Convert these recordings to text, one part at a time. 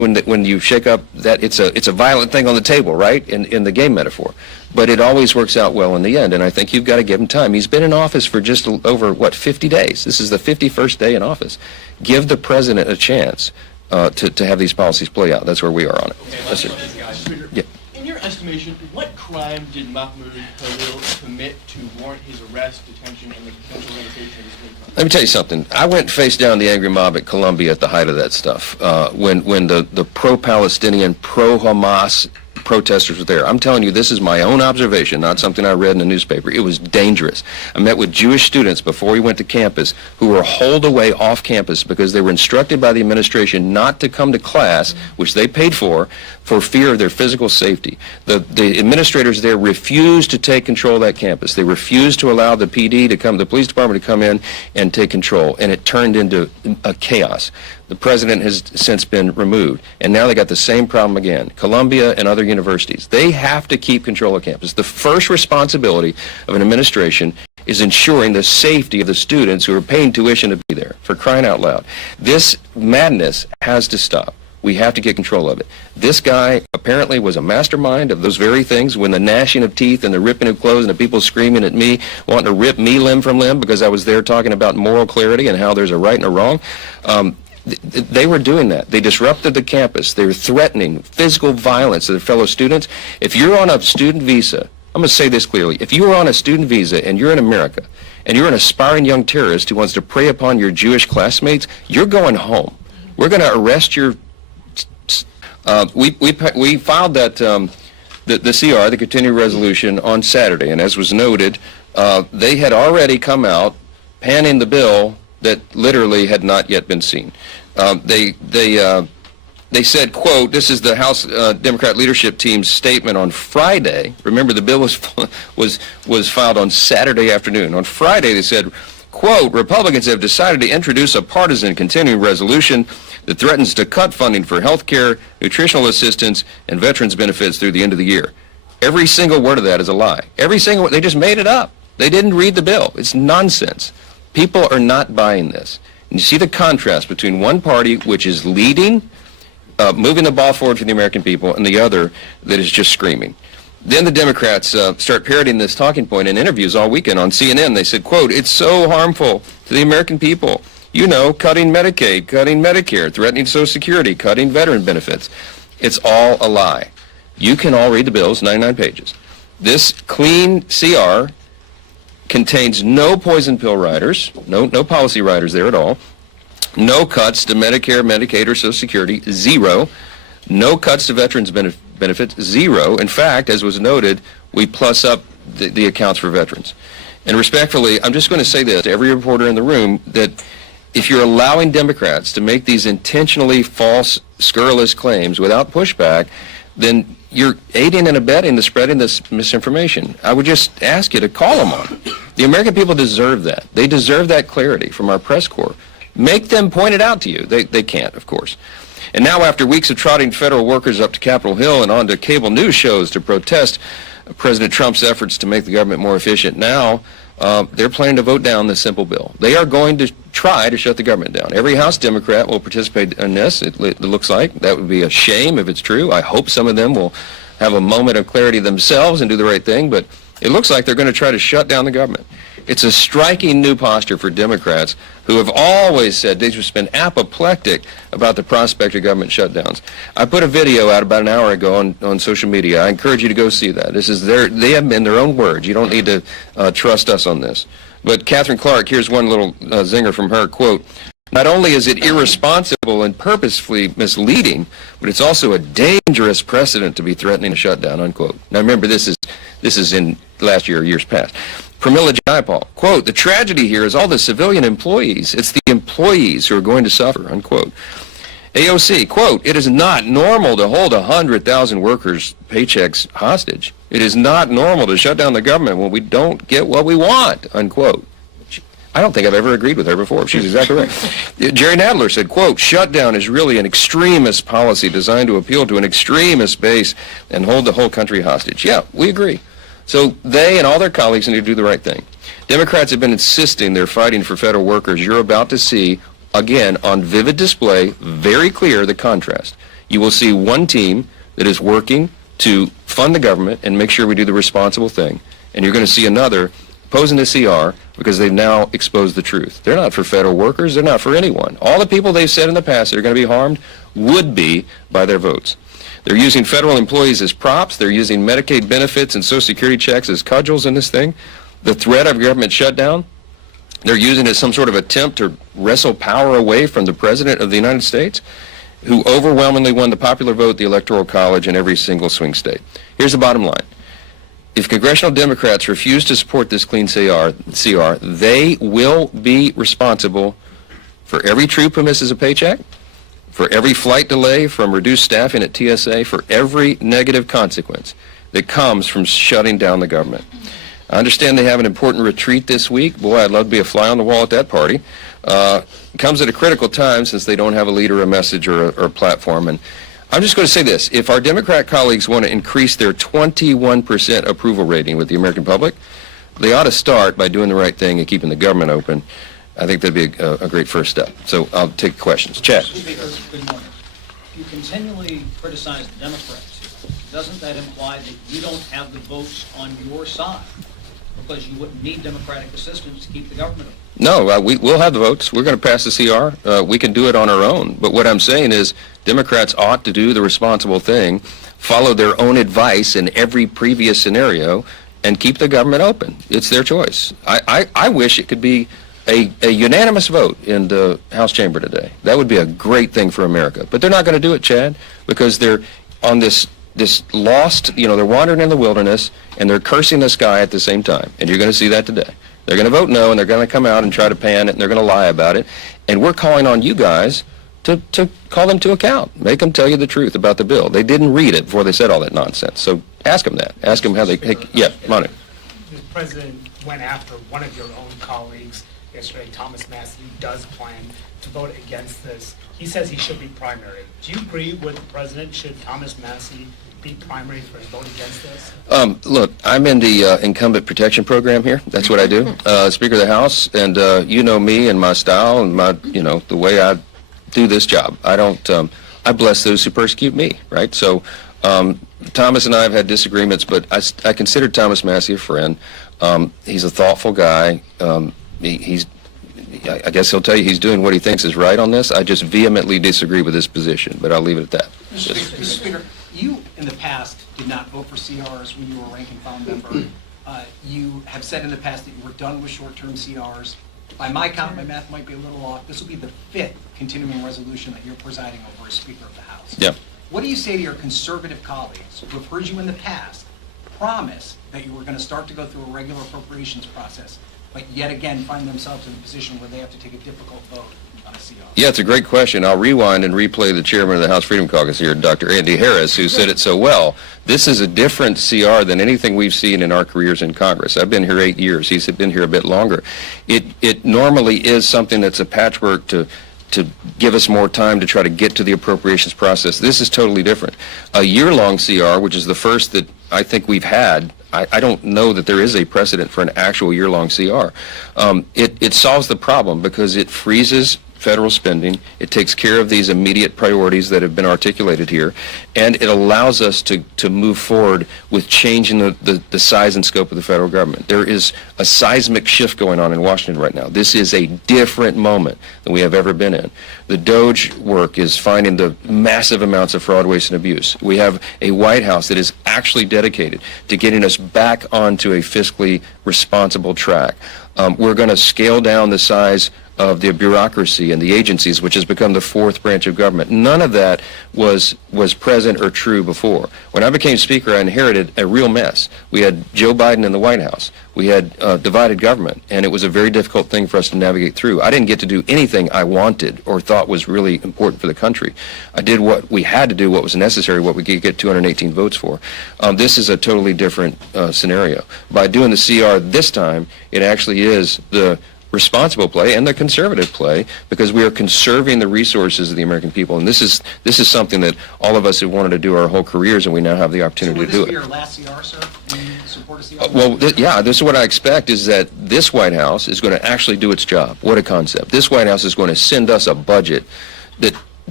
when you shake up that it's a violent thing on the table, right? In the game metaphor, but it always works out well in the end. And I think you've got to give him time. He's been in office for just over 50 days. This is the 51st day in office. Give the president a chance to have these policies play out. That's where we are on it. Okay, yes, sir. Yeah. In your estimation, what crime did Mahmoud Khalil commit to warrant his arrest, detention, and the potential revocation of his green card? Let me tell you something. I went face down the angry mob at Columbia at the height of that stuff, when the pro-Palestinian, pro-Hamas protesters were there. I'm telling you, this is my own observation, not something I read in a newspaper. It was dangerous. I met with Jewish students before we went to campus who were holed away off campus because they were instructed by the administration not to come to class, which they paid for fear of their physical safety. The administrators there refused to take control of that campus. They refused to allow the PD to come, the police department to come in and take control, and it turned into a chaos. The president has since been removed, and now they got the same problem again. Columbia and other universities, they have to keep control of campus. The first responsibility of an administration is ensuring the safety of the students who are paying tuition to be there, for crying out loud. This madness has to stop. We have to get control of it. This guy apparently was a mastermind of those very things, when the gnashing of teeth and the ripping of clothes and the people screaming at me, wanting to rip me limb from limb because I was there talking about moral clarity and how there's a right and a wrong. They were doing that. They disrupted the campus. They were threatening physical violence to their fellow students. If you're on a student visa, I'm going to say this clearly. If you are on a student visa and you're in America and you're an aspiring young terrorist who wants to prey upon your Jewish classmates, you're going home. We're going to arrest your... we filed that the CR, the continuing resolution, on Saturday, and as was noted, they had already come out panning the bill that literally had not yet been seen. They said, quote, this is the House Democrat leadership team's statement on Friday. Remember, the bill was filed on Saturday afternoon. On Friday, they said, quote, Republicans have decided to introduce a partisan continuing resolution that threatens to cut funding for health care, nutritional assistance, and veterans benefits through the end of the year. Every single word of that is a lie. Every single word. They just made it up. They didn't read the bill. It's nonsense. People are not buying this. And you see the contrast between one party, which is leading, moving the ball forward for the American people, and the other that is just screaming. Then the Democrats start parroting this talking point in interviews all weekend on CNN. They said, quote, it's so harmful to the American people. You know, cutting Medicaid, cutting Medicare, threatening Social Security, cutting veteran benefits. It's all a lie. You can all read the bills, 99 pages. This clean CR contains no poison pill riders, no policy riders there at all, no cuts to Medicare, Medicaid, or Social Security, zero, no cuts to veterans benefits, zero. In fact, as was noted, we plus up the accounts for veterans. And respectfully, I'm just going to say this to every reporter in the room, that if you're allowing Democrats to make these intentionally false, scurrilous claims without pushback, then you're aiding and abetting the spreading this misinformation. I would just ask you to call them on it. The American people deserve that. They deserve that clarity from our press corps. Make them point it out to you. They can't, of course. And now, after weeks of trotting federal workers up to Capitol Hill and onto cable news shows to protest President Trump's efforts to make the government more efficient, now they're planning to vote down this simple bill. They are going to try to shut the government down. Every House Democrat will participate in this, it looks like. That would be a shame if it's true. I hope some of them will have a moment of clarity themselves and do the right thing, but it looks like they're going to try to shut down the government. It's a striking new posture for Democrats who have always said they've just been apoplectic about the prospect of government shutdowns. I put a video out about an hour ago on social media. I encourage you to go see that. This is they have in their own words. You don't need to trust us on this. But Catherine Clark, here's one little zinger from her, quote, not only is it irresponsible and purposefully misleading, but it's also a dangerous precedent to be threatening a shutdown, unquote. Now remember, this is in last year or years past. Pramila Jayapal, quote, the tragedy here is all the civilian employees. It's the employees who are going to suffer, unquote. AOC, quote, it is not normal to hold 100,000 workers' paychecks hostage. It is not normal to shut down the government when we don't get what we want, unquote. I don't think I've ever agreed with her before. She's exactly right. Jerry Nadler said, quote, shutdown is really an extremist policy designed to appeal to an extremist base and hold the whole country hostage. Yeah, we agree. So they and all their colleagues need to do the right thing. Democrats have been insisting they're fighting for federal workers. You're about to see, again, on vivid display, very clear, the contrast. You will see one team that is working to fund the government and make sure we do the responsible thing. And you're going to see another opposing the CR because they've now exposed the truth. They're not for federal workers. They're not for anyone. All the people they've said in the past that are going to be harmed would be by their votes. They're using federal employees as props. They're using Medicaid benefits and Social Security checks as cudgels in this thing. The threat of government shutdown, they're using it as some sort of attempt to wrestle power away from the President of the United States, who overwhelmingly won the popular vote, the Electoral College, in every single swing state. Here's the bottom line. If congressional Democrats refuse to support this clean CR, they will be responsible for every troop who misses a paycheck, for every flight delay from reduced staffing at TSA, for every negative consequence that comes from shutting down the government. I understand they have an important retreat this week. Boy, I'd love to be a fly on the wall at that party. It comes at a critical time since they don't have a leader, a message, or a platform. And I'm just going to say this. If our Democrat colleagues want to increase their 21% approval rating with the American public, they ought to start by doing the right thing and keeping the government open. I think that'd be a great first step. So I'll take questions. Chad. Speaker, good morning. You continually criticize the Democrats. Doesn't that imply that you don't have the votes on your side? Because you wouldn't need Democratic assistance to keep the government open. No, we'll have the votes. We're going to pass the CR. We can do it on our own. But what I'm saying is Democrats ought to do the responsible thing, follow their own advice in every previous scenario, and keep the government open. It's their choice. I wish it could be a unanimous vote in the House chamber today. That would be a great thing for America. But they're not going to do it, Chad, because they're on this lost, they're wandering in the wilderness, and they're cursing the sky at the same time. And you're going to see that today. They're going to vote no, and they're going to come out and try to pan it, and they're going to lie about it. And we're calling on you guys to call them to account. Make them tell you the truth about the bill. They didn't read it before they said all that nonsense. So ask them that. Ask them how they, Manu. The president went after one of your own colleagues yesterday, Thomas Massey, does plan to vote against this. He says he should be primary. Do you agree with the president? Should Thomas Massey be primary for his vote against this? Look, I'm in the incumbent protection program here. That's what I do. Speaker of the House, and you know me and my style and my, the way I do this job. I don't, I bless those who persecute me, right? So Thomas and I have had disagreements, but I consider Thomas Massey a friend. He's a thoughtful guy. I guess he'll tell you he's doing what he thinks is right on this. I just vehemently disagree with his position, but I'll leave it at that. Mr. Speaker, you in the past did not vote for CRs when you were a rank and file member. You have said in the past that you were done with short-term CRs. By my count, my math might be a little off. This will be the 5th continuing resolution that you're presiding over as Speaker of the House. Yeah. What do you say to your conservative colleagues who have heard you in the past promise that you were going to start to go through a regular appropriations process, but yet again find themselves in a position where they have to take a difficult vote on a CR? Yeah, it's a great question. I'll rewind and replay the chairman of the House Freedom Caucus here, Dr. Andy Harris, who said it so well. This is a different CR than anything we've seen in our careers in Congress. I've been here 8 years. He's been here a bit longer. It normally is something that's a patchwork to give us more time to try to get to the appropriations process. This is totally different. A year-long CR, which is the first that I think we've had, I don't know that there is a precedent for an actual year-long CR. It solves the problem because it freezes federal spending, it takes care of these immediate priorities that have been articulated here, and it allows us to move forward with changing the size and scope of the federal government. There is a seismic shift going on in Washington right now. This is a different moment than we have ever been in. The DOJ work is finding the massive amounts of fraud, waste, and abuse. We have a White House that is actually dedicated to getting us back onto a fiscally responsible track. We're going to scale down the size of the bureaucracy and the agencies, which has become the 4th branch of government. None of that was present or true before. When I became Speaker, I inherited a real mess. We had Joe Biden in the White House. We had divided government, and it was a very difficult thing for us to navigate through. I didn't get to do anything I wanted or thought was really important for the country. I did what we had to do, what was necessary, what we could get 218 votes for. This is a totally different scenario. By doing the CR this time, it actually is the responsible play and the conservative play, because we are conserving the resources of the American people, and this is something that all of us have wanted to do our whole careers, and we now have the opportunity to do it. So would this be your last CR, sir? Will you support a CR? Well, this is what I expect, is that this White House is going to actually do its job. What a concept. This White House is going to send us a budget that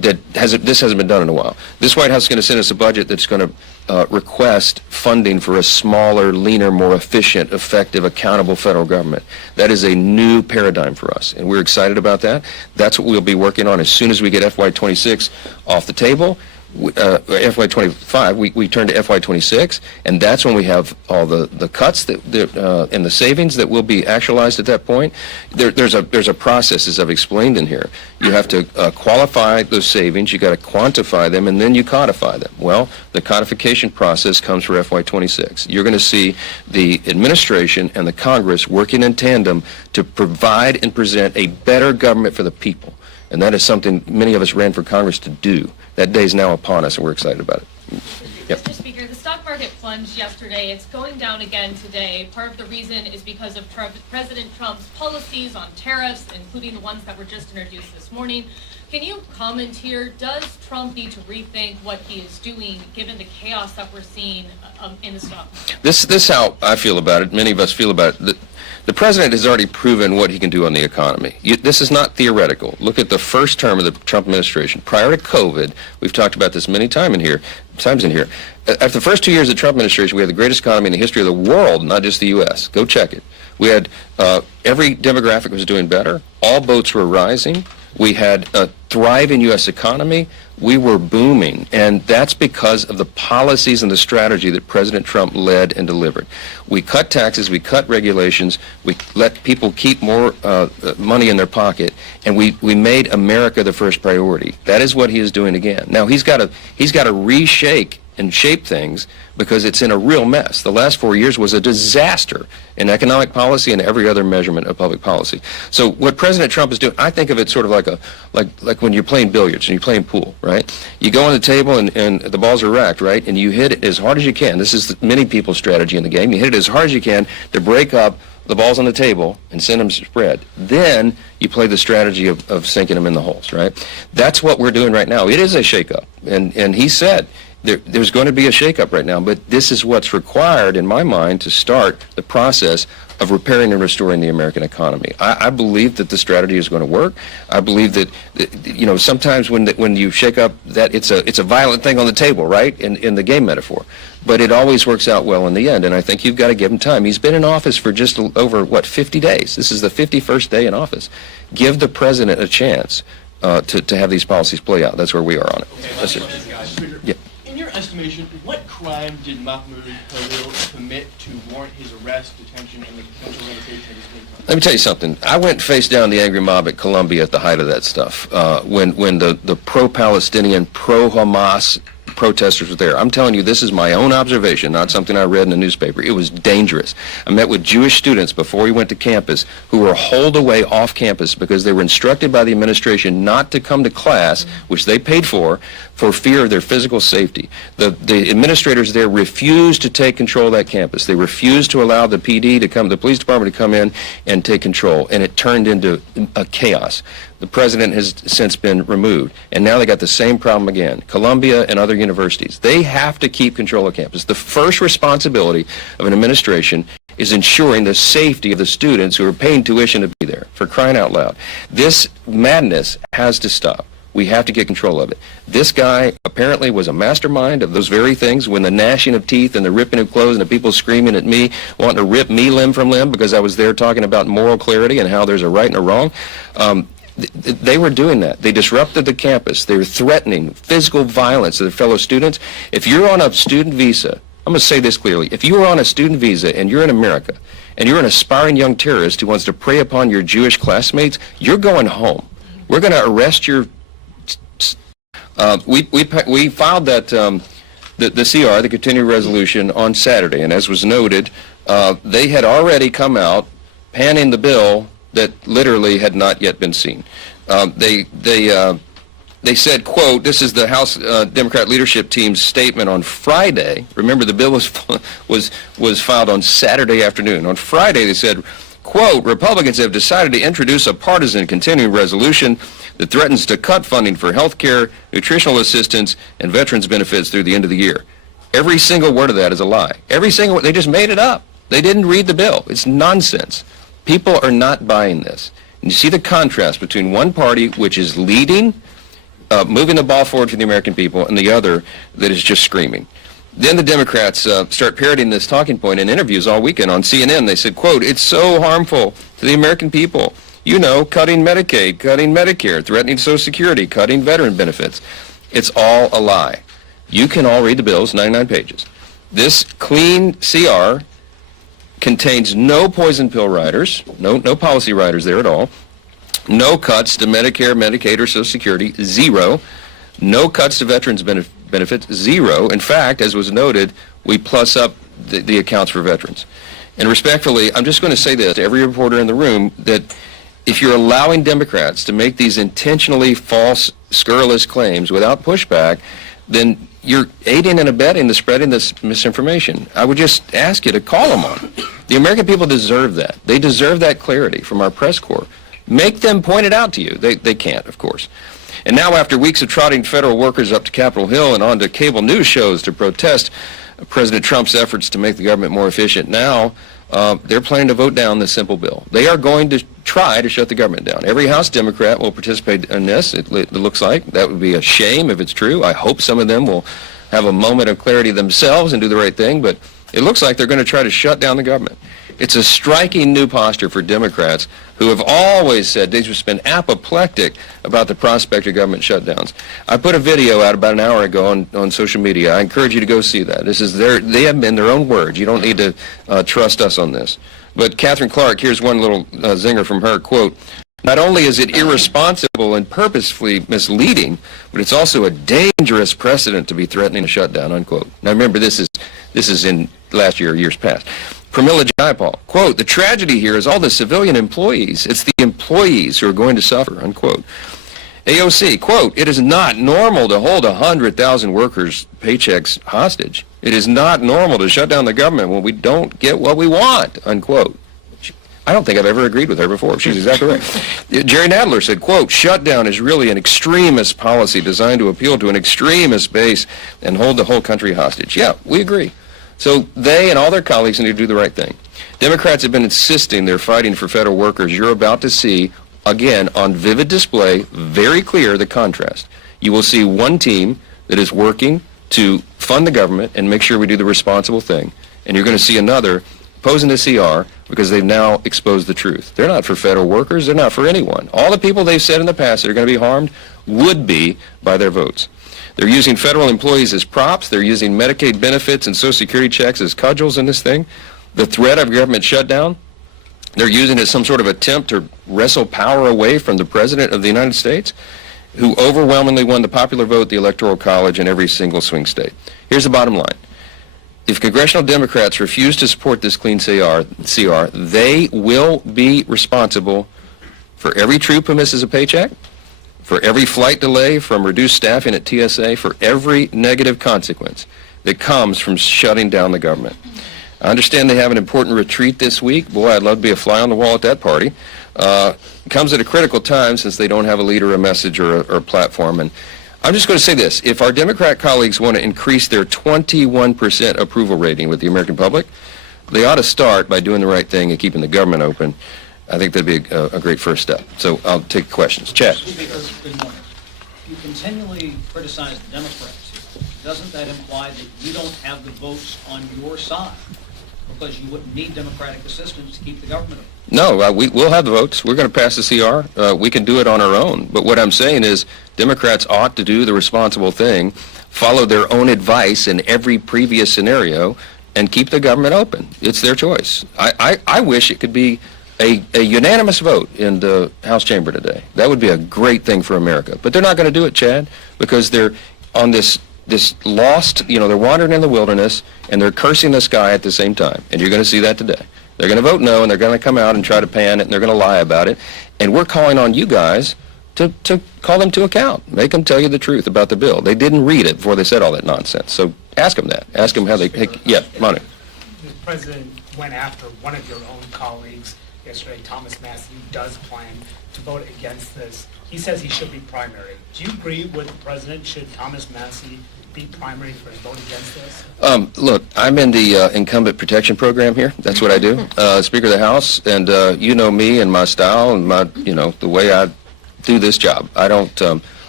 this hasn't been done in a while. This White House is going to send us a budget that's going to request funding for a smaller, leaner, more efficient, effective, accountable federal government. That is a new paradigm for us, and we're excited about that. That's what we'll be working on as soon as we get FY26 off the table. FY25, we turn to FY26, and that's when we have all the cuts and the savings that will be actualized at that point. There's a process, as I've explained in here. You have to qualify those savings, you got to quantify them, and then you codify them. Well, the codification process comes for FY26. You're going to see the administration and the Congress working in tandem to provide and present a better government for the people. And that is something many of us ran for Congress to do. That day is now upon us, and we're excited about it. Yep. Mr. Speaker, the stock market plunged yesterday. It's going down again today. Part of the reason is because of President Trump's policies on tariffs, including the ones that were just introduced this morning. Can you comment here? Does Trump need to rethink what he is doing, given the chaos that we're seeing in the stock market? This is how I feel about it. Many of us feel about it. The president has already proven what he can do on the economy. This is not theoretical. Look at the first term of the Trump administration. Prior to COVID, we've talked about this many times in here. After the first 2 years of the Trump administration, we had the greatest economy in the history of the world, not just the U.S. Go check it. We had every demographic was doing better. All boats were rising. We had a thriving U.S. economy. We were booming, and that's because of the policies and the strategy that President Trump led and delivered. We cut taxes, we cut regulations, we let people keep more money in their pocket, and we made America the first priority. That is what he is doing again. Now he's got to reshake and shape things because it's in a real mess. The last 4 years was a disaster in economic policy and every other measurement of public policy. So what President Trump is doing, I think of it sort of like when you're playing billiards and you're playing pool, right? You go on the table and the balls are racked, right? And you hit it as hard as you can. This is many people's strategy in the game. You hit it as hard as you can to break up the balls on the table and send them spread. Then you play the strategy of sinking them in the holes, right? That's what we're doing right now. It is a shakeup, and he said there's going to be a shakeup right now, but this is what's required, in my mind, to start the process of repairing and restoring the American economy. I believe that the strategy is going to work. I believe that sometimes when you shake up, that it's a violent thing on the table, right? In the game metaphor, but it always works out well in the end. And I think you've got to give him time. He's been in office for just over 50 days. This is the 51st day in office. Give the president a chance to have these policies play out. That's where we are on it. Yes, sir. Yeah. In your estimation, what crime did Mahmoud Khalil commit to warrant his arrest, detention, and the potential revocation of his green card? Let me tell you something. I went face down the angry mob at Columbia at the height of that stuff, when the pro-Palestinian, pro-Hamas protesters were there. I'm telling you, this is my own observation, not something I read in the newspaper. It was dangerous. I met with Jewish students before we went to campus who were holed away off campus because they were instructed by the administration not to come to class, which they paid for fear of their physical safety. The administrators there refused to take control of that campus. They refused to allow the PD to come, the police department to come in and take control, and it turned into a chaos. The president has since been removed, and now they got the same problem again. Columbia and other universities, they have to keep control of campus. The first responsibility of an administration is ensuring the safety of the students who are paying tuition to be there, for crying out loud. This madness has to stop. We have to get control of it. This guy apparently was a mastermind of those very things, when the gnashing of teeth and the ripping of clothes and the people screaming at me, wanting to rip me limb from limb because I was there talking about moral clarity and how there's a right and a wrong. They were doing that. They disrupted the campus. They were threatening physical violence to their fellow students. If you're on a student visa, I'm going to say this clearly. If you are on a student visa and you're in America and you're an aspiring young terrorist who wants to prey upon your Jewish classmates, you're going home. We're going to arrest your... We filed that the CR, the continuing resolution, on Saturday, and as was noted, they had already come out panning the bill that literally had not yet been seen. They said, quote, this is the House Democrat leadership team's statement on Friday. Remember, the bill was filed on Saturday afternoon. On Friday, they said, quote, Republicans have decided to introduce a partisan continuing resolution that threatens to cut funding for health care, nutritional assistance, and veterans benefits through the end of the year. Every single word of that is a lie. Every single word. They just made it up. They didn't read the bill. It's nonsense. People are not buying this. And you see the contrast between one party which is leading moving the ball forward for the American people, and the other that is just screaming. Then the Democrats start parroting this talking point in interviews all weekend on CNN. They said, quote, "It's so harmful to the American people. You know, cutting Medicaid, cutting Medicare, threatening Social Security, cutting veteran benefits." It's all a lie. You can all read the bills, 99 pages. This clean CR contains no poison pill riders, no policy riders there at all, no cuts to Medicare, Medicaid, or Social Security, zero. No cuts to veterans benefits, zero. In fact, as was noted, we plus up the accounts for veterans. And respectfully, I'm just going to say this to every reporter in the room, that if you're allowing Democrats to make these intentionally false, scurrilous claims without pushback, then you're aiding and abetting the spreading this misinformation. I would just ask you to call them on it. The American people deserve that. They deserve that clarity from our press corps. Make them point it out to you. They can't, of course. And now, after weeks of trotting federal workers up to Capitol Hill and onto cable news shows to protest President Trump's efforts to make the government more efficient, now they're planning to vote down this simple bill. They are going to try to shut the government down. Every House Democrat will participate in this, it looks like. That would be a shame if it's true. I hope some of them will have a moment of clarity themselves and do the right thing, but it looks like they're going to try to shut down the government. It's a striking new posture for Democrats who have always said they've just been apoplectic about the prospect of government shutdowns. I put a video out about an hour ago on social media. I encourage you to go see that. They have been their own words. You don't need to trust us on this. But Catherine Clark, here's one little zinger from her, quote, "Not only is it irresponsible and purposefully misleading, but it's also a dangerous precedent to be threatening a shutdown," unquote. Now remember, this is in last year or years past. Pramila Jayapal, quote, "The tragedy here is all the civilian employees. It's the employees who are going to suffer," unquote. AOC, quote, "It is not normal to hold 100,000 workers' paychecks hostage. It is not normal to shut down the government when we don't get what we want," unquote. I don't think I've ever agreed with her before. She's exactly right. Jerry Nadler said, quote, "Shutdown is really an extremist policy designed to appeal to an extremist base and hold the whole country hostage." Yeah, we agree. So they and all their colleagues need to do the right thing. Democrats have been insisting they're fighting for federal workers. You're about to see, again, on vivid display, very clear the contrast. You will see one team that is working to fund the government and make sure we do the responsible thing. And you're going to see another opposing the CR because they've now exposed the truth. They're not for federal workers. They're not for anyone. All the people they've said in the past that are going to be harmed would be by their votes. They're using federal employees as props. They're using Medicaid benefits and Social Security checks as cudgels in this thing. The threat of government shutdown, they're using it as some sort of attempt to wrestle power away from the President of the United States, who overwhelmingly won the popular vote, the Electoral College, in every single swing state. Here's the bottom line. If congressional Democrats refuse to support this clean CR, they will be responsible for every troop who misses a paycheck, for every flight delay from reduced staffing at TSA, for every negative consequence that comes from shutting down the government. I understand they have an important retreat this week. Boy, I'd love to be a fly on the wall at that party. It comes at a critical time since they don't have a leader, a message, or a platform. And I'm just going to say this. If our Democrat colleagues want to increase their 21% approval rating with the American public, they ought to start by doing the right thing and keeping the government open. I think that'd be a great first step. So I'll take questions. Chad. Speaker, good morning. You continually criticize the Democrats here. Doesn't that imply that you don't have the votes on your side? Because you wouldn't need Democratic assistance to keep the government open. No, we'll have the votes. We're going to pass the CR. We can do it on our own. But what I'm saying is Democrats ought to do the responsible thing, follow their own advice in every previous scenario, and keep the government open. It's their choice. I wish it could be a unanimous vote in the House chamber today. That would be a great thing for America. But they're not going to do it, Chad, because they're on this lost, they're wandering in the wilderness, and they're cursing the sky at the same time. And you're going to see that today. They're going to vote no, and they're going to come out and try to pan it, and they're going to lie about it. And we're calling on you guys to call them to account. Make them tell you the truth about the bill. They didn't read it before they said all that nonsense. So ask them that. Ask them how they, yeah, Manu. The president went after one of your own colleagues yesterday, Thomas Massey, who does plan to vote against this. He says he should be primary. Do you agree with the president? Should Thomas Massey be primary for his vote against this? Look, I'm in the incumbent protection program here. That's what I do. Speaker of the House, and you know me and my style and my, the way I do this job. I don't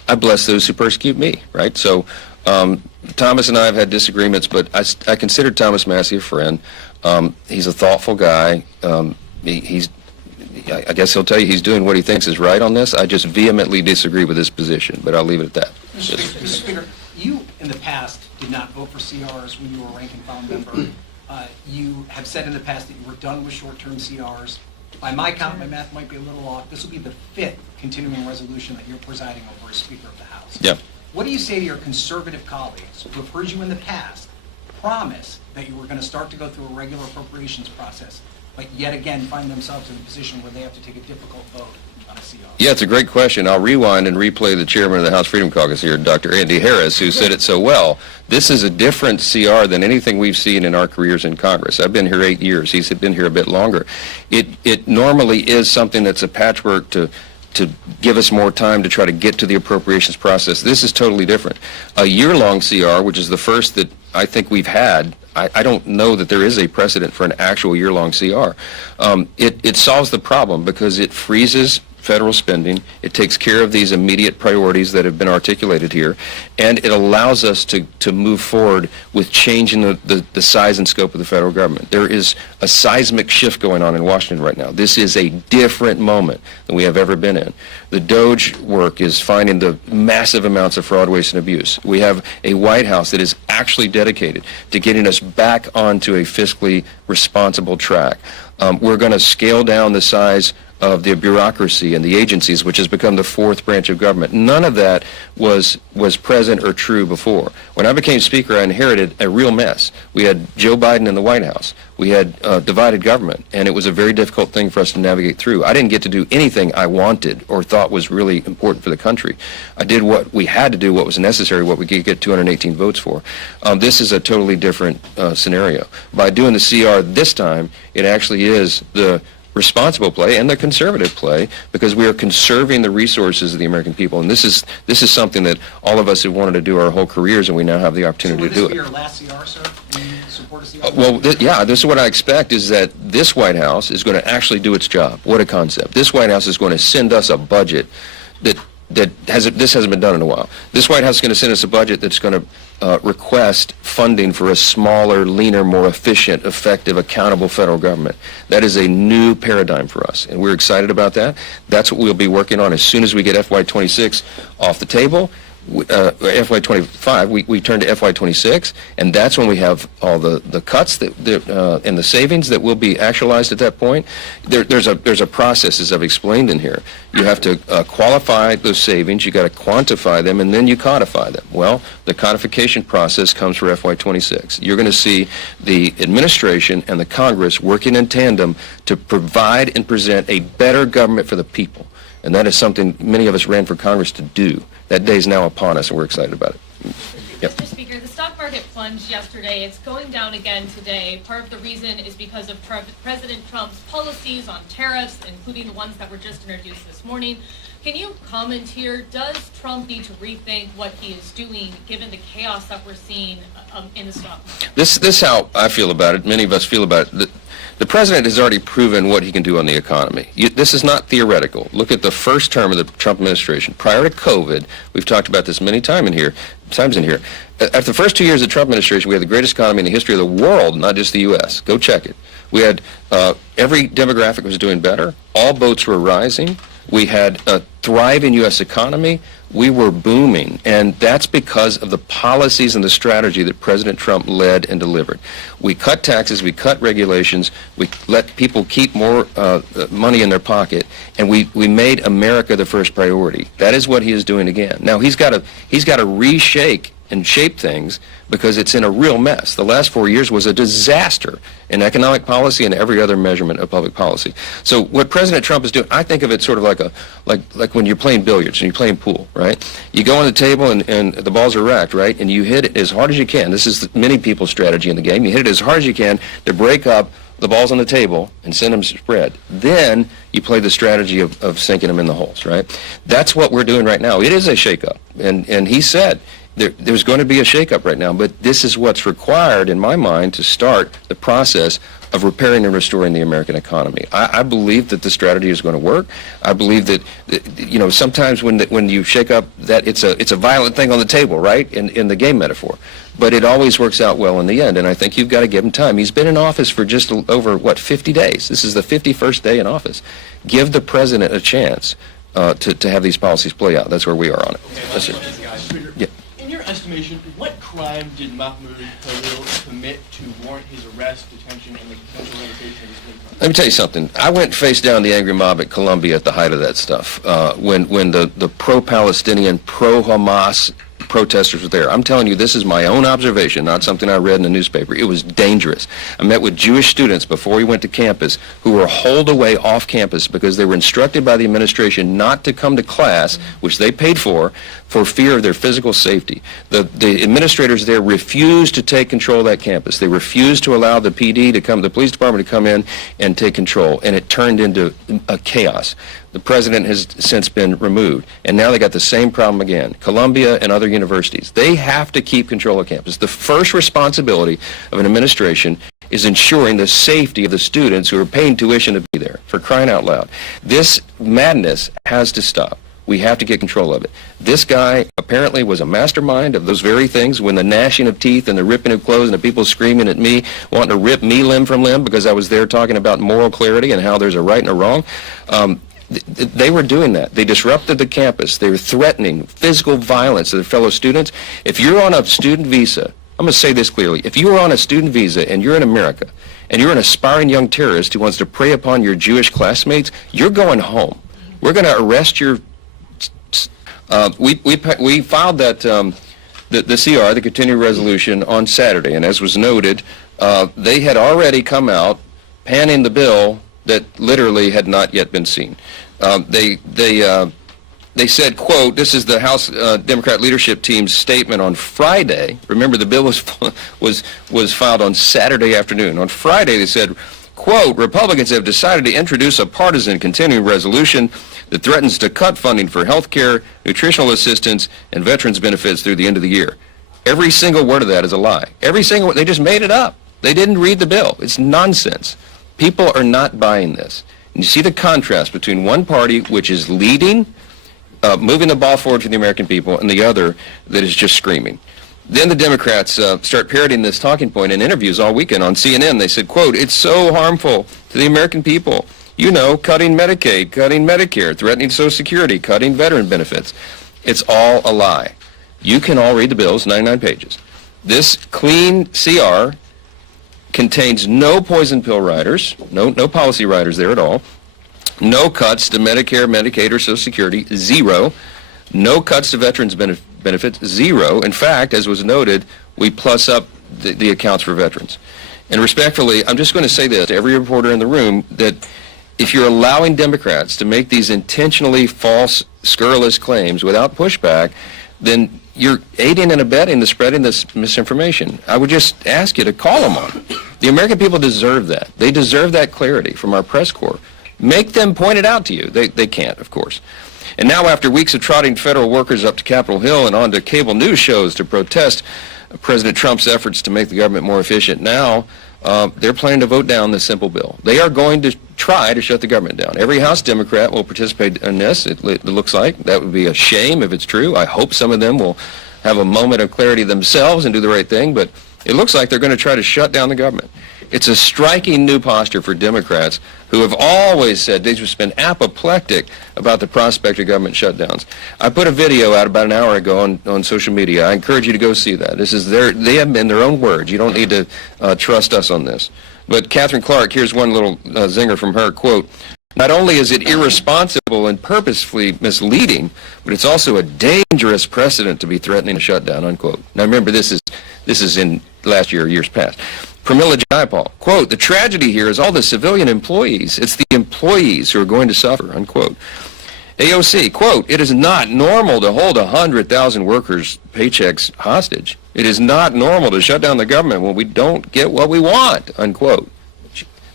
I bless those who persecute me, right? So Thomas and I have had disagreements, but I consider Thomas Massie a friend. He's a thoughtful guy. I guess he'll tell you he's doing what he thinks is right on this. I just vehemently disagree with his position, but I'll leave it at that. Mr. Speaker, you in the past did not vote for CRs when you were a rank and file member. You have said in the past that you were done with short-term CRs. By my count, my math might be a little off. This will be the 5th continuing resolution that you're presiding over as Speaker of the House. Yeah. What do you say to your conservative colleagues who have heard you in the past promise that you were going to start to go through a regular appropriations process, but yet again find themselves in a position where they have to take a difficult vote on a CR? Yeah, it's a great question. I'll rewind and replay the chairman of the House Freedom Caucus here, Dr. Andy Harris, who said it so well. This is a different CR than anything we've seen in our careers in Congress. I've been here 8 years. He's been here a bit longer. It normally is something that's a patchwork to give us more time to try to get to the appropriations process. This is totally different. A year-long CR, which is the first that I think we've had, I don't know that there is a precedent for an actual year-long CR. It solves the problem because it freezes federal spending, it takes care of these immediate priorities that have been articulated here, and it allows us to move forward with changing the size and scope of the federal government. There is a seismic shift going on in Washington right now. This is a different moment than we have ever been in. The DOJ work is finding the massive amounts of fraud, waste, and abuse. We have a White House that is actually dedicated to getting us back onto a fiscally responsible track. We're going to scale down the size of the bureaucracy and the agencies, which has become the 4th branch of government. None of that was present or true before. When I became Speaker, I inherited a real mess. We had Joe Biden in the White House. We had divided government, and it was a very difficult thing for us to navigate through. I didn't get to do anything I wanted or thought was really important for the country. I did what we had to do, what was necessary, what we could get 218 votes for. This is a totally different scenario. By doing the CR this time, it actually is the responsible play and the conservative play, because we are conserving the resources of the American people, and this is something that all of us have wanted to do our whole careers, and we now have the opportunity to do it. So will this be your last CR, sir? Do you support a CR? Well, this is what I expect, is that this White House is going to actually do its job. What a concept. This White House is going to send us a budget this hasn't been done in a while. This White House is going to send us a budget that's going to request funding for a smaller, leaner, more efficient, effective, accountable federal government. That is a new paradigm for us, and we're excited about that. That's what we'll be working on as soon as we get FY26 off the table. FY25, we turn to FY26, and that's when we have all the cuts and the savings that will be actualized at that point. There's a process, as I've explained in here. You have to qualify those savings, you got to quantify them, and then you codify them. Well, the codification process comes for FY26. You're going to see the administration and the Congress working in tandem to provide and present a better government for the people. And that is something many of us ran for Congress to do. That day is now upon us, and we're excited about it. Yep. Mr. Speaker, the stock market plunged yesterday. It's going down again today. Part of the reason is because of President Trump's policies on tariffs, including the ones that were just introduced this morning. Can you comment here? Does Trump need to rethink what he is doing, given the chaos that we're seeing in the stock market? This is how I feel about it. Many of us feel about it. The president has already proven what he can do on the economy. This is not theoretical. Look at the first term of the Trump administration. Prior to COVID, we've talked about this many times in here. After the first 2 years of the Trump administration, we had the greatest economy in the history of the world, not just the U.S. Go check it. We had every demographic was doing better. All boats were rising. We had a thriving U.S. economy. We were booming, and that's because of the policies and the strategy that President Trump led and delivered. We cut taxes, we cut regulations, we let people keep more money in their pocket, and we made America the first priority. That is what he is doing again. Now he's got to reshake and shape things because it's in a real mess. The last 4 years was a disaster in economic policy and every other measurement of public policy. So what President Trump is doing, I think of it sort of like when you're playing billiards and you're playing pool, right? You go on the table and the balls are racked, right? And you hit it as hard as you can. This is many people's strategy in the game. You hit it as hard as you can to break up the balls on the table and send them spread. Then you play the strategy of sinking them in the holes, right? That's what we're doing right now. It is a shakeup. And he said There's going to be a shakeup right now, but this is what's required, in my mind, to start the process of repairing and restoring the American economy. I believe that the strategy is going to work. I believe that, sometimes when you shake up, that it's a violent thing on the table, right, in the game metaphor. But it always works out well in the end, and I think you've got to give him time. He's been in office for just over, 50 days. This is the 51st day in office. Give the president a chance to have these policies play out. That's where we are on it. Yes, sir. Yeah. In your estimation, what crime did Mahmoud Khalil commit to warrant his arrest, detention, and the potential revocation of his green card? Let me tell you something. I went face down the angry mob at Columbia at the height of that stuff, when the pro-Palestinian, pro-Hamas protesters were there. I'm telling you, this is my own observation, not something I read in the newspaper. It was dangerous. I met with Jewish students before we went to campus who were holed away off campus because they were instructed by the administration not to come to class, which they paid for fear of their physical safety. The administrators there refused to take control of that campus. They refused to allow the PD to come, the police department to come in and take control, and it turned into a chaos. The president has since been removed, and now they got the same problem again. Columbia and other universities, they have to keep control of campus. The first responsibility of an administration is ensuring the safety of the students who are paying tuition to be there, for crying out loud. This madness has to stop. We have to get control of it. This guy apparently was a mastermind of those very things, when the gnashing of teeth and the ripping of clothes and the people screaming at me, wanting to rip me limb from limb because I was there talking about moral clarity and how there's a right and a wrong. They were doing that. They disrupted the campus. They were threatening physical violence to their fellow students. If you're on a student visa, I'm going to say this clearly. If you are on a student visa and you're in America and you're an aspiring young terrorist who wants to prey upon your Jewish classmates, you're going home. We're going to arrest your... We filed that the CR, the continuing resolution, on Saturday, and as was noted, they had already come out panning the bill that literally had not yet been seen. They said, quote, this is the House Democrat leadership team's statement on Friday. Remember, the bill was filed on Saturday afternoon. On Friday, they said, quote, Republicans have decided to introduce a partisan continuing resolution that threatens to cut funding for health care, nutritional assistance, and veterans benefits through the end of the year. Every single word of that is a lie. Every single, they just made it up. They didn't read the bill. It's nonsense. People are not buying this. And you see the contrast between one party, which is leading, moving the ball forward for the American people, and the other that is just screaming. Then the Democrats start parroting this talking point in interviews all weekend on CNN. They said, quote, it's so harmful to the American people. You know, cutting Medicaid, cutting Medicare, threatening Social Security, cutting veteran benefits. It's all a lie. You can all read the bills, 99 pages. This clean CR contains no poison pill riders, no policy riders there at all, no cuts to Medicare, Medicaid, or Social Security, zero, no cuts to veterans benefits, zero. In fact, as was noted, we plus up the accounts for veterans. And respectfully, I'm just going to say this to every reporter in the room, that if you're allowing Democrats to make these intentionally false, scurrilous claims without pushback, then you're aiding and abetting the spreading this misinformation. I would just ask you to call them on it. The American people deserve that. They deserve that clarity from our press corps. Make them point it out to you. They can't, of course. And now, after weeks of trotting federal workers up to Capitol Hill and onto cable news shows to protest President Trump's efforts to make the government more efficient, now they're planning to vote down this simple bill. They are going to try to shut the government down. Every House Democrat will participate in this, it looks like. That would be a shame if it's true. I hope some of them will have a moment of clarity themselves and do the right thing, but it looks like they're going to try to shut down the government. It's a striking new posture for Democrats who have always said they've just been apoplectic about the prospect of government shutdowns. I put a video out about an hour ago on social media. I encourage you to go see that. This is they have been their own words. You don't need to trust us on this. But Catherine Clark, here's one little zinger from her, quote, not only is it irresponsible and purposefully misleading, but it's also a dangerous precedent to be threatening a shutdown, unquote. Now remember, this is in last year or years past. Pramila Jayapal, quote, the tragedy here is all the civilian employees. It's the employees who are going to suffer, unquote. AOC, quote, it is not normal to hold 100,000 workers' paychecks hostage. It is not normal to shut down the government when we don't get what we want, unquote.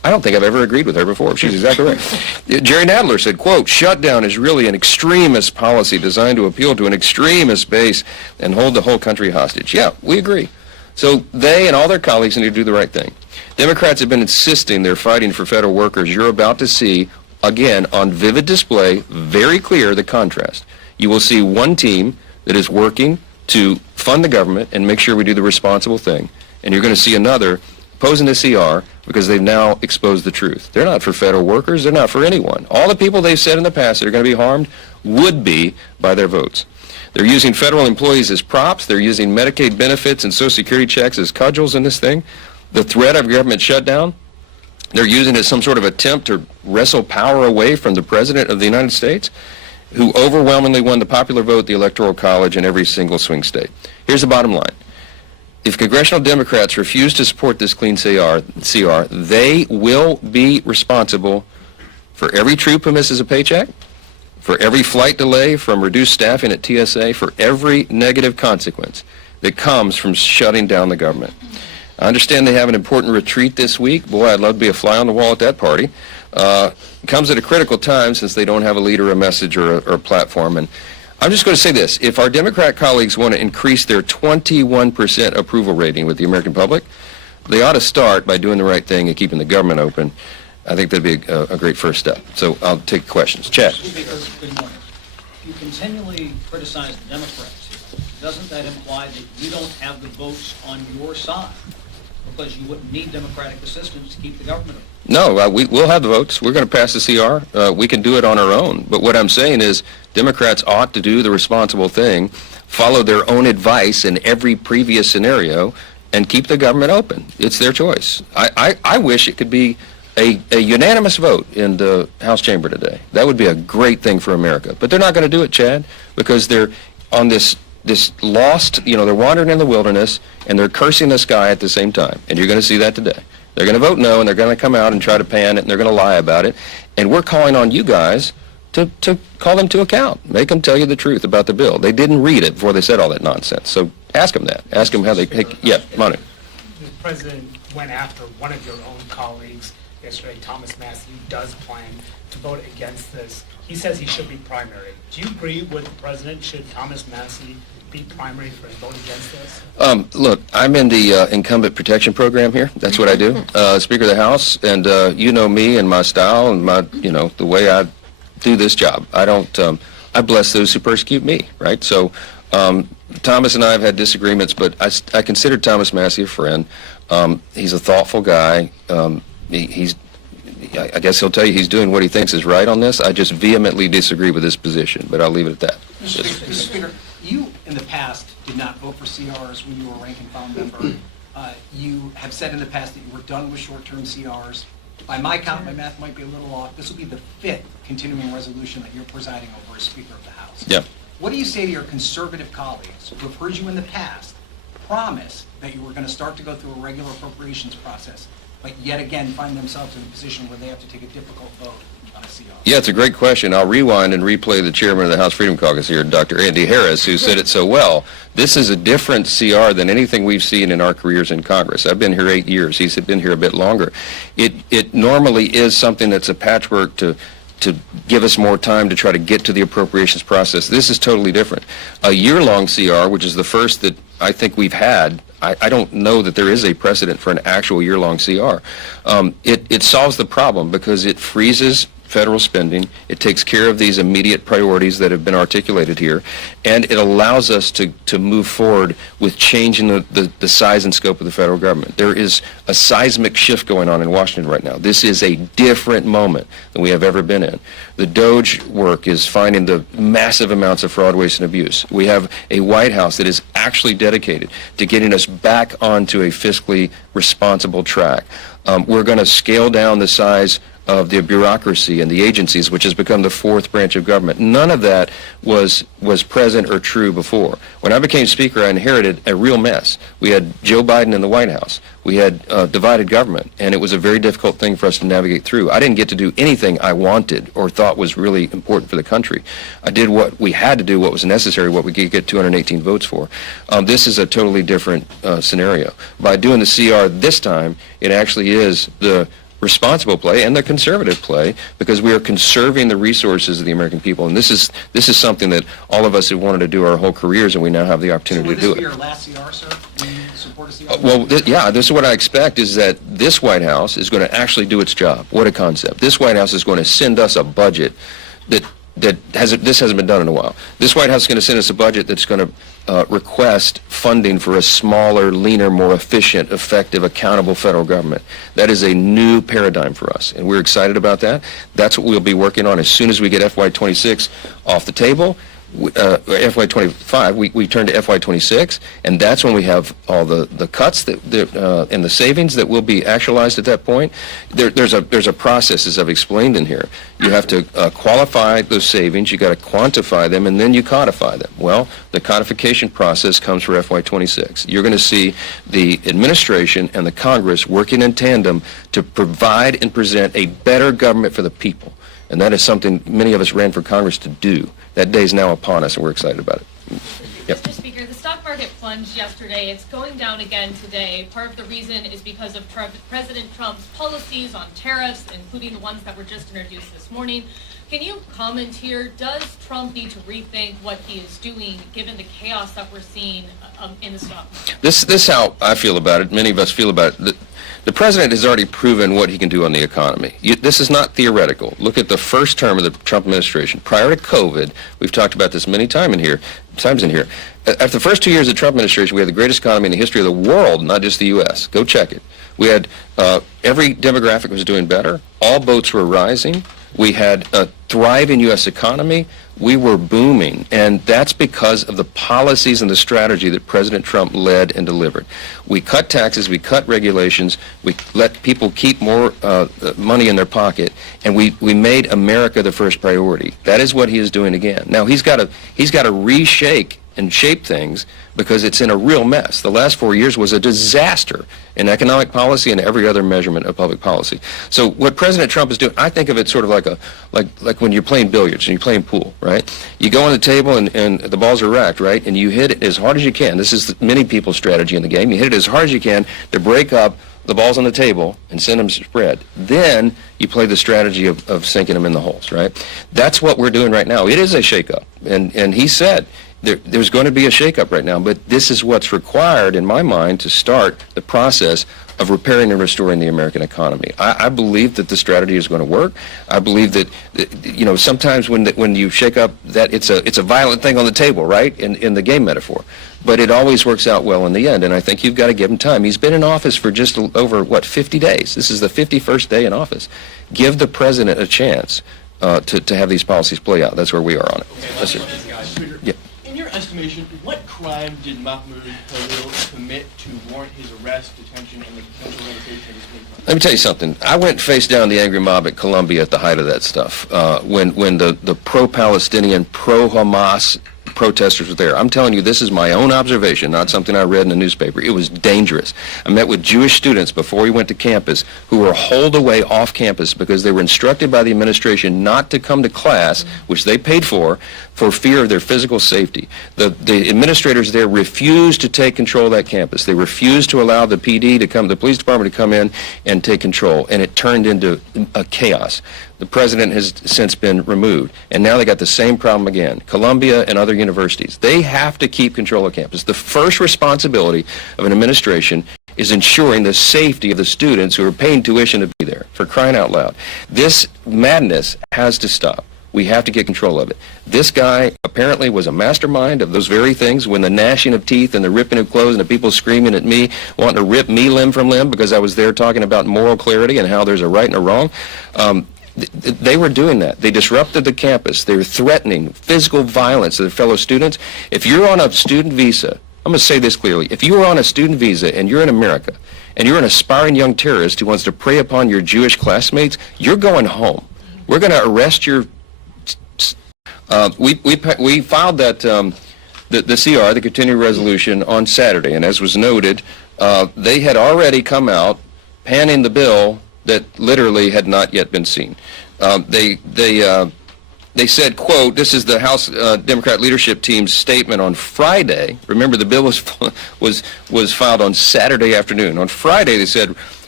I don't think I've ever agreed with her before. She's exactly right. Jerry Nadler said, quote, "Shutdown is really an extremist policy designed to appeal to an extremist base and hold the whole country hostage." Yeah, we agree. So they and all their colleagues need to do the right thing. Democrats have been insisting they're fighting for federal workers. You're about to see, again, on vivid display, very clear the contrast. You will see one team that is working to fund the government and make sure we do the responsible thing. And you're going to see another opposing the CR because they've now exposed the truth. They're not for federal workers. They're not for anyone. All the people they've said in the past that are going to be harmed would be by their votes. They're using federal employees as props. They're using Medicaid benefits and Social Security checks as cudgels in this thing. The threat of government shutdown, they're using it as some sort of attempt to wrestle power away from the President of the United States, who overwhelmingly won the popular vote, the Electoral College, in every single swing state. Here's the bottom line. If congressional Democrats refuse to support this clean CR, they will be responsible for every troop who misses a paycheck, for every flight delay from reduced staffing at TSA, for every negative consequence that comes from shutting down the government. I understand they have an important retreat this week. Boy, I'd love to be a fly on the wall at that party. It comes at a critical time since they don't have a leader, a message, or a platform. And I'm just going to say this. If our Democrat colleagues want to increase their 21% approval rating with the American public, they ought to start by doing the right thing and keeping the government open. I think that'd be a great first step. So I'll take questions. Chad. Speaker, good morning. You continually criticize the Democrats here. Doesn't that imply that you don't have the votes on your side? Because you wouldn't need Democratic assistance to keep the government open. No, we'll have the votes. We're going to pass the CR. We can do it on our own. But what I'm saying is Democrats ought to do the responsible thing, follow their own advice in every previous scenario, and keep the government open. It's their choice. I wish it could be a unanimous vote in the House chamber today. That would be a great thing for America. But they're not going to do it, Chad, because they're on this lost, they're wandering in the wilderness, and they're cursing the sky at the same time. And you're going to see that today. They're going to vote no, and they're going to come out and try to pan it, and they're going to lie about it. And we're calling on you guys to call them to account. Make them tell you the truth about the bill. They didn't read it before they said all that nonsense. So ask them that. Ask them how they pick. Yeah, Manu. The president went after one of your own colleagues yesterday, Thomas Massey, who does plan to vote against this. He says he should be primary. Do you agree with the president? Should Thomas Massey be primary for his vote against this? Look, I'm in the incumbent protection program here. That's what I do. Speaker of the House, and you know me and my style and my, the way I do this job. I don't, I bless those who persecute me, right? So Thomas and I have had disagreements, but I consider Thomas Massey a friend. He's a thoughtful guy. I guess he'll tell you he's doing what he thinks is right on this. I just vehemently disagree with his position, but I'll leave it at that. Mr. Speaker, you in the past did not vote for CRs when you were a rank and file member. You have said in the past that you were done with short-term CRs. By my count, my math might be a little off. This will be the 5th continuing resolution that you're presiding over as Speaker of the House. Yeah. What do you say to your conservative colleagues who have heard you in the past promise that you were going to start to go through a regular appropriations process, but yet again find themselves in a position where they have to take a difficult vote on a CR? Yeah, it's a great question. I'll rewind and replay the chairman of the House Freedom Caucus here, Dr. Andy Harris, who said it so well. This is a different CR than anything we've seen in our careers in Congress. I've been here 8 years. He's been here a bit longer. It normally is something that's a patchwork to give us more time to try to get to the appropriations process. This is totally different. A year-long CR, which is the first that I think we've had, I don't know that there is a precedent for an actual year-long CR. It solves the problem because it freezes federal spending, it takes care of these immediate priorities that have been articulated here, and it allows us to move forward with changing the size and scope of the federal government. There is a seismic shift going on in Washington right now. This is a different moment than we have ever been in. The DOJ work is finding the massive amounts of fraud, waste, and abuse. We have a White House that is actually dedicated to getting us back onto a fiscally responsible track. We're going to scale down the size of the bureaucracy and the agencies, which has become the 4th branch of government. None of that was present or true before. When I became Speaker, I inherited a real mess. We had Joe Biden in the White House. We had divided government, and it was a very difficult thing for us to navigate through. I didn't get to do anything I wanted or thought was really important for the country. I did what we had to do, what was necessary, what we could get 218 votes for. This is a totally different scenario. By doing the CR this time, it actually is the responsible play and the conservative play, because we are conserving the resources of the American people. And this is something that all of us have wanted to do our whole careers, and we now have the So opportunity would to do this be it. your last CR, sir? Do you support a CR? Well, this is what I expect, is that this White House is going to actually do its job. What a concept. This White House is going to send us a budget this hasn't been done in a while. This White House is going to send us a budget that's going to request funding for a smaller, leaner, more efficient, effective, accountable federal government. That is a new paradigm for us, and we're excited about that. That's what we'll be working on as soon as we get FY26 off the table. FY25, we turn to FY26, and that's when we have all the cuts and the savings that will be actualized at that point. There's a process, as I've explained in here. You have to qualify those savings, you got to quantify them, and then you codify them. Well, the codification process comes for FY26. You're going to see the administration and the Congress working in tandem to provide and present a better government for the people. And that is something many of us ran for Congress to do. That day is now upon us, and we're excited about it. Yep. Mr. Speaker, the stock market plunged yesterday. It's going down again today. Part of the reason is because of President Trump's policies on tariffs, including the ones that were just introduced this morning. Can you comment here? Does Trump need to rethink what he is doing, given the chaos that we're seeing in the stock market? This is how I feel about it. Many of us feel about it. The president has already proven what he can do on the economy. This is not theoretical. Look at the first term of the Trump administration. Prior to COVID, we've talked about this many times in here. After the first 2 years of the Trump administration, we had the greatest economy in the history of the world, not just the U.S. Go check it. We had every demographic was doing better. All boats were rising. We had a thriving U.S. economy. We were booming, and that's because of the policies and the strategy that President Trump led and delivered. We cut taxes, we cut regulations, we let people keep more money in their pocket, and we made America the first priority. That is what he is doing again. Now he's got to reshake and shape things, because it's in a real mess. The last 4 years was a disaster in economic policy and every other measurement of public policy. So what President Trump is doing, I think of it sort of like when you're playing billiards and you're playing pool, right? You go on the table and the balls are racked, right? And you hit it as hard as you can. This is many people's strategy in the game. You hit it as hard as you can to break up the balls on the table and send them spread. Then you play the strategy of sinking them in the holes, right? That's what we're doing right now. It is a shakeup, and he said there's going to be a shakeup right now, but this is what's required, in my mind, to start the process of repairing and restoring the American economy. I believe that the strategy is going to work. I believe that sometimes when you shake up, that it's a violent thing on the table, right? In the game metaphor, but it always works out well in the end. And I think you've got to give him time. He's been in office for just over 50 days. This is the 51st day in office. Give the president a chance to have these policies play out. That's where we are on it. Yes, sir. Yeah. In your estimation, what crime did Mahmoud Khalil commit to warrant his arrest, detention, and the potential revocation of his green card? Let me tell you something. I went face down the angry mob at Columbia at the height of that stuff, when the pro-Palestinian, pro-Hamas protesters were there. I'm telling you, this is my own observation, not something I read in the newspaper. It was dangerous. I met with Jewish students before we went to campus who were holed away off campus because they were instructed by the administration not to come to class, which they paid for fear of their physical safety. The administrators there refused to take control of that campus. They refused to allow the PD to come, the police department to come in and take control, and it turned into a chaos. The president has since been removed, and now they got the same problem again. Columbia and other universities, they have to keep control of campus. The first responsibility of an administration is ensuring the safety of the students who are paying tuition to be there, for crying out loud. This madness has to stop. We have to get control of it. This guy apparently was a mastermind of those very things, when the gnashing of teeth and the ripping of clothes and the people screaming at me, wanting to rip me limb from limb because I was there talking about moral clarity and how there's a right and a wrong. They were doing that. They disrupted the campus. They were threatening physical violence to their fellow students. If you're on a student visa, I'm going to say this clearly, if you are on a student visa and you're in America and you're an aspiring young terrorist who wants to prey upon your Jewish classmates, you're going home. We're going to arrest your... We filed that the CR, the continuing resolution, on Saturday, and as was noted, they had already come out panning the bill that literally had not yet been seen. They said, quote, this is the House Democrat leadership team's statement on Friday. Remember, the bill was filed on Saturday afternoon. On Friday, they said,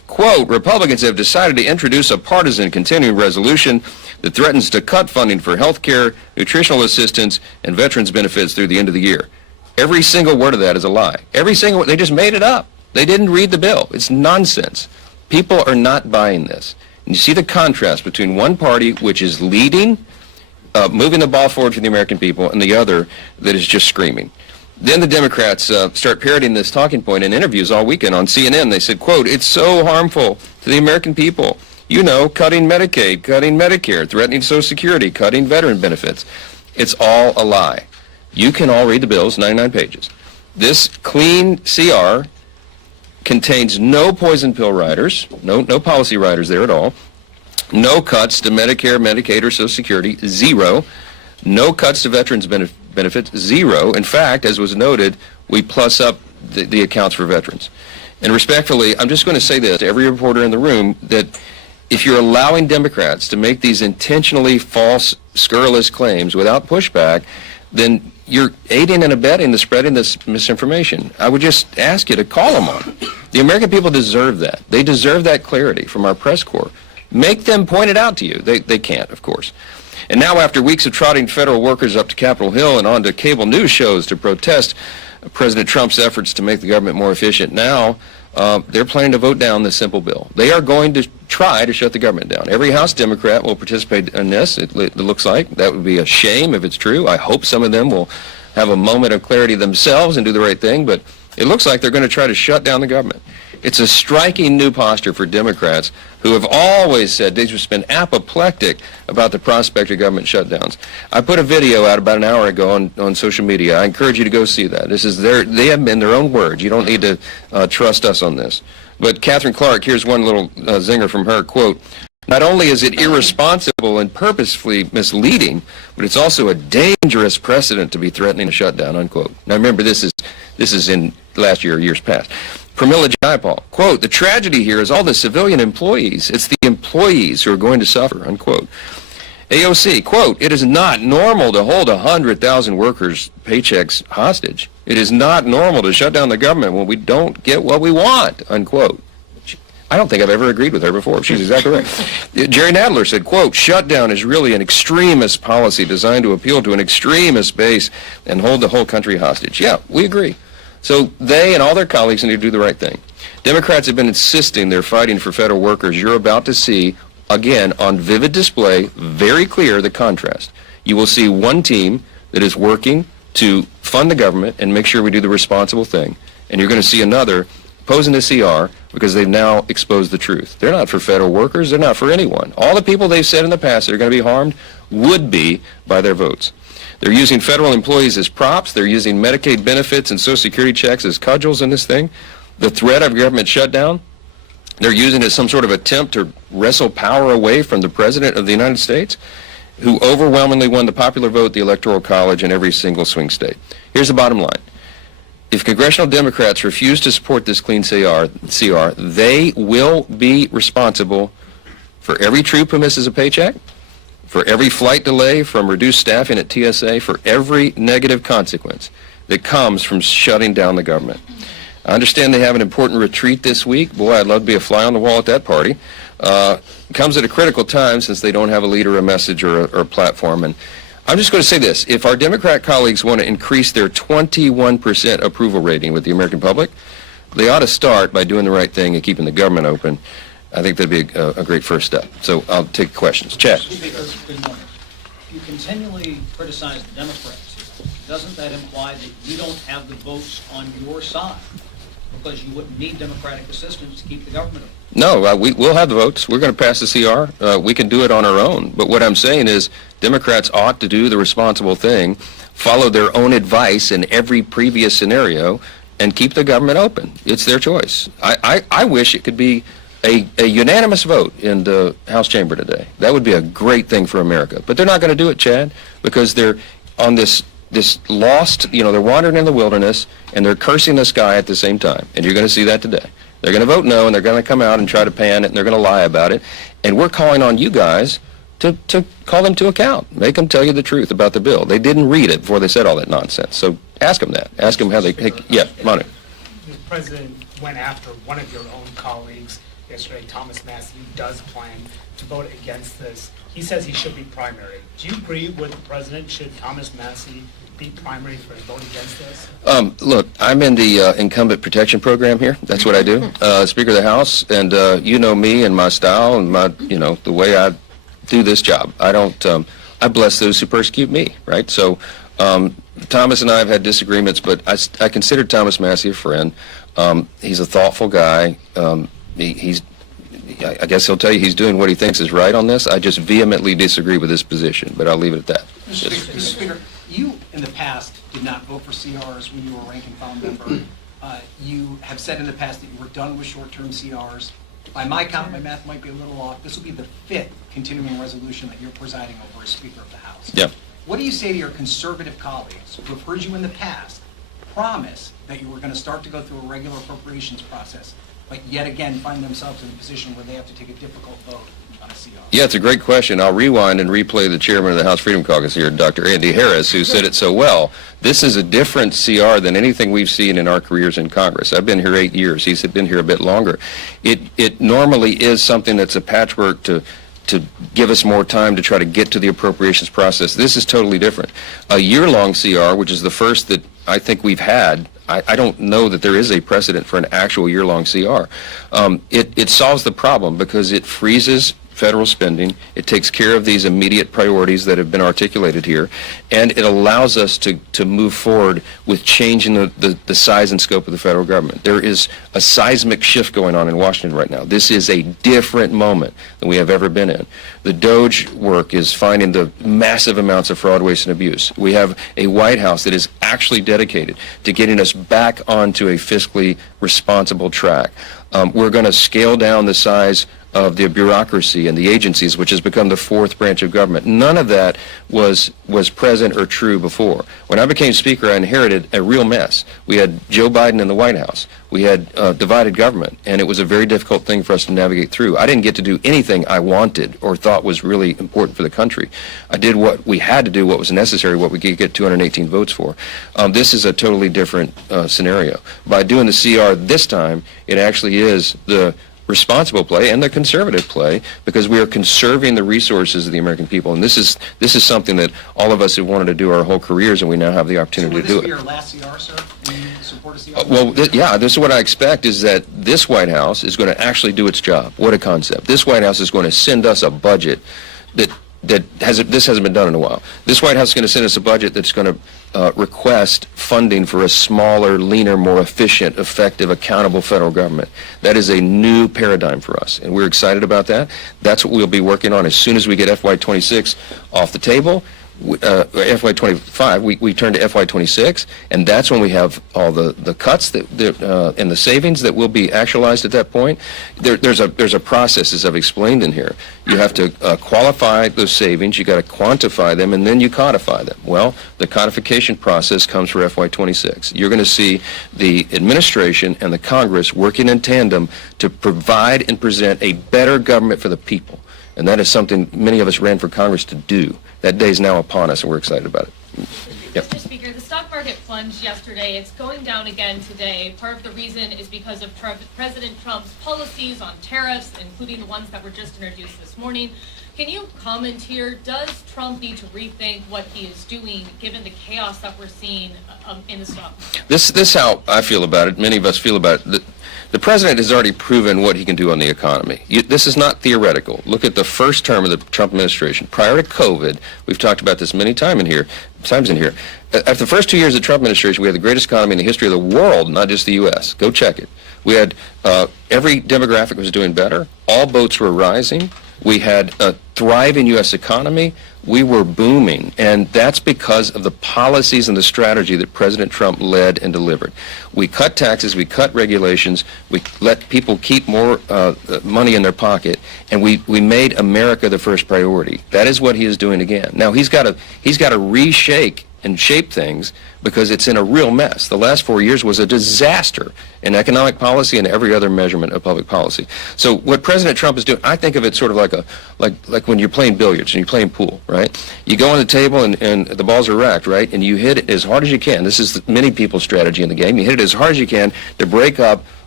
quote, Republicans have decided to introduce a partisan continuing resolution that threatens to cut funding for health care, nutritional assistance, and veterans benefits through the end of the year. Every single word of that is a lie. Every single, they just made it up. They didn't read the bill. It's nonsense. People are not buying this. And you see the contrast between one party, which is leading, moving the ball forward for the American people, and the other that is just screaming. Then the Democrats start parroting this talking point in interviews all weekend on CNN. They said, quote, it's so harmful to the American people. You know, cutting Medicaid, cutting Medicare, threatening Social Security, cutting veteran benefits. It's all a lie. You can all read the bills, 99 pages. This clean CR contains no poison pill riders, no policy riders there at all, no cuts to Medicare, Medicaid, or Social Security, zero. No cuts to veterans benefits, zero. In fact, as was noted, we plus up the accounts for veterans. And respectfully, I'm just going to say this to every reporter in the room, that if you're allowing Democrats to make these intentionally false, scurrilous claims without pushback, then you're aiding and abetting the spreading this misinformation. I would just ask you to call them on it. The American people deserve that. They deserve that clarity from our press corps. Make them point it out to you. They can't, of course. And now, after weeks of trotting federal workers up to Capitol Hill and onto cable news shows to protest President Trump's efforts to make the government more efficient, now they're planning to vote down this simple bill. They are going to try to shut the government down. Every House Democrat will participate in this, it looks like. That would be a shame if it's true. I hope some of them will have a moment of clarity themselves and do the right thing, but it looks like they're going to try to shut down the government. It's a striking new posture for Democrats who have always said they've just been apoplectic about the prospect of government shutdowns. I put a video out about an hour ago on social media. I encourage you to go see that. This is they have been their own words. You don't need to trust us on this. But Catherine Clark, here's one little zinger from her, quote, not only is it irresponsible and purposefully misleading, but it's also a dangerous precedent to be threatening a shutdown, unquote. Now remember, this is in last year or years past. Pramila Jayapal, quote, the tragedy here is all the civilian employees. It's the employees who are going to suffer, unquote. AOC, quote, it is not normal to hold 100,000 workers' paychecks hostage. It is not normal to shut down the government when we don't get what we want, unquote. I don't think I've ever agreed with her before. She's exactly right. Jerry Nadler said, quote, shutdown is really an extremist policy designed to appeal to an extremist base and hold the whole country hostage. Yeah, we agree. So they and all their colleagues need to do the right thing. Democrats have been insisting they're fighting for federal workers. You're about to see, again, on vivid display, very clear the contrast. You will see one team that is working to fund the government and make sure we do the responsible thing. And you're going to see another opposing the CR because they've now exposed the truth. They're not for federal workers. They're not for anyone. All the people they've said in the past that are going to be harmed would be by their votes. They're using federal employees as props. They're using Medicaid benefits and Social Security checks as cudgels in this thing. The threat of government shutdown, they're using it as some sort of attempt to wrestle power away from the President of the United States, who overwhelmingly won the popular vote, the Electoral College, in every single swing state. Here's the bottom line. If congressional Democrats refuse to support this clean CR, they will be responsible for every troop who misses a paycheck, for every flight delay from reduced staffing at TSA, for every negative consequence that comes from shutting down the government. I understand they have an important retreat this week. Boy, I'd love to be a fly on the wall at that party. It comes at a critical time since they don't have a leader, a message, or a platform. And I'm just going to say this. If our Democrat colleagues want to increase their 21% approval rating with the American public, they ought to start by doing the right thing and keeping the government open. I think that'd be a great first step. So I'll take questions. Chad. Good morning. You continually criticize the Democrats. Doesn't that imply that you don't have the votes on your side? Because you wouldn't need Democratic assistance to keep the government open. No, we'll have the votes. We're going to pass the CR. We can do it on our own. But what I'm saying is Democrats ought to do the responsible thing, follow their own advice in every previous scenario, and keep the government open. It's their choice. I wish it could be a unanimous vote in the House chamber today. That would be a great thing for America. But they're not going to do it, Chad, because they're on this lost, they're wandering in the wilderness, and they're cursing the sky at the same time. And you're going to see that today. They're going to vote no, and they're going to come out and try to pan it, and they're going to lie about it. And we're calling on you guys to call them to account. Make them tell you the truth about the bill. They didn't read it before they said all that nonsense. So ask them that. Ask them how they, yeah, Manu. The president went after one of your own colleagues yesterday, Thomas Massey does plan to vote against this. He says he should be primary. Do you agree with the president? Should Thomas Massey be primary for a vote against this? Look, I'm in the incumbent protection program here. That's what I do. Speaker of the House, and you know me and my style and my, the way I do this job. I don't, I bless those who persecute me, right? So Thomas and I have had disagreements, but I consider Thomas Massey a friend. He's a thoughtful guy. I guess he'll tell you he's doing what he thinks is right on this. I just vehemently disagree with his position, but I'll leave it at that. Mr. Speaker, you in the past did not vote for CRs when you were a rank and file member. You have said in the past that you were done with short-term CRs. By my count, my math might be a little off. This will be the 5th continuing resolution that you're presiding over as Speaker of the House. Yep. What do you say to your conservative colleagues who have heard you in the past promise that you were going to start to go through a regular appropriations process, but yet again find themselves in a position where they have to take a difficult vote on a CR? Yeah, it's a great question. I'll rewind and replay the chairman of the House Freedom Caucus here, Dr. Andy Harris, who said it so well. This is a different CR than anything we've seen in our careers in Congress. I've been here 8 years. He's been here a bit longer. It normally is something that's a patchwork to give us more time to try to get to the appropriations process. This is totally different. A year-long CR, which is the first that I think we've had, I don't know that there is a precedent for an actual year-long CR. It solves the problem because it freezes federal spending, it takes care of these immediate priorities that have been articulated here, and it allows us to move forward with changing the size and scope of the federal government. There is a seismic shift going on in Washington right now. This is a different moment than we have ever been in. The DOJ work is finding the massive amounts of fraud, waste, and abuse. We have a White House that is actually dedicated to getting us back onto a fiscally responsible track. We're going to scale down the size of the bureaucracy and the agencies, which has become the 4th branch of government. None of that was present or true before. When I became Speaker, I inherited a real mess. We had Joe Biden in the White House. We had divided government, and it was a very difficult thing for us to navigate through. I didn't get to do anything I wanted or thought was really important for the country. I did what we had to do, what was necessary, what we could get 218 votes for. This is a totally different scenario. By doing the CR this time, it actually is the responsible play and the conservative play, because we are conserving the resources of the American people, and this is something that all of us have wanted to do our whole careers, and we now have the opportunity to do it. So will this be your last CR, sir? Will you support a CR? Well, yeah, this is what I expect, is that this White House is going to actually do its job. What a concept. This White House is going to send us a budget this hasn't been done in a while. This White House is going to send us a budget that's going to request funding for a smaller, leaner, more efficient, effective, accountable federal government. That is a new paradigm for us, and we're excited about that. That's what we'll be working on as soon as we get FY26 off the table. FY25, we turn to FY26, and that's when we have all the cuts and the savings that will be actualized at that point. There's a process, as I've explained in here. You have to qualify those savings, you got to quantify them, and then you codify them. Well, the codification process comes for FY26. You're going to see the administration and the Congress working in tandem to provide and present a better government for the people. And that is something many of us ran for Congress to do. That day is now upon us, and we're excited about it. Yep. Mr. Speaker, the stock market plunged yesterday. It's going down again today. Part of the reason is because of President Trump's policies on tariffs, including the ones that were just introduced this morning. Can you comment here? Does Trump need to rethink what he is doing, given the chaos that we're seeing in the stock market? This is how I feel about it. Many of us feel about it. The president has already proven what he can do on the economy. This is not theoretical. Look at the first term of the Trump administration. Prior to COVID, we've talked about this many times in here. After the first 2 years of the Trump administration, we had the greatest economy in the history of the world, not just the U.S. Go check it. We had every demographic was doing better. All boats were rising. We had a thriving U.S. economy. We were booming, and that's because of the policies and the strategy that President Trump led and delivered. We cut taxes, we cut regulations, we let people keep more money in their pocket, and we made America the first priority. That is what he is doing again. Now he's got to reshake and shape things because it's in a real mess. The last 4 years was a disaster in economic policy and every other measurement of public policy. So what President Trump is doing, I think of it sort of like when you're playing billiards and you're playing pool, right? You go on the table and the balls are racked, right? And you hit it as hard as you can. This is many people's strategy in the game. You hit it as hard as you can to break up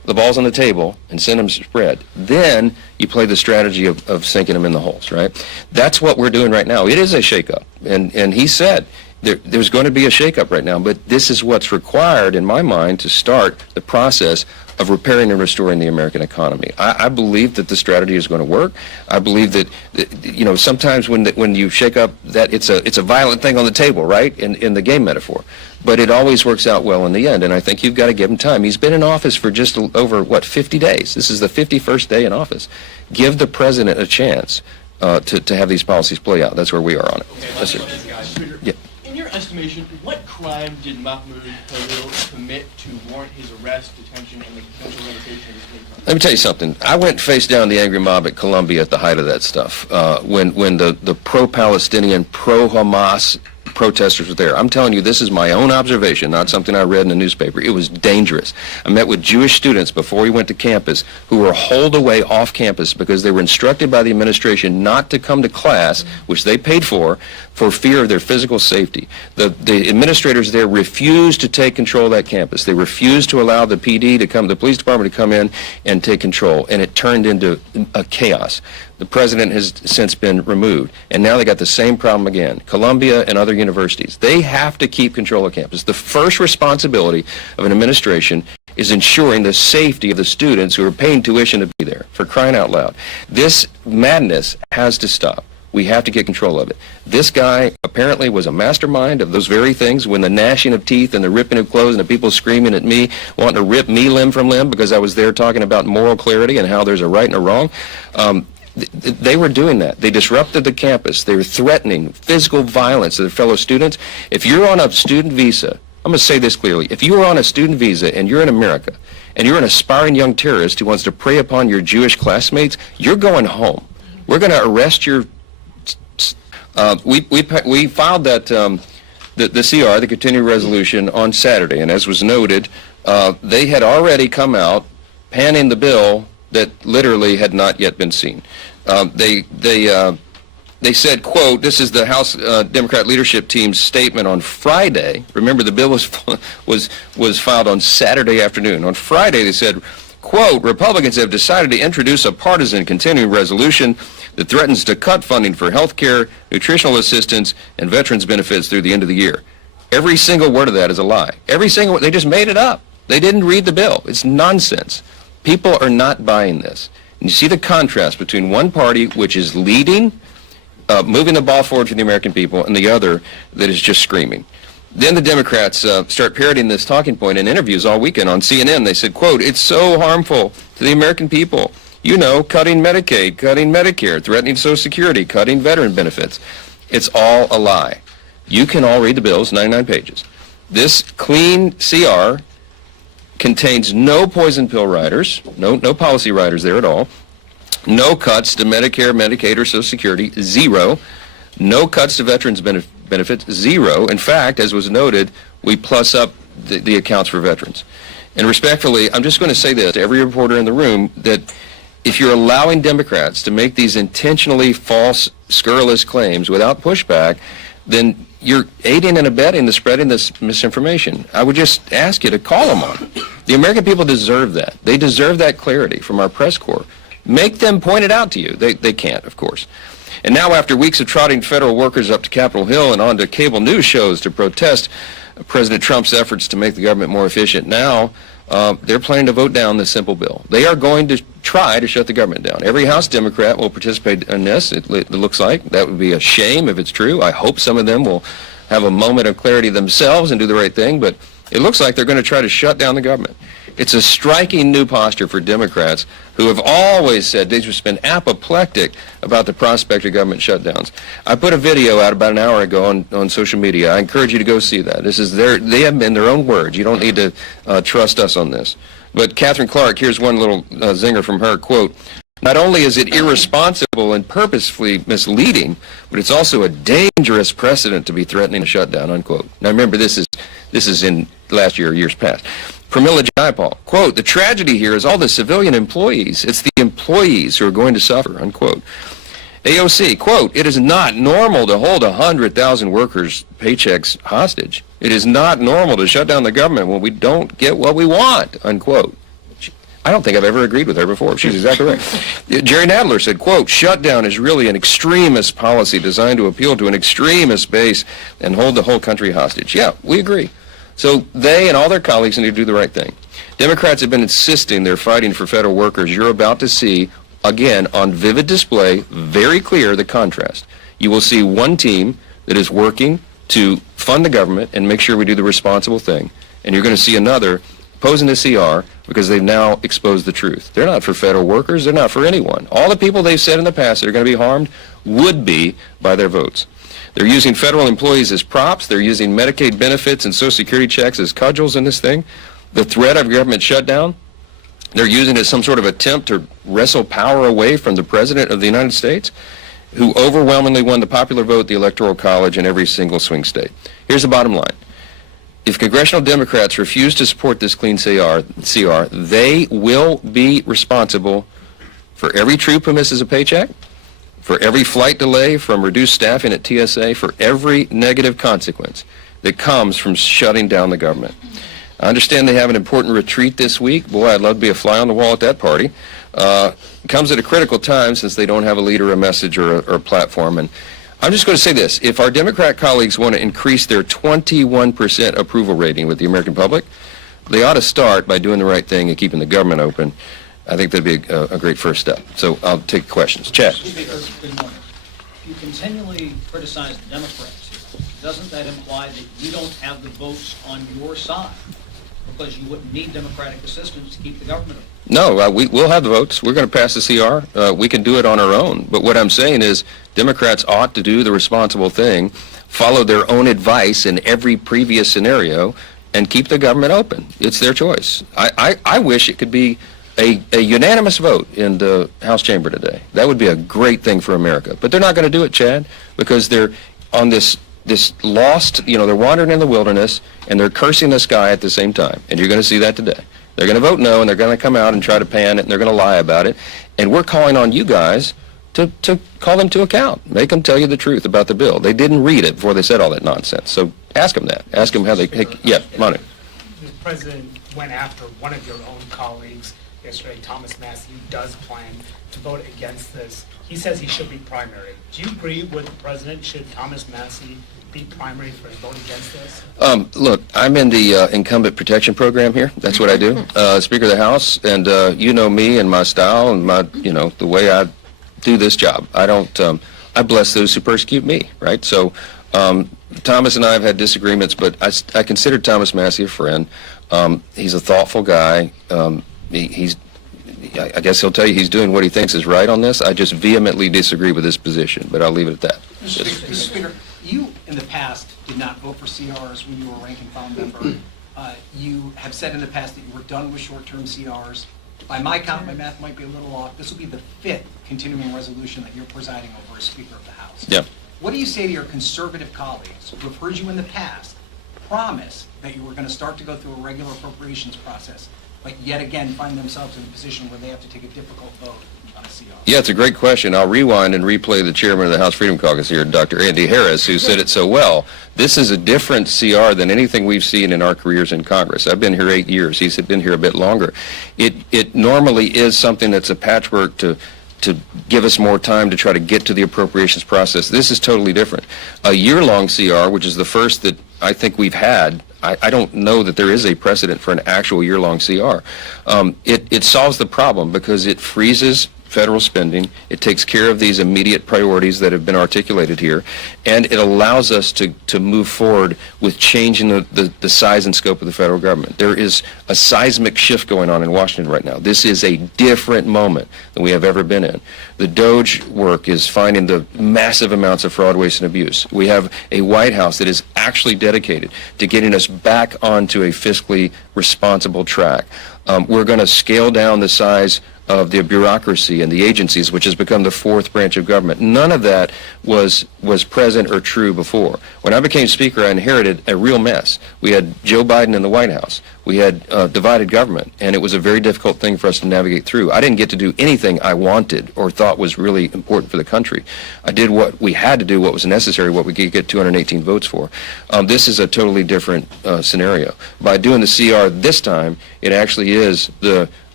the ball's on the table and send them spread. Then you play the strategy of sinking them in the holes, right? That's what we're doing right now. It is a shakeup. And he said there's going to be a shakeup right now, but this is what's required, in my mind, to start the process of repairing and restoring the American economy. I believe that the strategy is going to work. I believe that, you know, sometimes when you shake up, that it's a violent thing on the table, right, in the game metaphor. But it always works out well in the end, and I think you've got to give him time. He's been in office for just over, 50 days. This is the 51st day in office. Give the president a chance to have these policies play out. That's where we are on it. Okay, Yes, last sir. question, guys. Yeah. In your estimation, what crime did Mahmoud Khalil commit to warrant his arrest, detention, and the potential revocation of his green card? Let me tell you something. I went face down the angry mob at Columbia at the height of that stuff, when the pro-Palestinian, pro-Hamas protesters were there. I'm telling you, this is my own observation, not something I read in a newspaper. It was dangerous. I met with Jewish students before we went to campus who were holed away off campus because they were instructed by the administration not to come to class, which they paid for fear of their physical safety. The administrators there refused to take control of that campus. They refused to allow the PD to come, the police department to come in and take control, and it turned into a chaos. The president has since been removed, and now they got the same problem again. Columbia and other universities, they have to keep control of campus. The first responsibility of an administration is ensuring the safety of the students who are paying tuition to be there, for crying out loud. This madness has to stop. We have to get control of it. This guy apparently was a mastermind of those very things, when the gnashing of teeth and the ripping of clothes and the people screaming at me, wanting to rip me limb from limb because I was there talking about moral clarity and how there's a right and a wrong. They were doing that. They disrupted the campus. They were threatening physical violence to their fellow students. If you're on a student visa, I'm going to say this clearly. If you are on a student visa and you're in America and you're an aspiring young terrorist who wants to prey upon your Jewish classmates, you're going home. We're going to arrest your... we filed that the CR, the continuing resolution, on Saturday, and as was noted, they had already come out panning the bill that literally had not yet been seen. They said, quote, this is the House Democrat leadership team's statement on Friday. Remember, the bill was filed on Saturday afternoon. On Friday, they said, quote, Republicans have decided to introduce a partisan continuing resolution that threatens to cut funding for health care, nutritional assistance, and veterans benefits through the end of the year. Every single word of that is a lie. Every single, they just made it up. They didn't read the bill. It's nonsense. People are not buying this. And you see the contrast between one party, which is leading, moving the ball forward for the American people, and the other that is just screaming. Then the Democrats start parroting this talking point in interviews all weekend on CNN. They said, quote, it's so harmful to the American people. You know, cutting Medicaid, cutting Medicare, threatening Social Security, cutting veteran benefits. It's all a lie. You can all read the bills, 99 pages. This clean CR contains no poison pill riders, no policy riders there at all, no cuts to Medicare, Medicaid, or Social Security, zero, no cuts to veterans benefits, zero. In fact, as was noted, we plus up the accounts for veterans. And respectfully, I'm just going to say this to every reporter in the room, that if you're allowing Democrats to make these intentionally false, scurrilous claims without pushback, then you're aiding and abetting the spreading this misinformation. I would just ask you to call them on it. The American people deserve that. They deserve that clarity from our press corps. Make them point it out to you. They can't, of course. And now, after weeks of trotting federal workers up to Capitol Hill and onto cable news shows to protest President Trump's efforts to make the government more efficient, now they're planning to vote down this simple bill. They are going to try to shut the government down. Every House Democrat will participate in this, it looks like. That would be a shame if it's true. I hope some of them will have a moment of clarity themselves and do the right thing, but it looks like they're going to try to shut down the government. It's a striking new posture for Democrats who have always said they've just been apoplectic about the prospect of government shutdowns. I put a video out about an hour ago on social media. I encourage you to go see that. This is they have been their own words. You don't need to trust us on this. But Catherine Clark, here's one little zinger from her, quote, not only is it irresponsible and purposefully misleading, but it's also a dangerous precedent to be threatening a shutdown, unquote. Now remember, this is in last year or years past. Pramila Jayapal, quote, the tragedy here is all the civilian employees. It's the employees who are going to suffer, unquote. AOC, quote, it is not normal to hold 100,000 workers' paychecks hostage. It is not normal to shut down the government when we don't get what we want, unquote. I don't think I've ever agreed with her before. She's exactly right. Jerry Nadler said, quote, "Shutdown is really an extremist policy designed to appeal to an extremist base and hold the whole country hostage." Yeah, we agree. So they and all their colleagues need to do the right thing. Democrats have been insisting they're fighting for federal workers. You're about to see, again, on vivid display, very clear the contrast. You will see one team that is working to fund the government and make sure we do the responsible thing. And you're going to see another opposing the CR because they've now exposed the truth. They're not for federal workers. They're not for anyone. All the people they've said in the past that are going to be harmed would be by their votes. They're using federal employees as props. They're using Medicaid benefits and Social Security checks as cudgels in this thing. The threat of government shutdown, they're using it as some sort of attempt to wrestle power away from the President of the United States, who overwhelmingly won the popular vote, the Electoral College, in every single swing state. Here's the bottom line. If congressional Democrats refuse to support this clean CR, they will be responsible for every troop who misses a paycheck, for every flight delay from reduced staffing at TSA, for every negative consequence that comes from shutting down the government. I understand they have an important retreat this week. Boy, I'd love to be a fly on the wall at that party. It comes at a critical time since they don't have a leader, a message, or a platform. And I'm just going to say this. If our Democrat colleagues want to increase their 21% approval rating with the American public, they ought to start by doing the right thing and keeping the government open. I think that'd be a great first step. So I'll take questions. Chad. Good morning. You continually criticize the Democrats here. Doesn't that imply that you don't have the votes on your side? Because you wouldn't need Democratic assistance to keep the government open. No, we'll have the votes. We're going to pass the CR. We can do it on our own. But what I'm saying is Democrats ought to do the responsible thing, follow their own advice in every previous scenario, and keep the government open. It's their choice. I wish it could be a unanimous vote in the House chamber today. That would be a great thing for America. But they're not going to do it, Chad, because they're on this lost, they're wandering in the wilderness, and they're cursing the sky at the same time. And you're going to see that today. They're going to vote no, and they're going to come out and try to pan it, and they're going to lie about it. And we're calling on you guys to call them to account. Make them tell you the truth about the bill. They didn't read it before they said all that nonsense. So ask them that. Ask them how they... Manu. The president went after one of your own colleagues yesterday, Thomas Massey, who does plan to vote against this. He says he should be primary. Do you agree with the president? Should Thomas Massey be primary for his vote against this? Look, I'm in the incumbent protection program here. That's what I do. Speaker of the House, and you know me and my style and my, the way I do this job. I don't, I bless those who persecute me, right? So Thomas and I have had disagreements, but I consider Thomas Massey a friend. He's a thoughtful guy. I guess he'll tell you he's doing what he thinks is right on this. I just vehemently disagree with his position, but I'll leave it at that. Mr. Speaker, you in the past did not vote for CRs when you were a rank and file member. You have said in the past that you were done with short-term CRs. By my count, my math might be a little off. This will be the 5th continuing resolution that you're presiding over as Speaker of the House. Yeah. What do you say to your conservative colleagues who have heard you in the past promise that you were going to start to go through a regular appropriations process, but yet again find themselves in a position where they have to take a difficult vote on a CR? Yeah, it's a great question. I'll rewind and replay the chairman of the House Freedom Caucus here, Dr. Andy Harris, who said it so well. This is a different CR than anything we've seen in our careers in Congress. I've been here 8 years. He's been here a bit longer. It normally is something that's a patchwork to give us more time to try to get to the appropriations process. This is totally different. A year-long CR, which is the first that I think we've had, I don't know that there is a precedent for an actual year-long CR. It solves the problem because it freezes federal spending, it takes care of these immediate priorities that have been articulated here, and it allows us to move forward with changing the size and scope of the federal government. There is a seismic shift going on in Washington right now. This is a different moment than we have ever been in. The DOJ work is finding the massive amounts of fraud, waste, and abuse. We have a White House that is actually dedicated to getting us back onto a fiscally responsible track. We're going to scale down the size of the bureaucracy and the agencies, which has become the 4th branch of government. None of that was present or true before. When I became Speaker, I inherited a real mess. We had Joe Biden in the White House. We had divided government, and it was a very difficult thing for us to navigate through. I didn't get to do anything I wanted or thought was really important for the country. I did what we had to do, what was necessary, what we could get 218 votes for. This is a totally different scenario. By doing the CR this time, it actually is the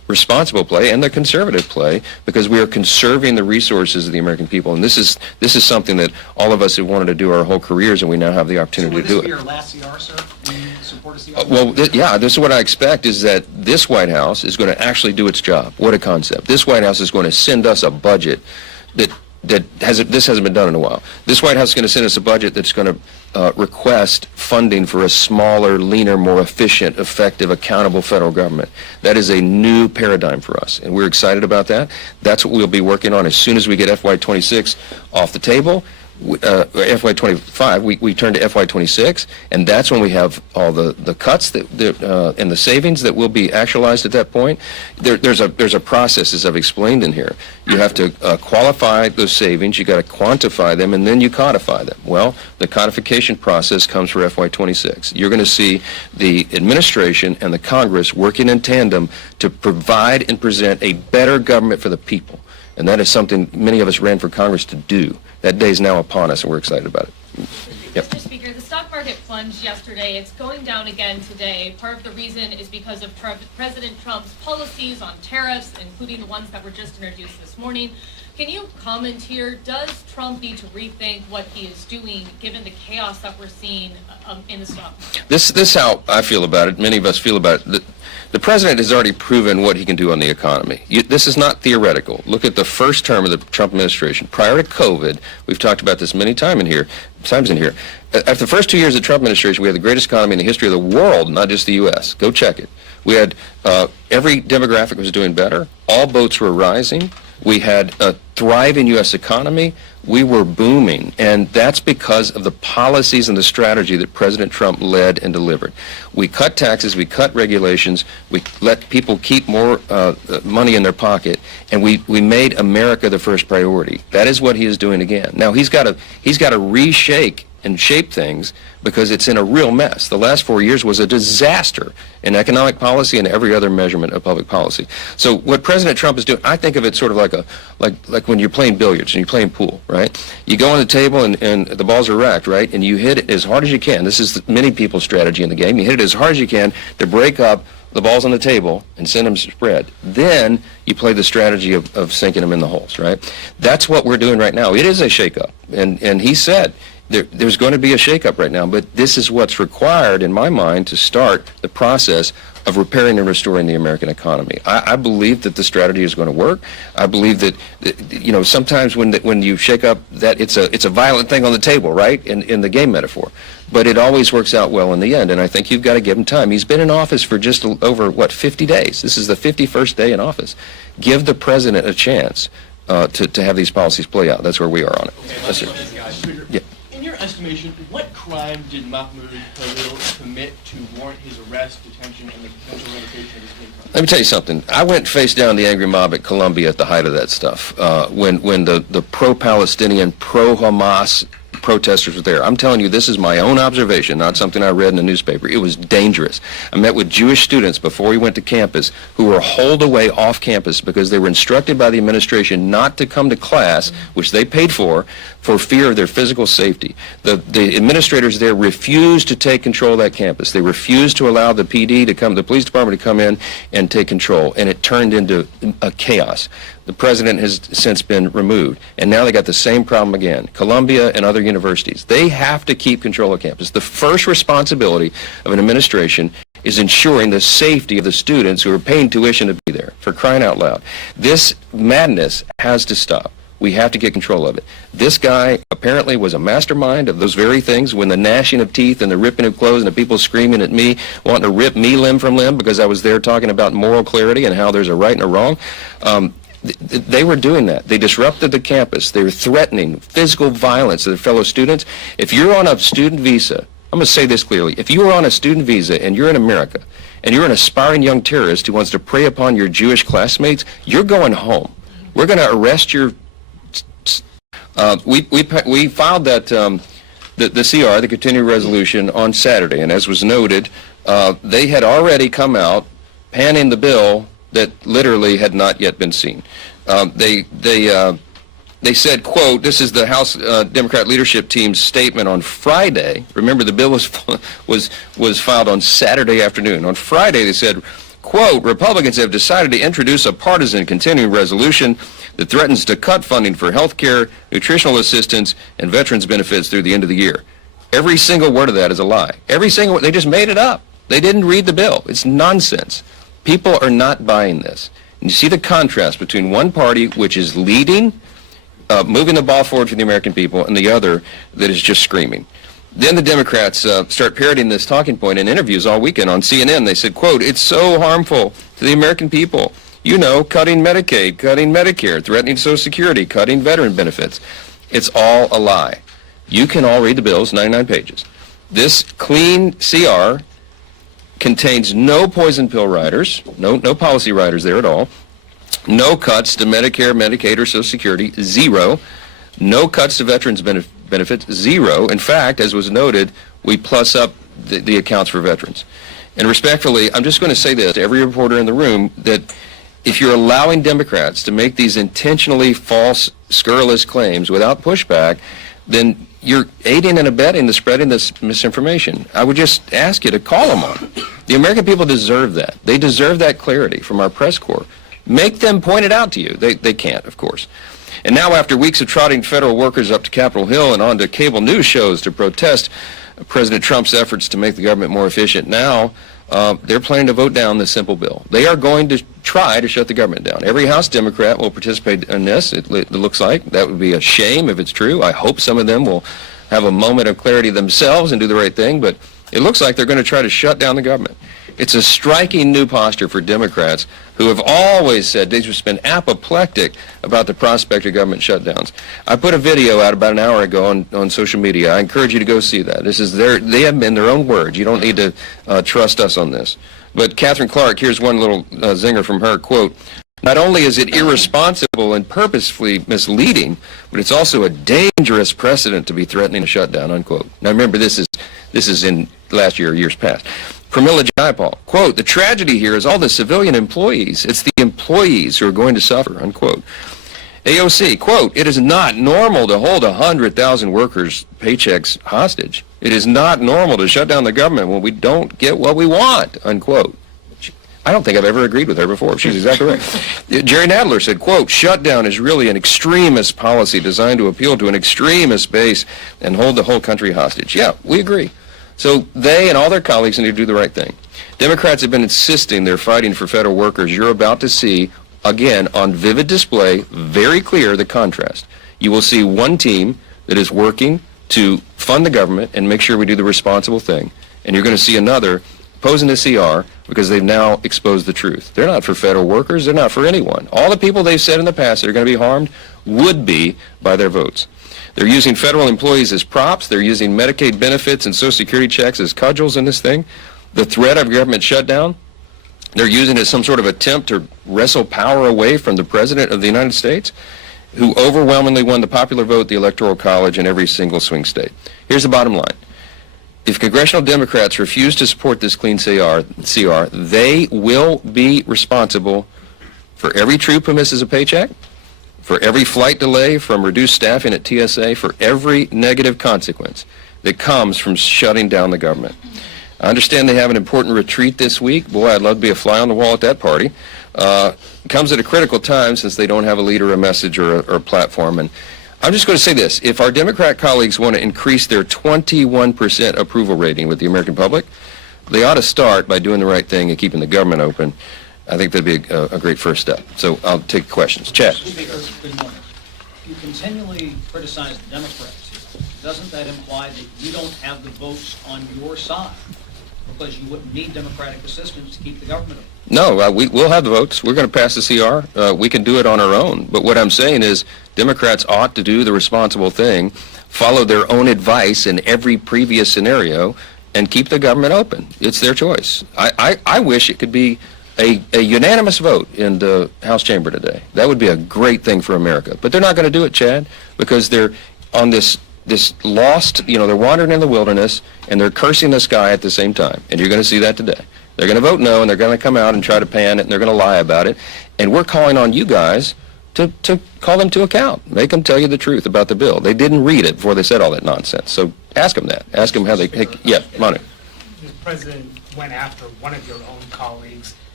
responsible play and the conservative play, because we are conserving the resources of the American people. And this is something that all of us have wanted to do our whole careers, and we now have the opportunity to do So will this it. be your last CR, sir? Do you support a CR? Well, this is what I expect, is that this White House is going to actually do its job. What a concept. This White House is going to send us a budget this hasn't been done in a while. This White House is going to send us a budget that's going to request funding for a smaller, leaner, more efficient, effective, accountable federal government. That is a new paradigm for us, and we're excited about that. That's what we'll be working on as soon as we get FY26 off the table. FY25, we turn to FY26, and that's when we have all the cuts and the savings that will be actualized at that point. There's a process, as I've explained in here. You have to qualify those savings, you got to quantify them, and then you codify them. Well, the codification process comes for FY26. You're going to see the administration and the Congress working in tandem to provide and present a better government for the people. And that is something many of us ran for Congress to do. That day is now upon us, and we're excited about it. Yep. Mr. Speaker, the stock market plunged yesterday. It's going down again today. Part of the reason is because of President Trump's policies on tariffs, including the ones that were just introduced this morning. Can you comment here? Does Trump need to rethink what he is doing, given the chaos that we're seeing in the stock market? This is how I feel about it. Many of us feel about it. The president has already proven what he can do on the economy. This is not theoretical. Look at the first term of the Trump administration. Prior to COVID, we've talked about this many times in here. After the first 2 years of the Trump administration, we had the greatest economy in the history of the world, not just the U.S. Go check it. We had every demographic was doing better. All boats were rising. We had a thriving U.S. economy. We were booming, and that's because of the policies and the strategy that President Trump led and delivered. We cut taxes, we cut regulations, we let people keep more money in their pocket, and we made America the first priority. That is what he is doing again. Now he's got to reshake and shape things, because it's in a real mess. The last 4 years was a disaster in economic policy and every other measurement of public policy. So what President Trump is doing, I think of it sort of like when you're playing billiards and you're playing pool, right? You go on the table and the balls are racked, right? And you hit it as hard as you can. This is many people's strategy in the game. You hit it as hard as you can to break up the balls on the table and send them spread. Then you play the strategy of sinking them in the holes, right? That's what we're doing right now. It is a shakeup, and he said there's going to be a shakeup right now, but this is what's required, in my mind, to start the process of repairing and restoring the American economy. I believe that the strategy is going to work. I believe that sometimes when you shake up, that it's a violent thing on the table, right? In the game metaphor, but it always works out well in the end. And I think you've got to give him time. He's been in office for just over 50 days. This is the 51st day in office. Give the president a chance to have these policies play out. That's where we are on it. Yes, sir. Yeah. In your estimation, what crime did Mahmoud Khalil commit to warrant his arrest, detention, and the potential revocation of his green card? Let me tell you something. I went face down the angry mob at Columbia at the height of that stuff, when the pro-Palestinian, pro-Hamas protesters were there. I'm telling you, this is my own observation, not something I read in a newspaper. It was dangerous. I met with Jewish students before we went to campus who were holed away off campus because they were instructed by the administration not to come to class, which they paid for fear of their physical safety. The administrators there refused to take control of that campus. They refused to allow the PD to come, the police department to come in and take control, and it turned into a chaos. The president has since been removed, and now they got the same problem again. Columbia and other universities, they have to keep control of campus. The first responsibility of an administration is ensuring the safety of the students who are paying tuition to be there, for crying out loud. This madness has to stop. We have to get control of it. This guy apparently was a mastermind of those very things, when the gnashing of teeth and the ripping of clothes and the people screaming at me, wanting to rip me limb from limb because I was there talking about moral clarity and how there's a right and a wrong. They were doing that. They disrupted the campus. They were threatening physical violence to their fellow students. If you're on a student visa, I'm going to say this clearly. If you are on a student visa and you're in America and you're an aspiring young terrorist who wants to prey upon your Jewish classmates, you're going home. We're going to arrest your... We filed that the CR, the continuing resolution, on Saturday, and as was noted, they had already come out panning the bill that literally had not yet been seen. They said, quote, this is the House Democrat leadership team's statement on Friday. Remember, the bill was filed on Saturday afternoon. On Friday, they said, quote, Republicans have decided to introduce a partisan continuing resolution that threatens to cut funding for health care, nutritional assistance, and veterans benefits through the end of the year. Every single word of that is a lie. Every single, they just made it up. They didn't read the bill. It's nonsense. People are not buying this. And you see the contrast between one party, which is leading, moving the ball forward for the American people, and the other that is just screaming. Then the Democrats start parroting this talking point in interviews all weekend on CNN. They said, quote, it's so harmful to the American people. You know, cutting Medicaid, cutting Medicare, threatening Social Security, cutting veteran benefits. It's all a lie. You can all read the bills, 99 pages. This clean CR contains no poison pill riders, no policy riders there at all, no cuts to Medicare, Medicaid, or Social Security, zero. No cuts to veterans benefits, zero. In fact, as was noted, we plus up the accounts for veterans. And respectfully, I'm just going to say this to every reporter in the room, that if you're allowing Democrats to make these intentionally false, scurrilous claims without pushback, then you're aiding and abetting the spreading this misinformation. I would just ask you to call them on it. The American people deserve that. They deserve that clarity from our press corps. Make them point it out to you. They can't, of course. And now, after weeks of trotting federal workers up to Capitol Hill and onto cable news shows to protest President Trump's efforts to make the government more efficient, now they're planning to vote down this simple bill. They are going to try to shut the government down. Every House Democrat will participate in this, it looks like. That would be a shame if it's true. I hope some of them will have a moment of clarity themselves and do the right thing, but it looks like they're going to try to shut down the government. It's a striking new posture for Democrats who have always said they've just been apoplectic about the prospect of government shutdowns. I put a video out about an hour ago on social media. I encourage you to go see that. This is they have been their own words. You don't need to trust us on this. But Catherine Clark, here's one little zinger from her, quote, not only is it irresponsible and purposefully misleading, but it's also a dangerous precedent to be threatening a shutdown, unquote. Now remember, this is in last year or years past. Pramila Jayapal, quote, the tragedy here is all the civilian employees. It's the employees who are going to suffer, unquote. AOC, quote, it is not normal to hold 100,000 workers' paychecks hostage. It is not normal to shut down the government when we don't get what we want, unquote. I don't think I've ever agreed with her before. She's exactly right. Jerry Nadler said, quote, shutdown is really an extremist policy designed to appeal to an extremist base and hold the whole country hostage. Yeah, we agree. So they and all their colleagues need to do the right thing. Democrats have been insisting they're fighting for federal workers. You're about to see, again, on vivid display, very clear the contrast. You will see one team that is working to fund the government and make sure we do the responsible thing. And you're going to see another opposing the CR because they've now exposed the truth. They're not for federal workers. They're not for anyone. All the people they've said in the past that are going to be harmed would be by their votes. They're using federal employees as props. They're using Medicaid benefits and Social Security checks as cudgels in this thing. The threat of government shutdown, they're using it as some sort of attempt to wrestle power away from the President of the United States, who overwhelmingly won the popular vote, the Electoral College, in every single swing state. Here's the bottom line. If congressional Democrats refuse to support this clean CR, they will be responsible for every troop who misses a paycheck, for every flight delay from reduced staffing at TSA, for every negative consequence that comes from shutting down the government. I understand they have an important retreat this week. Boy, I'd love to be a fly on the wall at that party. It comes at a critical time since they don't have a leader, a message, or a platform. And I'm just going to say this. If our Democrat colleagues want to increase their 21% approval rating with the American public, they ought to start by doing the right thing and keeping the government open. I think that'd be a great first step. So I'll take questions. Chad. Speaker, good morning. You continually criticize the Democrats here. Doesn't that imply that you don't have the votes on your side? Because you wouldn't need Democratic assistance to keep the government open. No, we'll have the votes. We're going to pass the CR. We can do it on our own. But what I'm saying is Democrats ought to do the responsible thing, follow their own advice in every previous scenario, and keep the government open. It's their choice. I wish it could be a unanimous vote in the House chamber today. That would be a great thing for America. But they're not going to do it, Chad, because they're on this lost, they're wandering in the wilderness, and they're cursing the sky at the same time. And you're going to see that today. They're going to vote no, and they're going to come out and try to pan it, and they're going to lie about it. And we're calling on you guys to call them to account. Make them tell you the truth about the bill. They didn't read it before they said all that nonsense. So ask them that. Ask them how they pick. Yeah, Manu. The president went after one of your own colleagues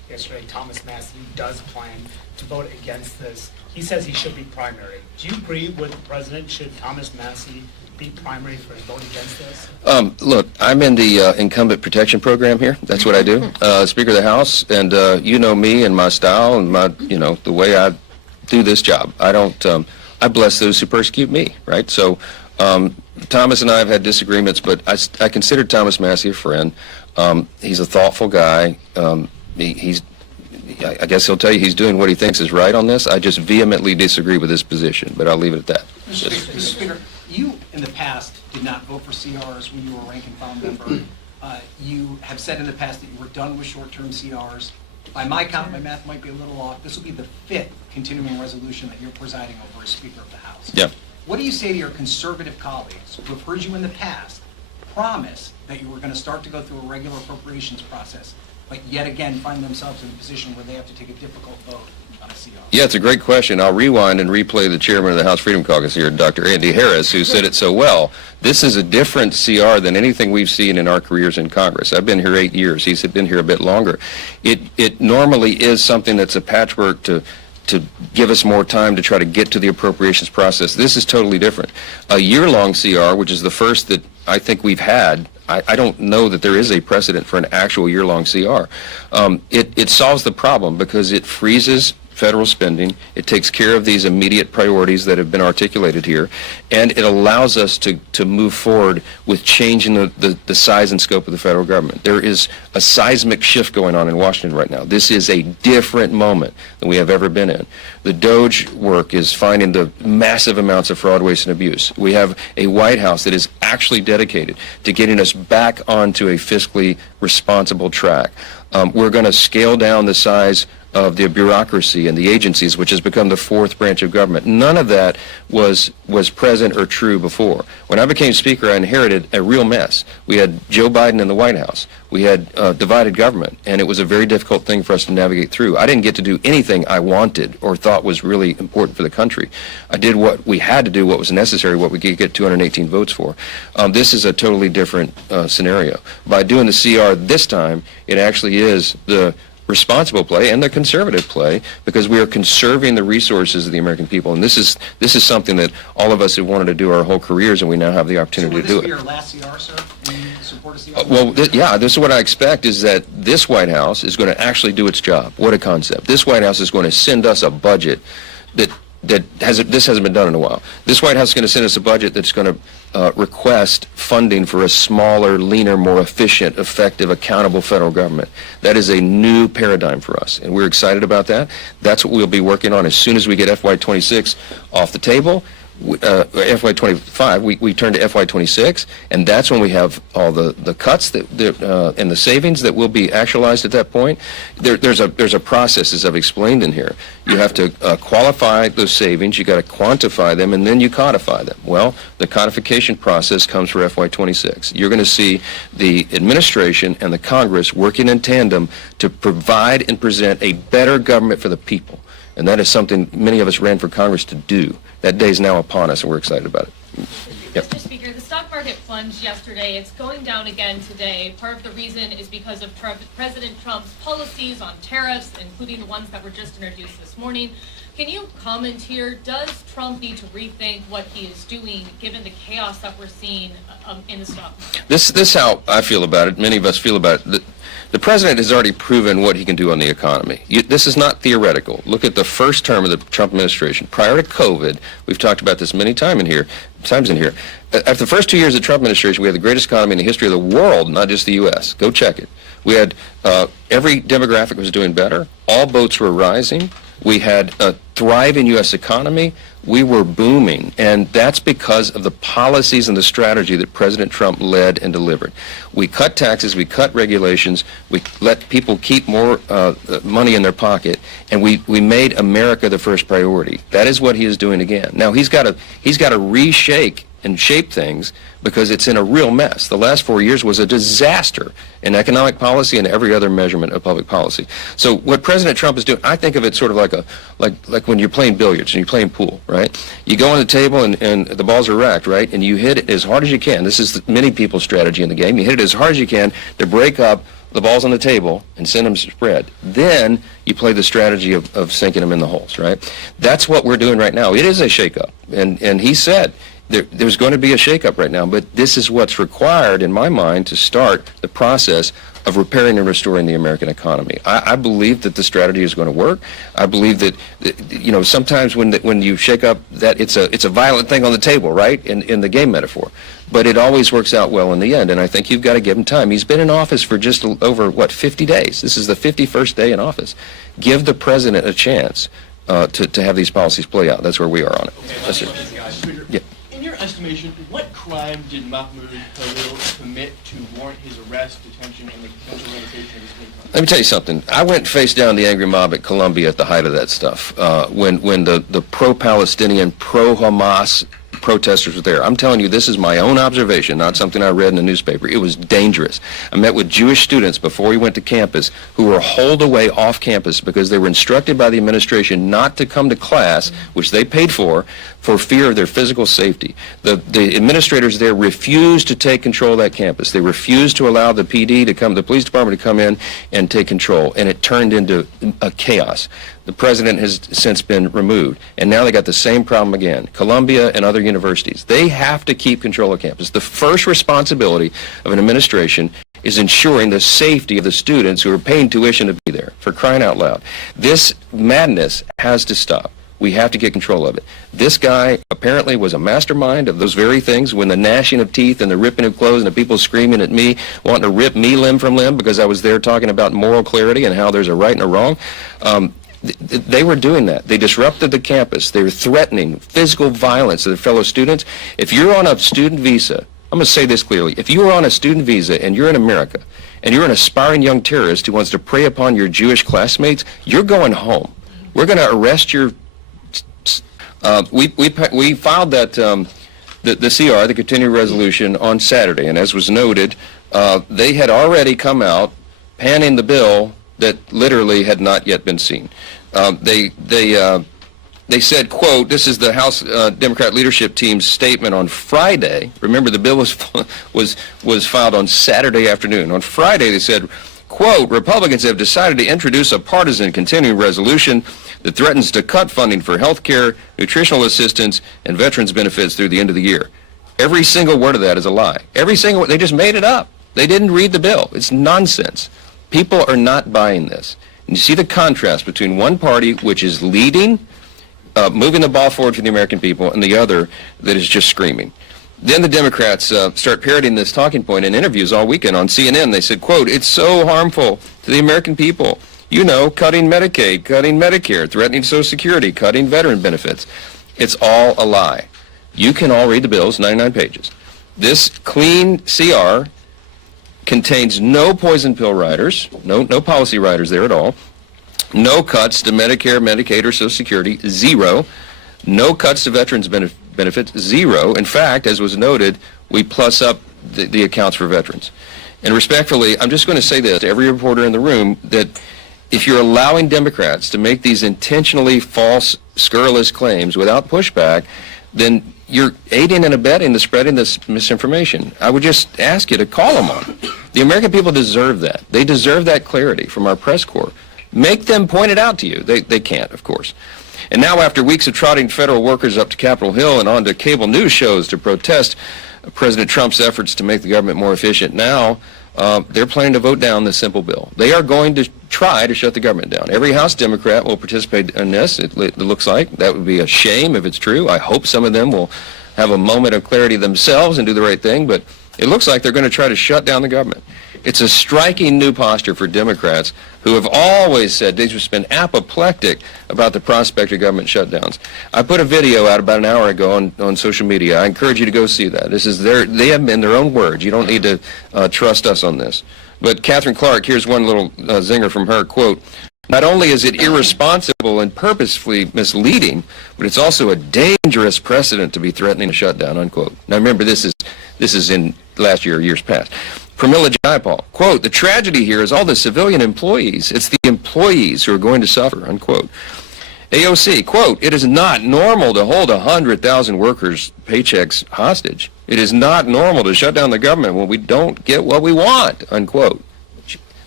yesterday, Thomas Massey does plan to vote against this. He says he should be primary. Do you agree with the president? Should Thomas Massey be primary for a vote against this? Look, I'm in the incumbent protection program here. That's what I do. Speaker of the House, and you know me and my style and my, the way I do this job. I don't, I bless those who persecute me, right? So Thomas and I have had disagreements, but I consider Thomas Massey a friend. He's a thoughtful guy. I guess he'll tell you he's doing what he thinks is right on this. I just vehemently disagree with his position, but I'll leave it at that. Mr. Speaker, you in the past did not vote for CRs when you were a rank and file member. You have said in the past that you were done with short-term CRs. By my count, my math might be a little off. This will be the 5th continuing resolution that you're presiding over as Speaker of the House. Yeah. What do you say to your conservative colleagues who have heard you in the past promise that you were going to start to go through a regular appropriations process, but yet again find themselves in a position where they have to take a difficult vote on a CR? Yeah, it's a great question. I'll rewind and replay the chairman of the House Freedom Caucus here, Dr. Andy Harris, who said it so well. This is a different CR than anything we've seen in our careers in Congress. I've been here 8 years. He's been here a bit longer. It normally is something that's a patchwork to give us more time to try to get to the appropriations process. This is totally different. A year-long CR, which is the first that I think we've had, I don't know that there is a precedent for an actual year-long CR. It solves the problem because it freezes federal spending, it takes care of these immediate priorities that have been articulated here, and it allows us to move forward with changing the size and scope of the federal government. There is a seismic shift going on in Washington right now. This is a different moment than we have ever been in. The DOJ work is finding the massive amounts of fraud, waste, and abuse. We have a White House that is actually dedicated to getting us back onto a fiscally responsible track. We're going to scale down the size of the bureaucracy and the agencies, which has become the 4th branch of government. None of that was present or true before. When I became Speaker, I inherited a real mess. We had Joe Biden in the White House. We had divided government, and it was a very difficult thing for us to navigate through. I didn't get to do anything I wanted or thought was really important for the country. I did what we had to do, what was necessary, what we could get 218 votes for. This is a totally different scenario. By doing the CR this time, it actually is the responsible play and the conservative play, because we are conserving the resources of the American people, and this is something that all of us have wanted to do our whole careers, and we now have the opportunity to do it. So will this be your last CR, sir, in support of CR? Well, this is what I expect, is that this White House is going to actually do its job. What a concept. This White House is going to send us a budget this hasn't been done in a while. This White House is going to send us a budget that's going to request funding for a smaller, leaner, more efficient, effective, accountable federal government. That is a new paradigm for us, and we're excited about that. That's what we'll be working on as soon as we get FY26 off the table. FY25, we turn to FY26, and that's when we have all the cuts and the savings that will be actualized at that point. There's a process, as I've explained in here. You have to qualify those savings, you got to quantify them, and then you codify them. Well, the codification process comes for FY26. You're going to see the administration and the Congress working in tandem to provide and present a better government for the people. And that is something many of us ran for Congress to do. That day is now upon us, and we're excited about it. Yep. Mr. Speaker, the stock market plunged yesterday. It's going down again today. Part of the reason is because of President Trump's policies on tariffs, including the ones that were just introduced this morning. Can you comment here? Does Trump need to rethink what he is doing, given the chaos that we're seeing in the stock market? This is how I feel about it. Many of us feel about it. The president has already proven what he can do on the economy. This is not theoretical. Look at the first term of the Trump administration. Prior to COVID, we've talked about this many times in here. After the first 2 years of the Trump administration, we had the greatest economy in the history of the world, not just the U.S. Go check it. We had every demographic was doing better. All boats were rising. We had a thriving U.S. economy. We were booming, and that's because of the policies and the strategy that President Trump led and delivered. We cut taxes, we cut regulations, we let people keep more money in their pocket, and we made America the first priority. That is what he is doing again. Now he's got to reshake and shape things because it's in a real mess. The last 4 years was a disaster in economic policy and every other measurement of public policy. So what President Trump is doing, I think of it sort of like when you're playing billiards and you're playing pool, right? You go on the table and the balls are racked, right? And you hit it as hard as you can. This is many people's strategy in the game. You hit it as hard as you can to break up the ball's on the table and send them spread. Then you play the strategy of sinking them in the holes, right? That's what we're doing right now. It is a shakeup. And he said there's going to be a shakeup right now, but this is what's required, in my mind, to start the process of repairing and restoring the American economy. I believe that the strategy is going to work. I believe that, sometimes when you shake up, that it's a violent thing on the table, right, in the game metaphor. But it always works out well in the end, and I think you've got to give him time. He's been in office for just over, 50 days. This is the 51st day in office. Give the president a chance to have these policies play out. That's where we are on it. Yes, sir. Yeah. In your estimation, what crime did Mahmoud Khalil commit to warrant his arrest, detention, and the potential revocation of his green card? Let me tell you something. I went and faced down the angry mob at Columbia at the height of that stuff, when the pro-Palestinian, pro-Hamas protesters were there. I'm telling you, this is my own observation, not something I read in the newspaper. It was dangerous. I met with Jewish students before we went to campus who were holed away off campus because they were instructed by the administration not to come to class, which they paid for fear of their physical safety. The administrators there refused to take control of that campus. They refused to allow the PD to come, the police department to come in and take control, and it turned into a chaos. The president has since been removed, and now they got the same problem again. Columbia and other universities, they have to keep control of campus. The first responsibility of an administration is ensuring the safety of the students who are paying tuition to be there, for crying out loud. This madness has to stop. We have to get control of it. This guy apparently was a mastermind of those very things, when the gnashing of teeth and the ripping of clothes and the people screaming at me, wanting to rip me limb from limb because I was there talking about moral clarity and how there's a right and a wrong. They were doing that. They disrupted the campus. They were threatening physical violence to their fellow students. If you're on a student visa, I'm going to say this clearly. If you are on a student visa and you're in America and you're an aspiring young terrorist who wants to prey upon your Jewish classmates, you're going home. We're going to arrest your... We filed that the CR, the continuing resolution, on Saturday, and as was noted, they had already come out panning the bill that literally had not yet been seen. They said, quote, this is the House Democrat leadership team's statement on Friday. Remember, the bill was filed on Saturday afternoon. On Friday, they said, quote, Republicans have decided to introduce a partisan continuing resolution that threatens to cut funding for health care, nutritional assistance, and veterans benefits through the end of the year. Every single word of that is a lie. Every single, they just made it up. They didn't read the bill. It's nonsense. People are not buying this. And you see the contrast between one party, which is leading, moving the ball forward for the American people, and the other that is just screaming. Then the Democrats start parroting this talking point in interviews all weekend on CNN. They said, quote, it's so harmful to the American people. You know, cutting Medicaid, cutting Medicare, threatening Social Security, cutting veteran benefits. It's all a lie. You can all read the bills, 99 pages. This clean CR contains no poison pill riders, no policy riders there at all, no cuts to Medicare, Medicaid, or Social Security, zero, no cuts to veterans benefits, zero. In fact, as was noted, we plus up the accounts for veterans. And respectfully, I'm just going to say this to every reporter in the room, that if you're allowing Democrats to make these intentionally false, scurrilous claims without pushback, then you're aiding and abetting the spreading this misinformation. I would just ask you to call them on it. The American people deserve that. They deserve that clarity from our press corps. Make them point it out to you. They can't, of course. And now, after weeks of trotting federal workers up to Capitol Hill and onto cable news shows to protest President Trump's efforts to make the government more efficient, now they're planning to vote down this simple bill. They are going to try to shut the government down. Every House Democrat will participate in this, it looks like. That would be a shame if it's true. I hope some of them will have a moment of clarity themselves and do the right thing, but it looks like they're going to try to shut down the government. It's a striking new posture for Democrats who have always said they've just been apoplectic about the prospect of government shutdowns. I put a video out about an hour ago on social media. I encourage you to go see that. This is they have been their own words. You don't need to trust us on this. But Catherine Clark, here's one little zinger from her, quote, not only is it irresponsible and purposefully misleading, but it's also a dangerous precedent to be threatening a shutdown, unquote. Now remember, this is in last year or years past. Pramila Jayapal, quote, the tragedy here is all the civilian employees. It's the employees who are going to suffer, unquote. AOC, quote, it is not normal to hold 100,000 workers' paychecks hostage. It is not normal to shut down the government when we don't get what we want, unquote.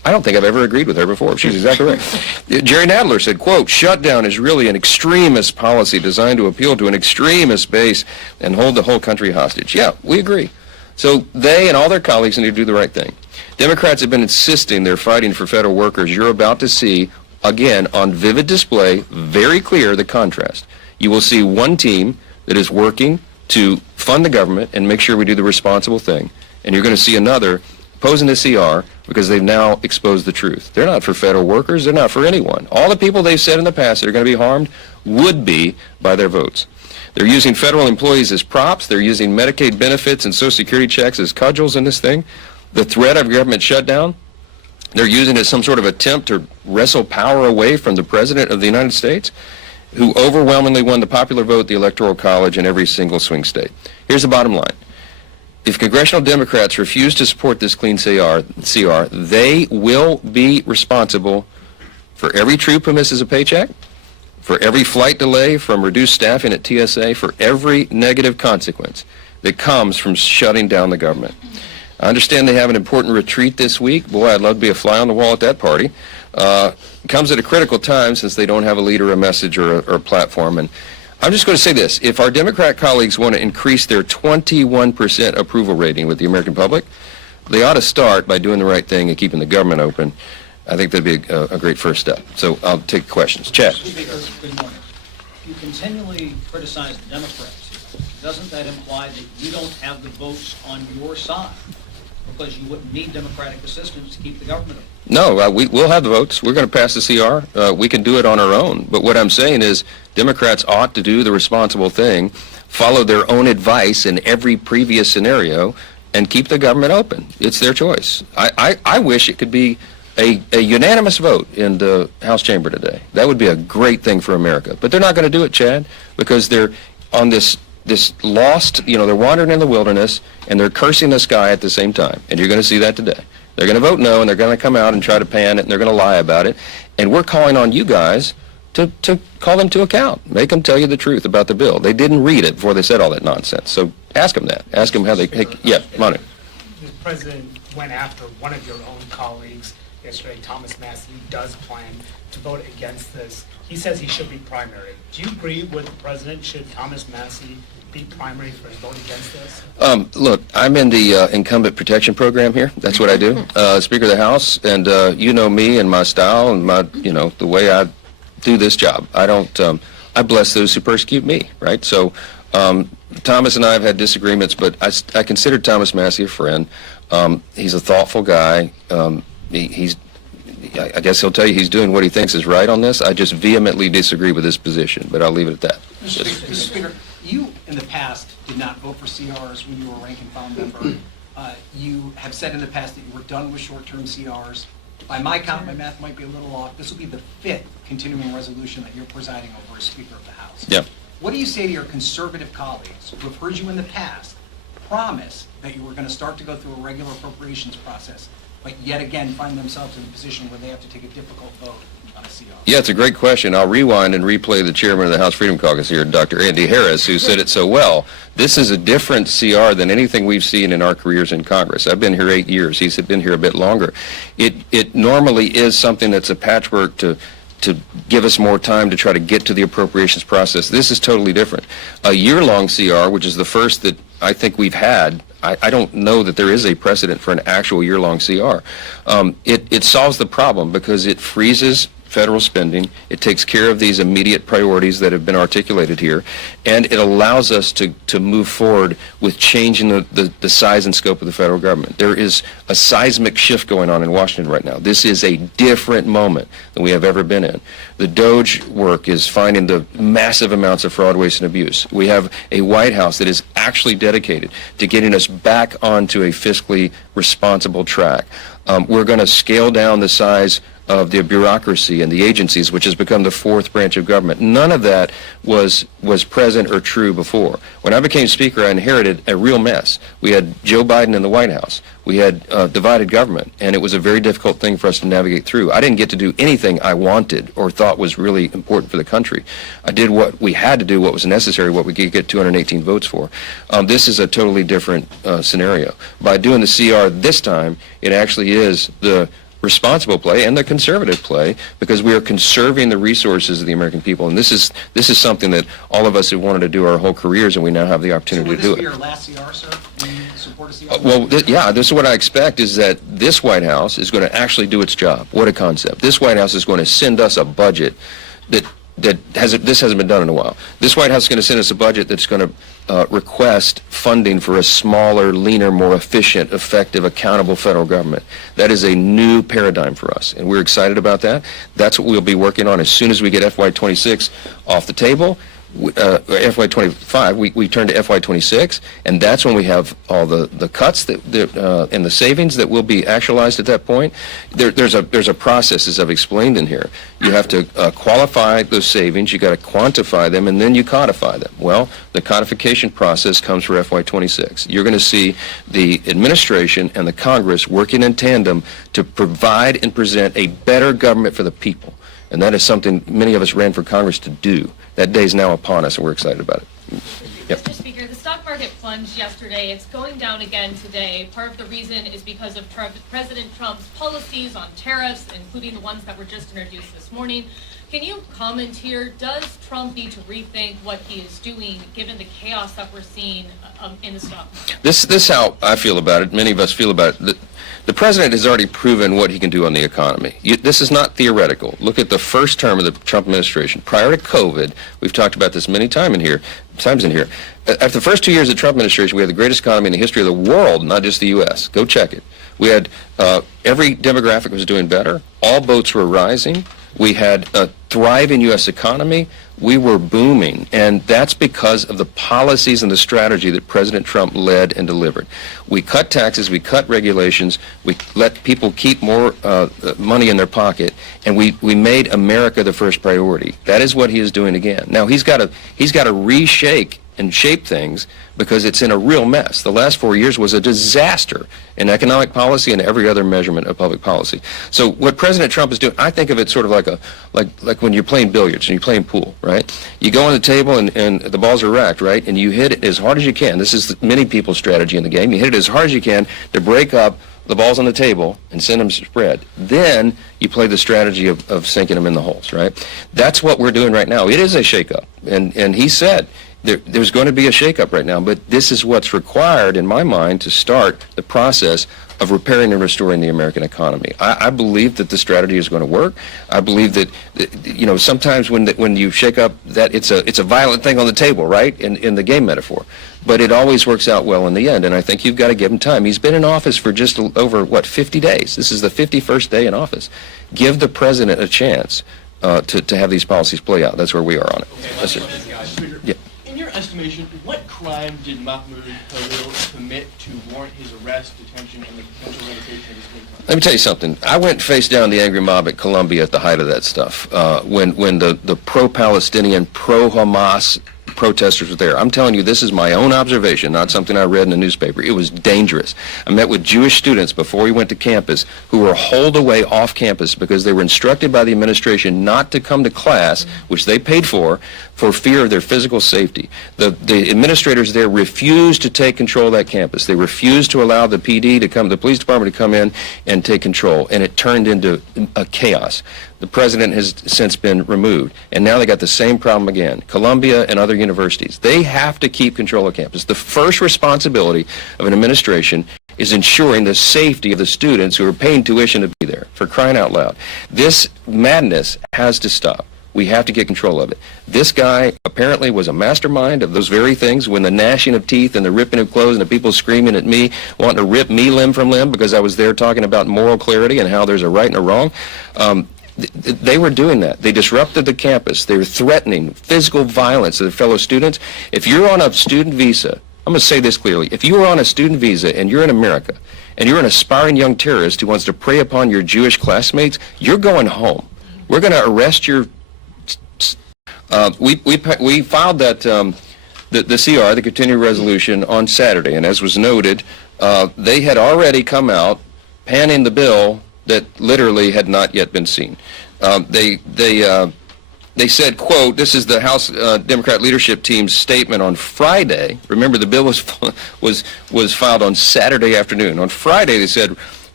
I don't think I've ever agreed with her before. She's exactly right. Jerry Nadler said, quote, "Shutdown is really an extremist policy designed to appeal to an extremist base and hold the whole country hostage." Yeah, we agree. So they and all their colleagues need to do the right thing. Democrats have been insisting they're fighting for federal workers. You're about to see, again, on vivid display, very clear the contrast. You will see one team that is working to fund the government and make sure we do the responsible thing. And you're going to see another opposing the CR because they've now exposed the truth. They're not for federal workers. They're not for anyone. All the people they've said in the past that are going to be harmed would be by their votes. They're using federal employees as props. They're using Medicaid benefits and Social Security checks as cudgels in this thing. The threat of government shutdown, they're using it as some sort of attempt to wrestle power away from the President of the United States, who overwhelmingly won the popular vote, the Electoral College, in every single swing state. Here's the bottom line. If congressional Democrats refuse to support this clean CR, they will be responsible for every troop who misses a paycheck, for every flight delay from reduced staffing at TSA, for every negative consequence that comes from shutting down the government. I understand they have an important retreat this week. Boy, I'd love to be a fly on the wall at that party. It comes at a critical time since they don't have a leader, a message, or a platform. And I'm just going to say this. If our Democrat colleagues want to increase their 21% approval rating with the American public, they ought to start by doing the right thing and keeping the government open. I think that'd be a great first step. So I'll take questions. Chad. Speaker, good morning. You continually criticize the Democrats. Doesn't that imply that you don't have the votes on your side? Because you wouldn't need Democratic assistance to keep the government open. No, we'll have the votes. We're going to pass the CR. We can do it on our own. But what I'm saying is Democrats ought to do the responsible thing, follow their own advice in every previous scenario, and keep the government open. It's their choice. I wish it could be a unanimous vote in the House chamber today. That would be a great thing for America. But they're not going to do it, Chad, because they're on this lost, they're wandering in the wilderness, and they're cursing the sky at the same time. And you're going to see that today. They're going to vote no, and they're going to come out and try to pan it, and they're going to lie about it. And we're calling on you guys to call them to account. Make them tell you the truth about the bill. They didn't read it before they said all that nonsense. So ask them that. Ask them how they, Manu. The president went after one of your own colleagues yesterday, Thomas Massey, who does plan to vote against this. He says he should be primary. Do you agree with the president? Should Thomas Massey be primary for his vote against this? Look, I'm in the incumbent protection program here. That's what I do. Speaker of the House, and you know me and my style and my, the way I do this job. I don't, I bless those who persecute me, right? So Thomas and I have had disagreements, but I consider Thomas Massey a friend. He's a thoughtful guy. I guess he'll tell you he's doing what he thinks is right on this. I just vehemently disagree with his position, but I'll leave it at that. Mr. Speaker, you in the past did not vote for CRs when you were rank and file member. You have said in the past that you were done with short-term CRs. By my count, my math might be a little off. This will be the 5th continuing resolution that you're presiding over as Speaker of the House. Yeah. What do you say to your conservative colleagues who have heard you in the past promise that you were going to start to go through a regular appropriations process, but yet again find themselves in a position where they have to take a difficult vote on a CR? Yeah, it's a great question. I'll rewind and replay the chairman of the House Freedom Caucus here, Dr. Andy Harris, who said it so well. This is a different CR than anything we've seen in our careers in Congress. I've been here 8 years. He's been here a bit longer. It normally is something that's a patchwork to give us more time to try to get to the appropriations process. This is totally different. A year-long CR, which is the first that I think we've had, I don't know that there is a precedent for an actual year-long CR. It solves the problem because it freezes federal spending, it takes care of these immediate priorities that have been articulated here, and it allows us to move forward with changing the size and scope of the federal government. There is a seismic shift going on in Washington right now. This is a different moment than we have ever been in. The DOJ work is finding the massive amounts of fraud, waste, and abuse. We have a White House that is actually dedicated to getting us back onto a fiscally responsible track. We're going to scale down the size of the bureaucracy and the agencies, which has become the 4th branch of government. None of that was present or true before. When I became Speaker, I inherited a real mess. We had Joe Biden in the White House. We had divided government, and it was a very difficult thing for us to navigate through. I didn't get to do anything I wanted or thought was really important for the country. I did what we had to do, what was necessary, what we could get 218 votes for. This is a totally different scenario. By doing the CR this time, it actually is the responsible play and the conservative play, because we are conserving the resources of the American people. And this is something that all of us have wanted to do our whole careers, and we now have the So opportunity would to do this be it. your last CR, sir? Will you support a CR? Well, this is what I expect, is that this White House is going to actually do its job. What a concept. This White House is going to send us a budget this hasn't been done in a while. This White House is going to send us a budget that's going to request funding for a smaller, leaner, more efficient, effective, accountable federal government. That is a new paradigm for us, and we're excited about that. That's what we'll be working on as soon as we get FY26 off the table. FY25, we turn to FY26, and that's when we have all the cuts and the savings that will be actualized at that point. There's a process, as I've explained in here. You have to qualify those savings, you got to quantify them, and then you codify them. Well, the codification process comes for FY26. You're going to see the administration and the Congress working in tandem to provide and present a better government for the people. And that is something many of us ran for Congress to do. That day is now upon us, and we're excited about it. Yep. Mr. Speaker, the stock market plunged yesterday. It's going down again today. Part of the reason is because of President Trump's policies on tariffs, including the ones that were just introduced this morning. Can you comment here? Does Trump need to rethink what he is doing, given the chaos that we're seeing in the stock market? This is how I feel about it. Many of us feel about it. The president has already proven what he can do on the economy. This is not theoretical. Look at the first term of the Trump administration. Prior to COVID, we've talked about this many times in here. After the first 2 years of the Trump administration, we had the greatest economy in the history of the world, not just the U.S. Go check it. We had every demographic was doing better. All boats were rising. We had a thriving U.S. economy. We were booming, and that's because of the policies and the strategy that President Trump led and delivered. We cut taxes, we cut regulations, we let people keep more money in their pocket, and we made America the first priority. That is what he is doing again. Now he's got to reshake and shape things, because it's in a real mess. The last 4 years was a disaster in economic policy and every other measurement of public policy. So what President Trump is doing, I think of it sort of like when you're playing billiards and you're playing pool, right? You go on the table and the balls are racked, right? And you hit it as hard as you can. This is many people's strategy in the game. You hit it as hard as you can to break up the balls on the table and send them spread. Then you play the strategy of sinking them in the holes, right? That's what we're doing right now. It is a shakeup, and he said there's going to be a shakeup right now, but this is what's required, in my mind, to start the process of repairing and restoring the American economy. I believe that the strategy is going to work. I believe that sometimes when you shake up, that it's a violent thing on the table, right? In the game metaphor, but it always works out well in the end. And I think you've got to give him time. He's been in office for just over 50 days. This is the 51st day in office. Give the president a chance to have these policies play out. That's where we are on it. Okay, Yes, sir. Speaker, Yeah. in your estimation, what crime did Mahmoud Khalil commit to warrant his arrest, detention, and the potential revocation of his green card? Let me tell you something. I went and faced down the angry mob at Columbia at the height of that stuff, when the pro-Palestinian, pro-Hamas protesters were there. I'm telling you, this is my own observation, not something I read in the newspaper. It was dangerous. I met with Jewish students before we went to campus who were holed away off campus because they were instructed by the administration not to come to class, which they paid for fear of their physical safety. The administrators there refused to take control of that campus. They refused to allow the PD to come, the police department to come in and take control, and it turned into a chaos. The president has since been removed, and now they got the same problem again. Columbia and other universities, they have to keep control of campus. The first responsibility of an administration is ensuring the safety of the students who are paying tuition to be there, for crying out loud. This madness has to stop. We have to get control of it. This guy apparently was a mastermind of those very things, when the gnashing of teeth and the ripping of clothes and the people screaming at me, wanting to rip me limb from limb because I was there talking about moral clarity and how there's a right and a wrong. They were doing that. They disrupted the campus. They were threatening physical violence to their fellow students. If you're on a student visa, I'm going to say this clearly, if you are on a student visa and you're in America and you're an aspiring young terrorist who wants to prey upon your Jewish classmates, you're going home. We're going to arrest your... We filed that the CR, the continuing resolution, on Saturday, and as was noted, they had already come out panning the bill that literally had not yet been seen. They said, quote, this is the House Democrat leadership team's statement on Friday. Remember, the bill was filed on Saturday afternoon. On Friday, they said,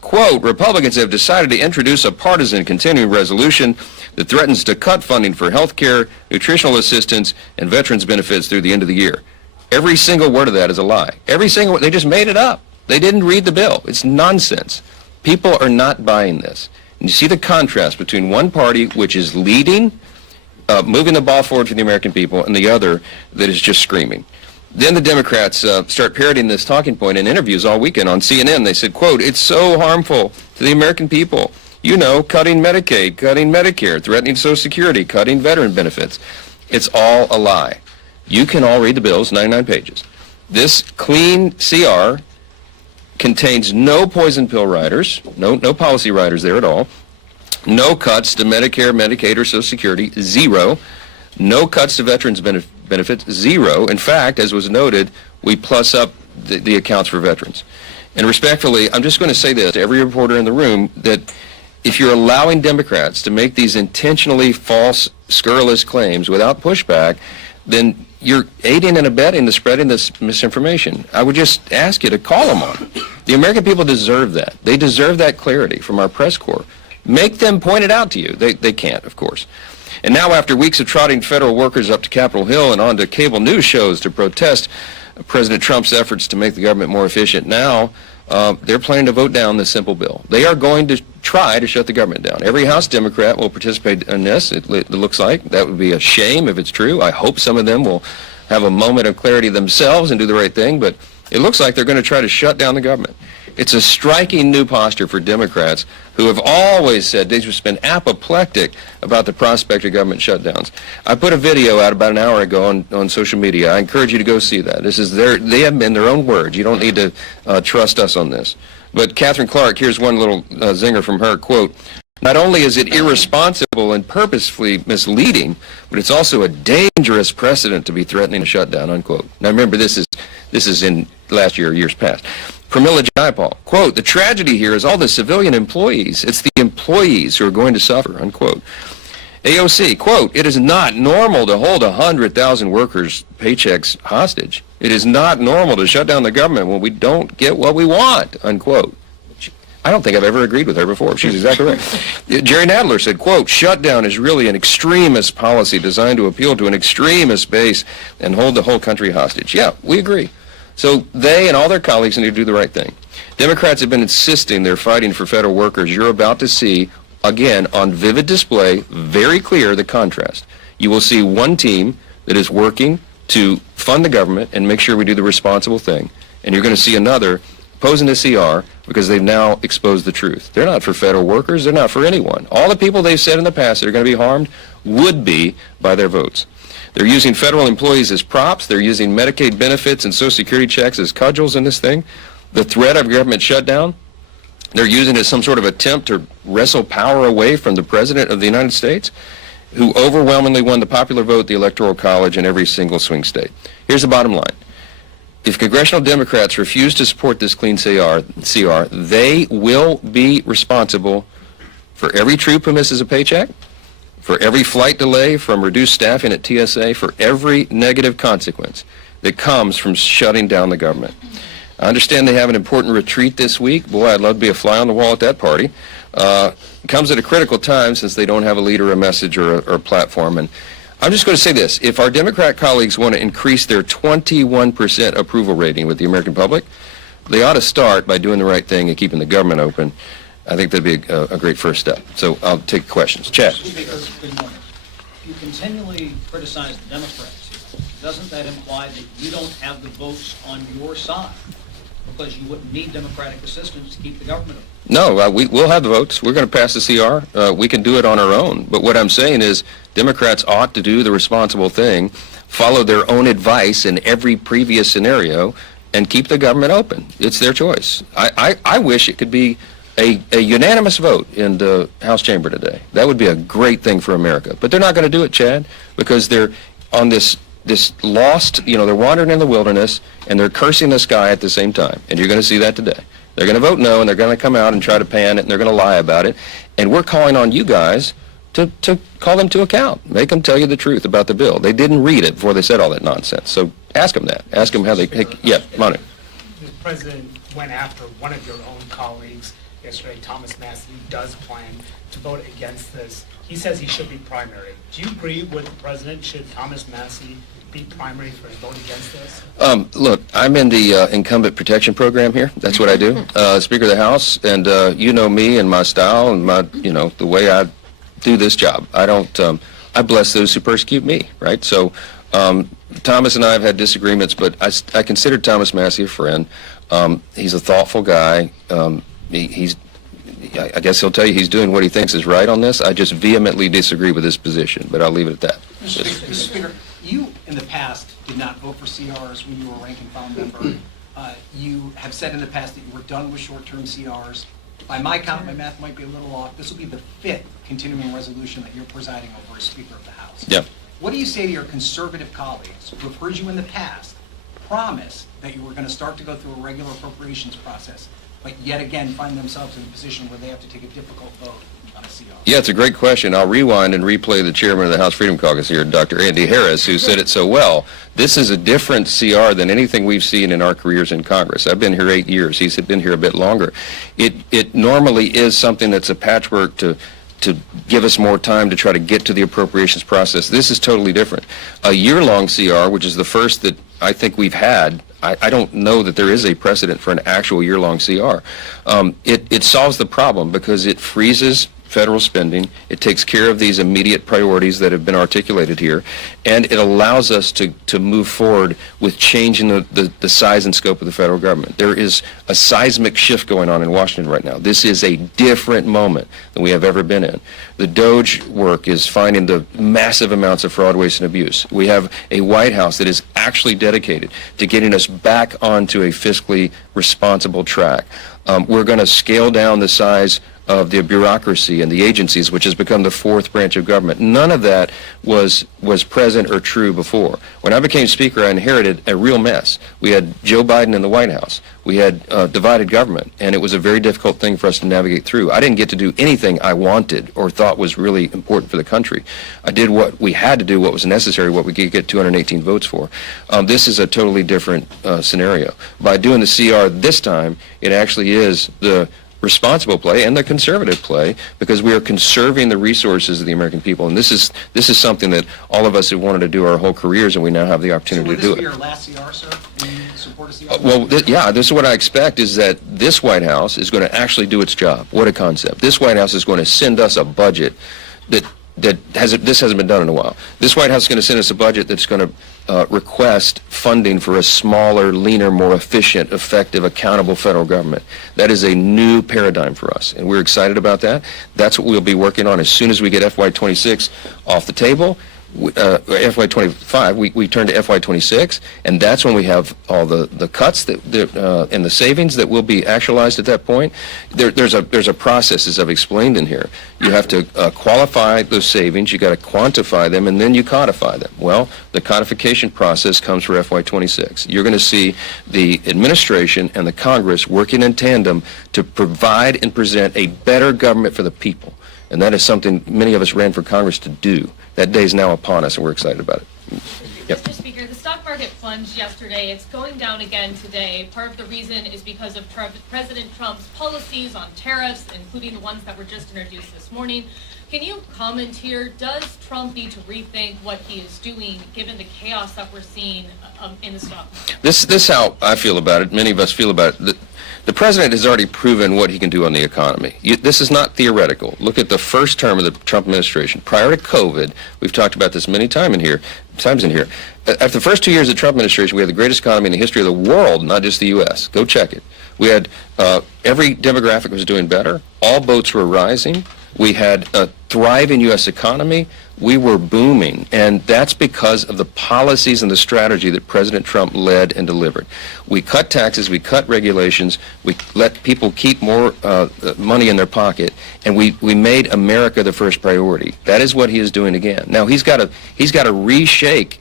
quote, Republicans have decided to introduce a partisan continuing resolution that threatens to cut funding for health care, nutritional assistance, and veterans benefits through the end of the year. Every single word of that is a lie. Every single they just made it up. They didn't read the bill. It's nonsense. People are not buying this. And you see the contrast between one party, which is leading, moving the ball forward for the American people, and the other that is just screaming. Then the Democrats start parroting this talking point in interviews all weekend on CNN. They said, quote, it's so harmful to the American people. You know, cutting Medicaid, cutting Medicare, threatening Social Security, cutting veteran benefits. It's all a lie. You can all read the bills, 99 pages. This clean CR contains no poison pill riders, no policy riders there at all, no cuts to Medicare, Medicaid, or Social Security, zero. No cuts to veterans benefits, zero. In fact, as was noted, we plus up the accounts for veterans. And respectfully, I'm just going to say this to every reporter in the room, that if you're allowing Democrats to make these intentionally false, scurrilous claims without pushback, then you're aiding and abetting the spreading this misinformation. I would just ask you to call them on it. The American people deserve that. They deserve that clarity from our press corps. Make them point it out to you. They can't, of course. And now, after weeks of trotting federal workers up to Capitol Hill and onto cable news shows to protest President Trump's efforts to make the government more efficient, now they're planning to vote down this simple bill. They are going to try to shut the government down. Every House Democrat will participate in this, it looks like. That would be a shame if it's true. I hope some of them will have a moment of clarity themselves and do the right thing, but it looks like they're going to try to shut down the government. It's a striking new posture for Democrats who have always said they've just been apoplectic about the prospect of government shutdowns. I put a video out about an hour ago on social media. I encourage you to go see that. They have been their own words. You don't need to trust us on this. But Catherine Clark, here's one little zinger from her, quote, not only is it irresponsible and purposefully misleading, but it's also a dangerous precedent to be threatening a shutdown, unquote. Now remember, this is in last year or years past. Pramila Jayapal, quote, the tragedy here is all the civilian employees. It's the employees who are going to suffer, unquote. AOC, quote, it is not normal to hold 100,000 workers' paychecks hostage. It is not normal to shut down the government when we don't get what we want, unquote. I don't think I've ever agreed with her before. She's exactly right. Jerry Nadler said, quote, shutdown is really an extremist policy designed to appeal to an extremist base and hold the whole country hostage. Yeah, we agree. So they and all their colleagues need to do the right thing. Democrats have been insisting they're fighting for federal workers. You're about to see, again, on vivid display, very clear the contrast. You will see one team that is working to fund the government and make sure we do the responsible thing. And you're going to see another opposing the CR because they've now exposed the truth. They're not for federal workers. They're not for anyone. All the people they've said in the past that are going to be harmed would be by their votes. They're using federal employees as props. They're using Medicaid benefits and Social Security checks as cudgels in this thing. The threat of government shutdown, they're using it as some sort of attempt to wrestle power away from the President of the United States, who overwhelmingly won the popular vote, the Electoral College, in every single swing state. Here's the bottom line. If congressional Democrats refuse to support this clean CR, they will be responsible for every troop who misses a paycheck, for every flight delay from reduced staffing at TSA, for every negative consequence that comes from shutting down the government. I understand they have an important retreat this week. Boy, I'd love to be a fly on the wall at that party. It comes at a critical time since they don't have a leader, a message, or a platform. And I'm just going to say this. If our Democrat colleagues want to increase their 21% approval rating with the American public, they ought to start by doing the right thing and keeping the government open. I think that'd be a great first step. So I'll take questions. Chad. Speaker, good morning. You continually criticize the Democrats here. Doesn't that imply that you don't have the votes on your side? Because you wouldn't need Democratic assistance to keep the government open. No, we'll have the votes. We're going to pass the CR. We can do it on our own. But what I'm saying is Democrats ought to do the responsible thing, follow their own advice in every previous scenario, and keep the government open. It's their choice. I wish it could be a unanimous vote in the House chamber today. That would be a great thing for America. But they're not going to do it, Chad, because they're on this lost, they're wandering in the wilderness, and they're cursing the sky at the same time. And you're going to see that today. They're going to vote no, and they're going to come out and try to pan it, and they're going to lie about it. And we're calling on you guys to call them to account. Make them tell you the truth about the bill. They didn't read it before they said all that nonsense. So ask them that. Ask them how they, yeah, Manu. The president went after one of your own colleagues yesterday Thomas Massey does plan to vote against this. He says he should be primary. Do you agree with the president? Should Thomas Massey be primary for his vote against this? Look, I'm in the incumbent protection program here. That's what I do. Speaker of the House, and you know me and my style and my, the way I do this job. I don't, I bless those who persecute me, right? So Thomas and I have had disagreements, but I consider Thomas Massey a friend. He's a thoughtful guy. I guess he'll tell you he's doing what he thinks is right on this. I just vehemently disagree with his position, but I'll leave it at that. Mr. Speaker, you in the past did not vote for CRs when you were a rank and file member. You have said in the past that you were done with short-term CRs. By my count, my math might be a little off. This will be the 5th continuing resolution that you're presiding over as Speaker of the House. Yeah. What do you say to your conservative colleagues who have heard you in the past promise that you were going to start to go through a regular appropriations process, but yet again find themselves in a position where they have to take a difficult vote on a CR? Yeah, it's a great question. I'll rewind and replay the chairman of the House Freedom Caucus here, Dr. Andy Harris, who said it so well. This is a different CR than anything we've seen in our careers in Congress. I've been here 8 years. He's been here a bit longer. It normally is something that's a patchwork to give us more time to try to get to the appropriations process. This is totally different. A year-long CR, which is the first that I think we've had, I don't know that there is a precedent for an actual year-long CR. It solves the problem because it freezes federal spending, it takes care of these immediate priorities that have been articulated here, and it allows us to move forward with changing the size and scope of the federal government. There is a seismic shift going on in Washington right now. This is a different moment than we have ever been in. The DOJ work is finding the massive amounts of fraud, waste, and abuse. We have a White House that is actually dedicated to getting us back onto a fiscally responsible track. We're going to scale down the size of the bureaucracy and the agencies, which has become the 4th branch of government. None of that was present or true before. When I became Speaker, I inherited a real mess. We had Joe Biden in the White House. We had divided government, and it was a very difficult thing for us to navigate through. I didn't get to do anything I wanted or thought was really important for the country. I did what we had to do, what was necessary, what we could get 218 votes for. This is a totally different scenario. By doing the CR this time, it actually is the responsible play and the conservative play, because we are conserving the resources of the American people, and this is something that all of us have wanted to do our whole careers, and we now have the opportunity to do it. So will this be your last CR, sir? Will you support a CR? Well, this is what I expect, is that this White House is going to actually do its job. What a concept. This White House is going to send us a budget that this hasn't been done in a while. This White House is going to send us a budget that's going to request funding for a smaller, leaner, more efficient, effective, accountable federal government. That is a new paradigm for us, and we're excited about that. That's what we'll be working on as soon as we get FY26 off the table. FY25, we turn to FY26, and that's when we have all the cuts and the savings that will be actualized at that point. There's a process, as I've explained in here. You have to qualify those savings, you got to quantify them, and then you codify them. Well, the codification process comes for FY26. You're going to see the administration and the Congress working in tandem to provide and present a better government for the people. And that is something many of us ran for Congress to do. That day is now upon us, and we're excited about it. Yep. Mr. Speaker, the stock market plunged yesterday. It's going down again today. Part of the reason is because of President Trump's policies on tariffs, including the ones that were just introduced this morning. Can you comment here? Does Trump need to rethink what he is doing, given the chaos that we're seeing in the stock market? This is how I feel about it. Many of us feel about it. The president has already proven what he can do on the economy. This is not theoretical. Look at the first term of the Trump administration. Prior to COVID, we've talked about this many times in here. After the first 2 years of the Trump administration, we had the greatest economy in the history of the world, not just the U.S. Go check it. We had every demographic was doing better. All boats were rising. We had a thriving U.S. economy. We were booming, and that's because of the policies and the strategy that President Trump led and delivered. We cut taxes, we cut regulations, we let people keep more money in their pocket, and we made America the first priority. That is what he is doing again. Now he's got to reshake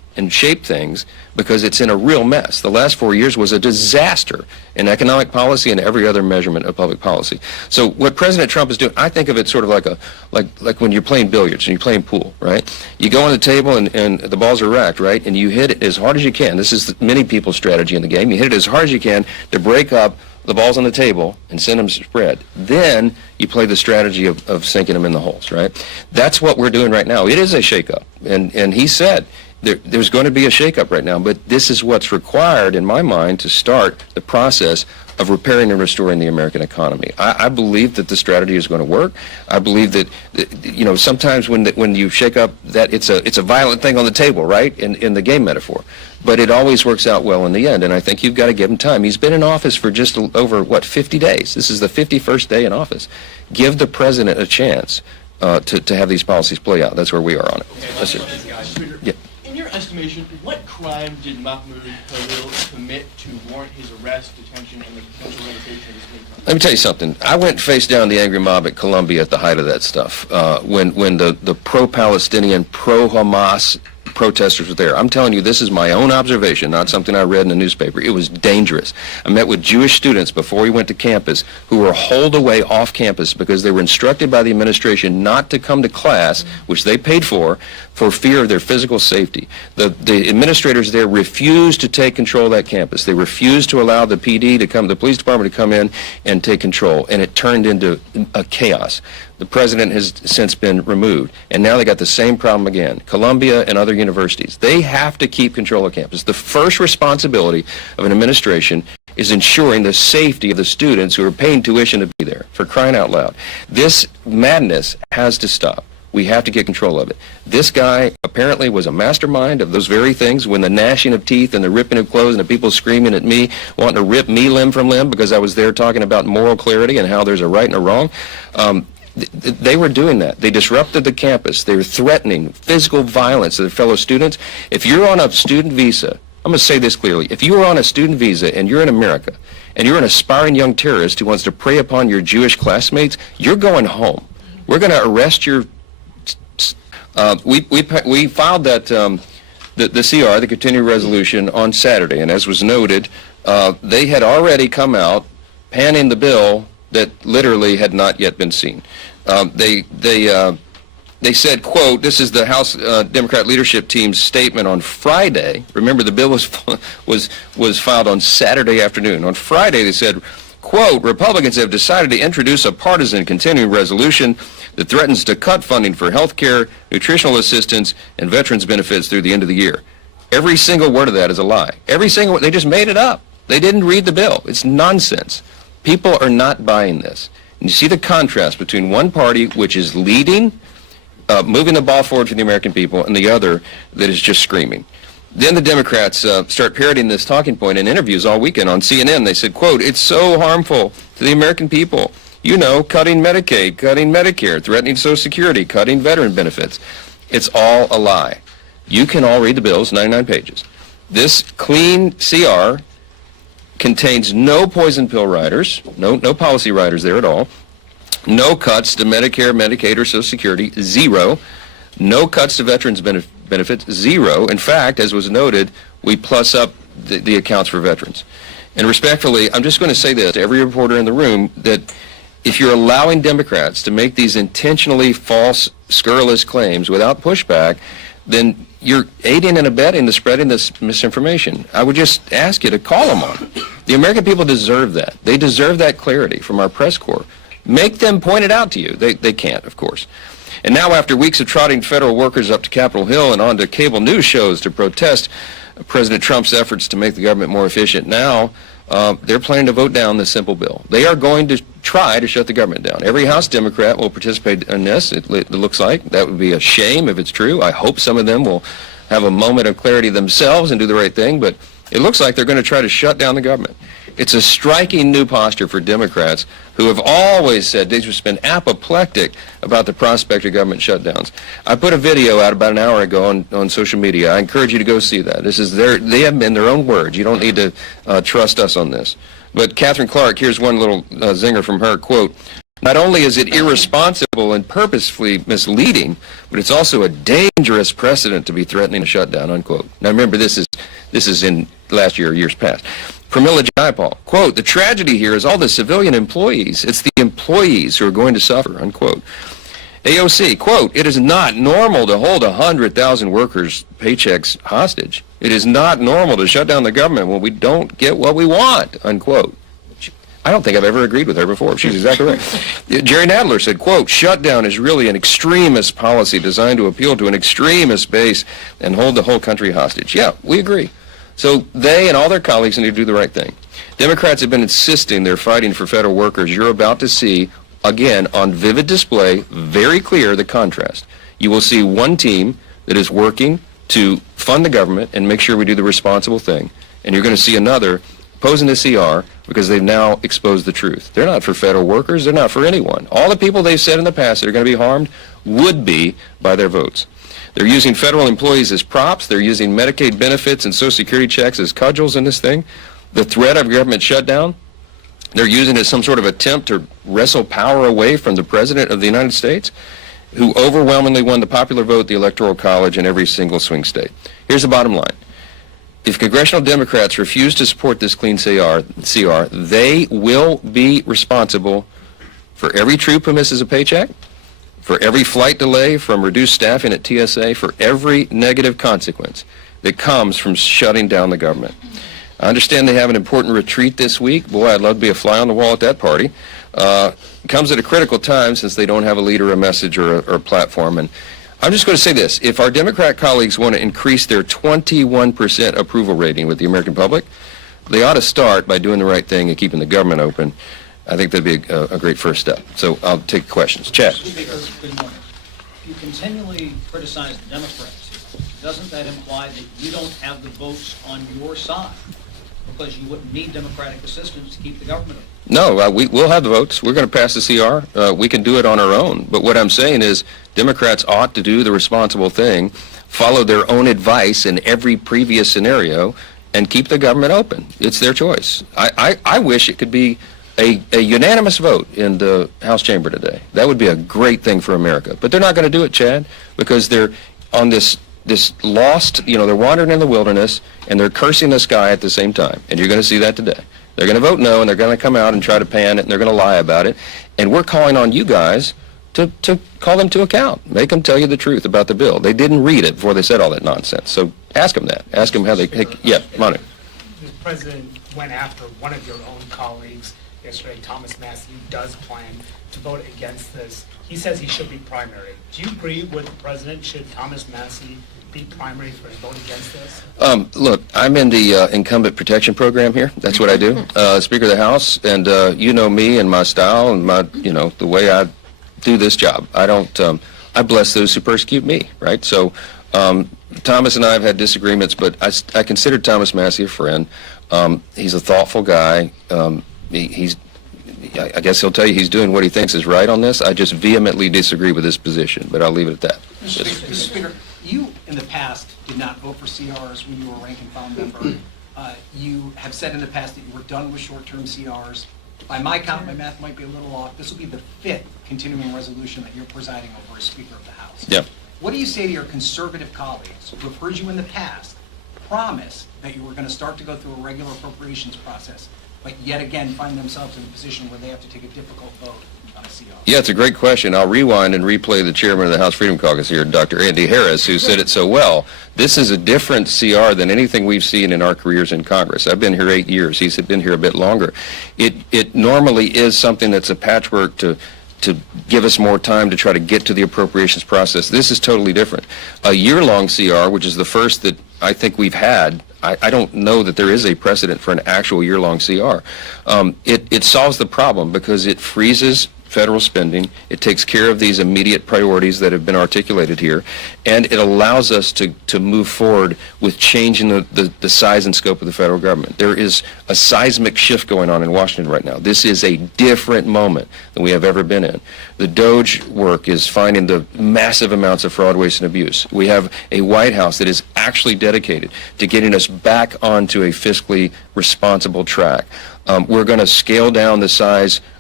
and shape things because it's in a real mess. The last 4 years was a disaster in economic policy and every other measurement of public policy. So what President Trump is doing, I think of it sort of like when you're playing billiards and you're playing pool, right? You go on the table and the balls are racked, right? And you hit it as hard as you can. This is many people's strategy in the game. You hit it as hard as you can to break up the balls on the table and send them spread. Then you play the strategy of sinking them in the holes, right? That's what we're doing right now. It is a shakeup. And he said there's going to be a shakeup right now, but this is what's required, in my mind, to start the process of repairing and restoring the American economy. I believe that the strategy is going to work. I believe that sometimes when you shake up, that it's a violent thing on the table, right? In the game metaphor, but it always works out well in the end. And I think you've got to give him time. He's been in office for just over 50 days. This is the 51st day in office. Give the president a chance to have these policies play out. That's where we are on it. Yes, sir. Yeah. In your estimation, what crime did Mahmoud Khalil commit to warrant his arrest, detention, and the potential revocation of his green card? Let me tell you something. I went face down the angry mob at Columbia at the height of that stuff, when the pro-Palestinian, pro-Hamas protesters were there. I'm telling you, this is my own observation, not something I read in the newspaper. It was dangerous. I met with Jewish students before we went to campus who were holed away off campus because they were instructed by the administration not to come to class, which they paid for fear of their physical safety. The administrators there refused to take control of that campus. They refused to allow the PD to come, the police department to come in and take control, and it turned into a chaos. The president has since been removed, and now they got the same problem again. Columbia and other universities, they have to keep control of campus. The first responsibility of an administration is ensuring the safety of the students who are paying tuition to be there, for crying out loud. This madness has to stop. We have to get control of it. This guy apparently was a mastermind of those very things, when the gnashing of teeth and the ripping of clothes and the people screaming at me, wanting to rip me limb from limb because I was there talking about moral clarity and how there's a right and a wrong. They were doing that. They disrupted the campus. They were threatening physical violence to their fellow students. If you're on a student visa, I'm going to say this clearly. If you are on a student visa and you're in America and you're an aspiring young terrorist who wants to prey upon your Jewish classmates, you're going home. We're going to arrest your... We filed that the CR, the continuing resolution, on Saturday, and as was noted, they had already come out panning the bill that literally had not yet been seen. They said, quote, this is the House Democrat leadership team's statement on Friday. Remember, the bill was filed on Saturday afternoon. On Friday, they said, quote, Republicans have decided to introduce a partisan continuing resolution that threatens to cut funding for health care, nutritional assistance, and veterans benefits through the end of the year. Every single word of that is a lie. Every single word. They just made it up. They didn't read the bill. It's nonsense. People are not buying this. And you see the contrast between one party, which is leading, moving the ball forward for the American people, and the other that is just screaming. Then the Democrats start parroting this talking point in interviews all weekend on CNN. They said, quote, it's so harmful to the American people. You know, cutting Medicaid, cutting Medicare, threatening Social Security, cutting veteran benefits. It's all a lie. You can all read the bills, 99 pages. This clean CR contains no poison pill riders, no policy riders there at all, no cuts to Medicare, Medicaid, or Social Security, zero, no cuts to veterans benefits, zero. In fact, as was noted, we plus up the accounts for veterans. And respectfully, I'm just going to say this to every reporter in the room, that if you're allowing Democrats to make these intentionally false, scurrilous claims without pushback, then you're aiding and abetting the spreading this misinformation. I would just ask you to call them on it. The American people deserve that. They deserve that clarity from our press corps. Make them point it out to you. They can't, of course. And now, after weeks of trotting federal workers up to Capitol Hill and onto cable news shows to protest President Trump's efforts to make the government more efficient, now they're planning to vote down this simple bill. They are going to try to shut the government down. Every House Democrat will participate in this, it looks like. That would be a shame if it's true. I hope some of them will have a moment of clarity themselves and do the right thing, but it looks like they're going to try to shut down the government. It's a striking new posture for Democrats who have always said they've just been apoplectic about the prospect of government shutdowns. I put a video out about an hour ago on social media. I encourage you to go see that. They have been their own words. You don't need to trust us on this. But Catherine Clark, here's one little zinger from her, quote, Not only is it irresponsible and purposefully misleading, but it's also a dangerous precedent to be threatening a shutdown, unquote. Now remember, this is in last year or years past. Pramila Jayapal, quote, the tragedy here is all the civilian employees. It's the employees who are going to suffer, unquote. AOC, quote, it is not normal to hold 100,000 workers' paychecks hostage. It is not normal to shut down the government when we don't get what we want, unquote. I don't think I've ever agreed with her before. She's exactly right. Jerry Nadler said, quote, shutdown is really an extremist policy designed to appeal to an extremist base and hold the whole country hostage. Yeah, we agree. So they and all their colleagues need to do the right thing. Democrats have been insisting they're fighting for federal workers. You're about to see, again, on vivid display, very clear the contrast. You will see one team that is working to fund the government and make sure we do the responsible thing. And you're going to see another opposing the CR because they've now exposed the truth. They're not for federal workers. They're not for anyone. All the people they've said in the past that are going to be harmed would be by their votes. They're using federal employees as props. They're using Medicaid benefits and Social Security checks as cudgels in this thing. The threat of government shutdown, they're using it as some sort of attempt to wrestle power away from the President of the United States, who overwhelmingly won the popular vote, the Electoral College, in every single swing state. Here's the bottom line. If congressional Democrats refuse to support this clean CR, they will be responsible for every troop who misses a paycheck, for every flight delay from reduced staffing at TSA, for every negative consequence that comes from shutting down the government. I understand they have an important retreat this week. Boy, I'd love to be a fly on the wall at that party. It comes at a critical time since they don't have a leader, a message, or a platform. And I'm just going to say this. If our Democrat colleagues want to increase their 21% approval rating with the American public, they ought to start by doing the right thing and keeping the government open. I think that'd be a great first step. So I'll take questions. Chad. Speaker, good morning. If you continually criticize the Democrats, doesn't that imply that you don't have the votes on your side? Because you wouldn't need Democratic assistance to keep the government open. No, we'll have the votes. We're going to pass the CR. We can do it on our own. But what I'm saying is Democrats ought to do the responsible thing, follow their own advice in every previous scenario, and keep the government open. It's their choice. I wish it could be a unanimous vote in the House chamber today. That would be a great thing for America. But they're not going to do it, Chad, because they're on this lost, they're wandering in the wilderness, and they're cursing the sky at the same time. And you're going to see that today. They're going to vote no, and they're going to come out and try to pan it, and they're going to lie about it. And we're calling on you guys to call them to account. Make them tell you the truth about the bill. They didn't read it before they said all that nonsense. So ask them that. Ask them how they, yeah, Manu. The president went after one of your own colleagues yesterday, Thomas Massey, who does plan to vote against this. He says he should be primary. Do you agree with the president? Should Thomas Massey be primary for his vote against this? Look, I'm in the incumbent protection program here. That's what I do. Speaker of the House, and you know me and my style and my, the way I do this job. I don't, I bless those who persecute me, right? So Thomas and I have had disagreements, but I consider Thomas Massey a friend. He's a thoughtful guy. I guess he'll tell you he's doing what he thinks is right on this. I just vehemently disagree with his position, but I'll leave it at that. Mr. Speaker, you in the past did not vote for CRs when you were rank and file member. You have said in the past that you were done with short-term CRs. By my count, my math might be a little off. This will be the 5th continuing resolution that you're presiding over as Speaker of the House. Yeah. What do you say to your conservative colleagues who have heard you in the past promise that you were going to start to go through a regular appropriations process, but yet again find themselves in a position where they have to take a difficult vote on a CR? Yeah, it's a great question. I'll rewind and replay the chairman of the House Freedom Caucus here, Dr. Andy Harris, who said it so well. This is a different CR than anything we've seen in our careers in Congress. I've been here 8 years. He's been here a bit longer. It normally is something that's a patchwork to give us more time to try to get to the appropriations process. This is totally different. A year-long CR, which is the first that I think we've had, I don't know that there is a precedent for an actual year-long CR. It solves the problem because it freezes federal spending, it takes care of these immediate priorities that have been articulated here, and it allows us to move forward with changing the size and scope of the federal government. There is a seismic shift going on in Washington right now. This is a different moment than we have ever been in. The DOJ work is finding the massive amounts of fraud, waste, and abuse. We have a White House that is actually dedicated to getting us back onto a fiscally responsible track. We're going to scale down the size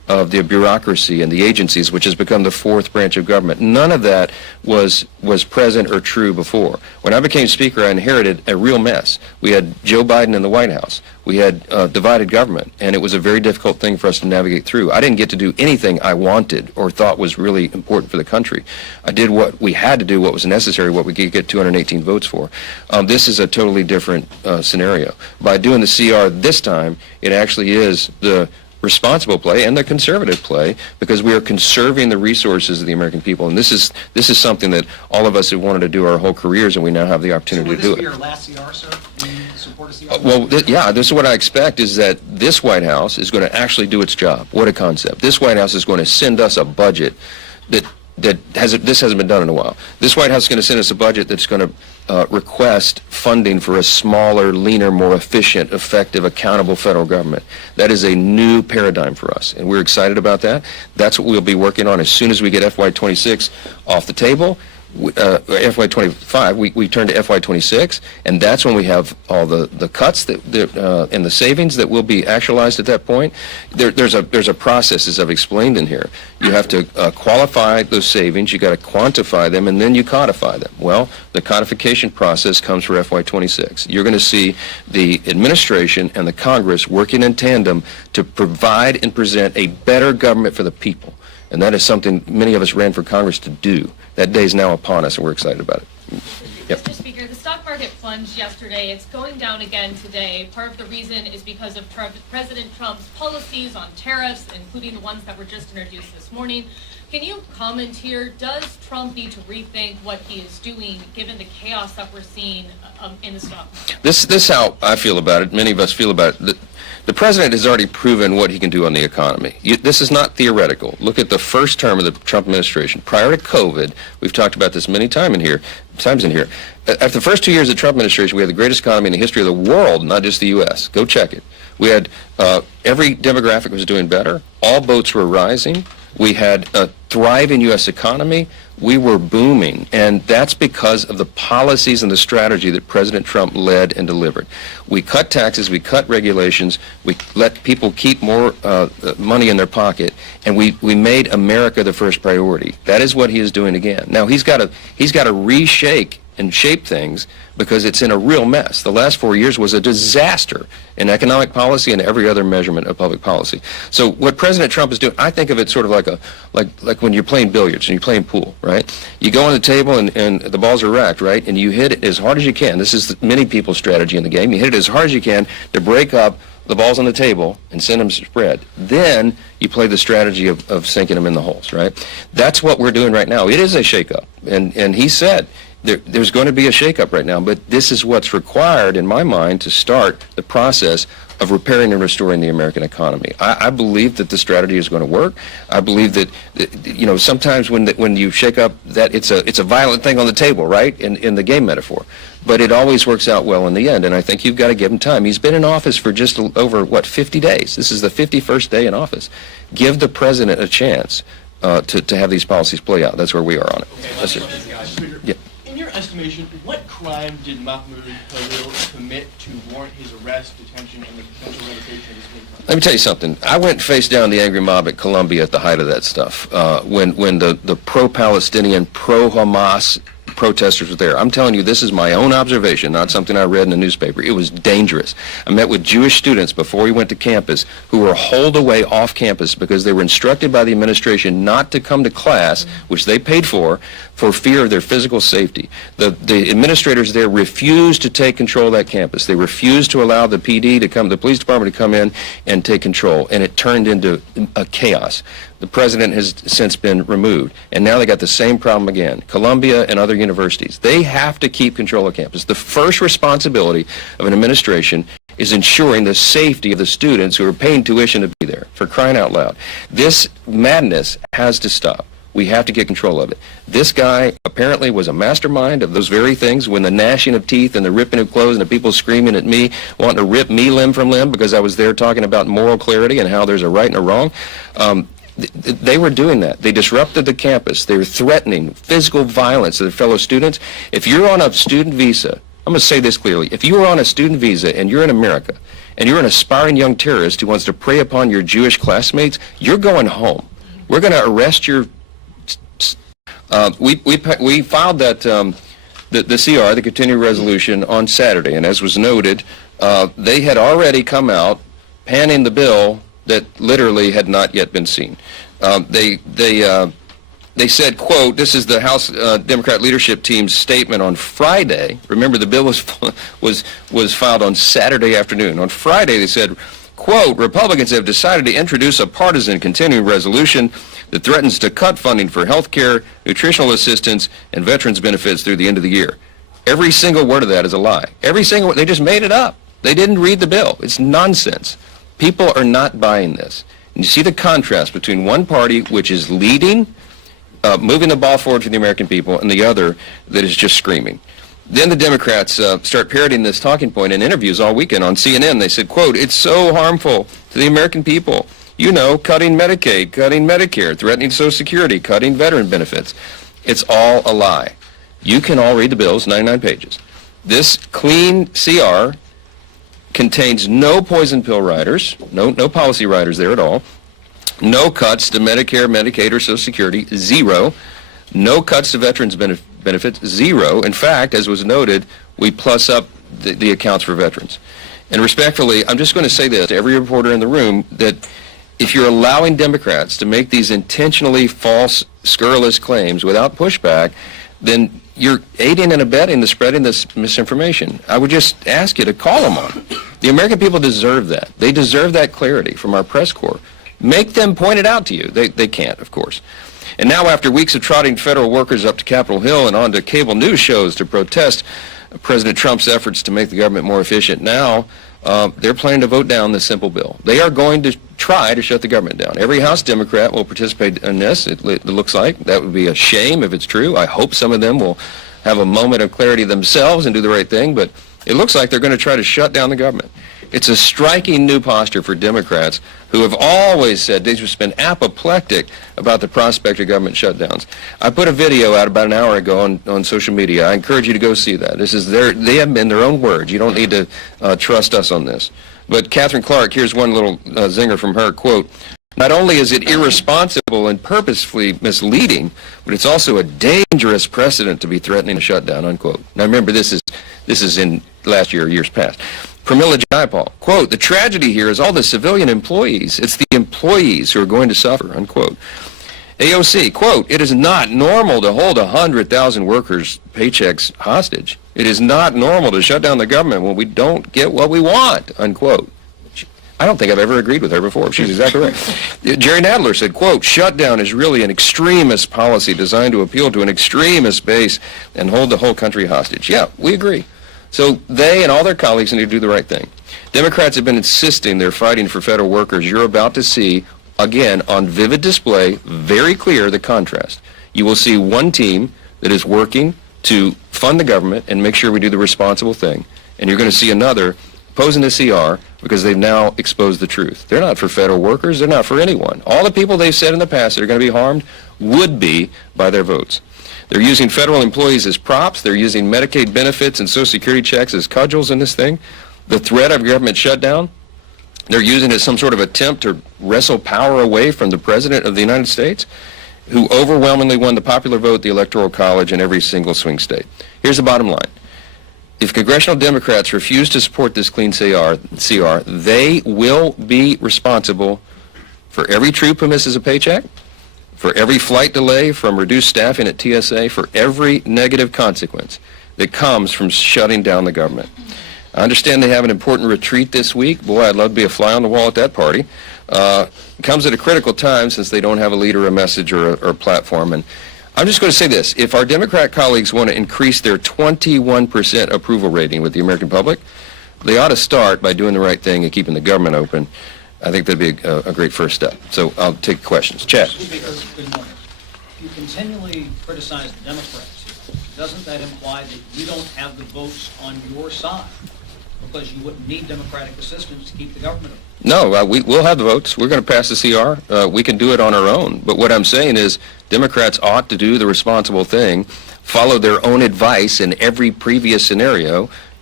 of the bureaucracy and the agencies, which has become the fourth branch of government. None of that was present or true before. When I became Speaker, I inherited a real mess. We had Joe Biden in the White House. We had divided government, and it was a very difficult thing for us to navigate through. I didn't get to do anything I wanted or thought was really important for the country. I did what we had to do, what was necessary, what we could get 218 votes for. This is a totally different scenario. By doing the CR this time, it actually is the responsible play and the conservative play, because we are conserving the resources of the American people, and this is something that all of us have wanted to do our whole careers, and we now have the opportunity to do it. So would this be your last CR, sir? Do you support a CR? Well, yeah, this is what I expect, is that this White House is going to actually do its job. What a concept. This White House is going to send us a budget that this hasn't been done in a while. This White House is going to send us a budget that's going to request funding for a smaller, leaner, more efficient, effective, accountable federal government. That is a new paradigm for us, and we're excited about that. That's what we'll be working on as soon as we get FY26 off the table. FY25, we turn to FY26, and that's when we have all the cuts and the savings that will be actualized at that point. There's a process, as I've explained in here. You have to qualify those savings, you got to quantify them, and then you codify them. Well, the codification process comes for FY26. You're going to see the administration and the Congress working in tandem to provide and present a better government for the people. And that is something many of us ran for Congress to do. That day is now upon us, and we're excited about it. Yep. Mr. Speaker, the stock market plunged yesterday. It's going down again today. Part of the reason is because of President Trump's policies on tariffs, including the ones that were just introduced this morning. Can you comment here? Does Trump need to rethink what he is doing, given the chaos that we're seeing in the stock market? This is how I feel about it. Many of us feel about it. The president has already proven what he can do on the economy. This is not theoretical. Look at the first term of the Trump administration. Prior to COVID, we've talked about this many times in here. After the first 2 years of the Trump administration, we had the greatest economy in the history of the world, not just the U.S. Go check it. We had every demographic was doing better. All boats were rising. We had a thriving U.S. economy. We were booming, and that's because of the policies and the strategy that President Trump led and delivered. We cut taxes, we cut regulations, we let people keep more money in their pocket, and we made America the first priority. That is what he is doing again. Now he's got to reshake and shape things, because it's in a real mess. The last 4 years was a disaster in economic policy and every other measurement of public policy. So what President Trump is doing, I think of it sort of like when you're playing billiards and you're playing pool, right? You go on the table and the balls are racked, right? And you hit it as hard as you can. This is many people's strategy in the game. You hit it as hard as you can to break up the balls on the table and send them to spread. Then you play the strategy of sinking them in the holes, right? That's what we're doing right now. It is a shakeup, and he said there's going to be a shakeup right now, but this is what's required, in my mind, to start the process of repairing and restoring the American economy. I believe that the strategy is going to work. I believe that sometimes when you shake up, that it's a violent thing on the table, right? In the game metaphor, but it always works out well in the end. And I think you've got to give him time. He's been in office for just over 50 days. This is the 51st day in office. Give the president a chance to have these policies play out. That's where we are on it. Yes, sir. Yeah. In your estimation, what crime did Mahmoud Khalil commit to warrant his arrest, detention, and the potential revocation of his green card? Let me tell you something. I went and faced down the angry mob at Columbia at the height of that stuff, when the pro-Palestinian, pro-Hamas protesters were there. I'm telling you, this is my own observation, not something I read in the newspaper. It was dangerous. I met with Jewish students before we went to campus who were holed away off campus because they were instructed by the administration not to come to class, which they paid for fear of their physical safety. The administrators there refused to take control of that campus. They refused to allow the PD to come, the police department to come in and take control, and it turned into a chaos. The president has since been removed, and now they got the same problem again. Columbia and other universities, they have to keep control of campus. The first responsibility of an administration is ensuring the safety of the students who are paying tuition to be there, for crying out loud. This madness has to stop. We have to get control of it. This guy apparently was a mastermind of those very things, when the gnashing of teeth and the ripping of clothes and the people screaming at me, wanting to rip me limb from limb because I was there talking about moral clarity and how there's a right and a wrong. They were doing that. They disrupted the campus. They were threatening physical violence to their fellow students. If you're on a student visa, I'm going to say this clearly. If you are on a student visa and you're in America and you're an aspiring young terrorist who wants to prey upon your Jewish classmates, you're going home. We're going to arrest your... We filed that the CR, the continuing resolution, on Saturday, and as was noted, they had already come out panning the bill that literally had not yet been seen. They said, quote, this is the House Democrat leadership team's statement on Friday. Remember, the bill was filed on Saturday afternoon. On Friday, they said, quote, Republicans have decided to introduce a partisan continuing resolution that threatens to cut funding for health care, nutritional assistance, and veterans benefits through the end of the year. Every single word of that is a lie. Every single, they just made it up. They didn't read the bill. It's nonsense. People are not buying this. And you see the contrast between one party, which is leading, moving the ball forward for the American people, and the other that is just screaming. Then the Democrats start parroting this talking point in interviews all weekend on CNN. They said, quote, it's so harmful to the American people. You know, cutting Medicaid, cutting Medicare, threatening Social Security, cutting veteran benefits. It's all a lie. You can all read the bills, 99 pages. This clean CR contains no poison pill riders, no policy riders there at all. No cuts to Medicare, Medicaid, or Social Security, zero. No cuts to veterans benefits, zero. In fact, as was noted, we plus up the accounts for veterans. And respectfully, I'm just going to say this to every reporter in the room, that if you're allowing Democrats to make these intentionally false, scurrilous claims without pushback, then you're aiding and abetting the spreading this misinformation. I would just ask you to call them on it. The American people deserve that. They deserve that clarity from our press corps. Make them point it out to you. They can't, of course. And now, after weeks of trotting federal workers up to Capitol Hill and onto cable news shows to protest President Trump's efforts to make the government more efficient, now they're planning to vote down this simple bill. They are going to try to shut the government down. Every House Democrat will participate in this, it looks like. That would be a shame if it's true. I hope some of them will have a moment of clarity themselves and do the right thing, but it looks like they're going to try to shut down the government. It's a striking new posture for Democrats who have always said they've just been apoplectic about the prospect of government shutdowns. I put a video out about an hour ago on social media. I encourage you to go see that. This is they have been their own words. You don't need to trust us on this. But Catherine Clark, here's one little zinger from her, quote, not only is it irresponsible and purposefully misleading, but it's also a dangerous precedent to be threatening a shutdown, unquote. Now remember, this is in last year or years past. Pramila Jayapal, quote, the tragedy here is all the civilian employees. It's the employees who are going to suffer, unquote. AOC, quote, it is not normal to hold 100,000 workers' paychecks hostage. It is not normal to shut down the government when we don't get what we want, unquote. I don't think I've ever agreed with her before. She's exactly right. Jerry Nadler said, quote, shutdown is really an extremist policy designed to appeal to an extremist base and hold the whole country hostage. Yeah, we agree. So they and all their colleagues need to do the right thing. Democrats have been insisting they're fighting for federal workers. You're about to see, again, on vivid display, very clear the contrast. You will see one team that is working to fund the government and make sure we do the responsible thing. And you're going to see another opposing the CR because they've now exposed the truth. They're not for federal workers. They're not for anyone. All the people they've said in the past that are going to be harmed would be by their votes. They're using federal employees as props. They're using Medicaid benefits and Social Security checks as cudgels in this thing. The threat of government shutdown, they're using it as some sort of attempt to wrestle power away from the President of the United States, who overwhelmingly won the popular vote, the Electoral College, in every single swing state. Here's the bottom line. If congressional Democrats refuse to support this clean CR, they will be responsible for every troop who misses a paycheck, for every flight delay from reduced staffing at TSA, for every negative consequence that comes from shutting down the government. I understand they have an important retreat this week. Boy, I'd love to be a fly on the wall at that party. It comes at a critical time since they don't have a leader, a message, or a platform. And I'm just going to say this. If our Democrat colleagues want to increase their 21% approval rating with the American public, they ought to start by doing the right thing and keeping the government open. I think that'd be a great first step. So I'll take questions. Chad. Good morning. You continually criticize the Democrats here. Doesn't that imply that you don't have the votes on your side? Because you wouldn't need Democratic assistance to keep the government open. No, we'll have the votes. We're going to pass the CR. We can do it on our own. But what I'm saying is Democrats ought to do the responsible thing, follow their own advice in every previous scenario,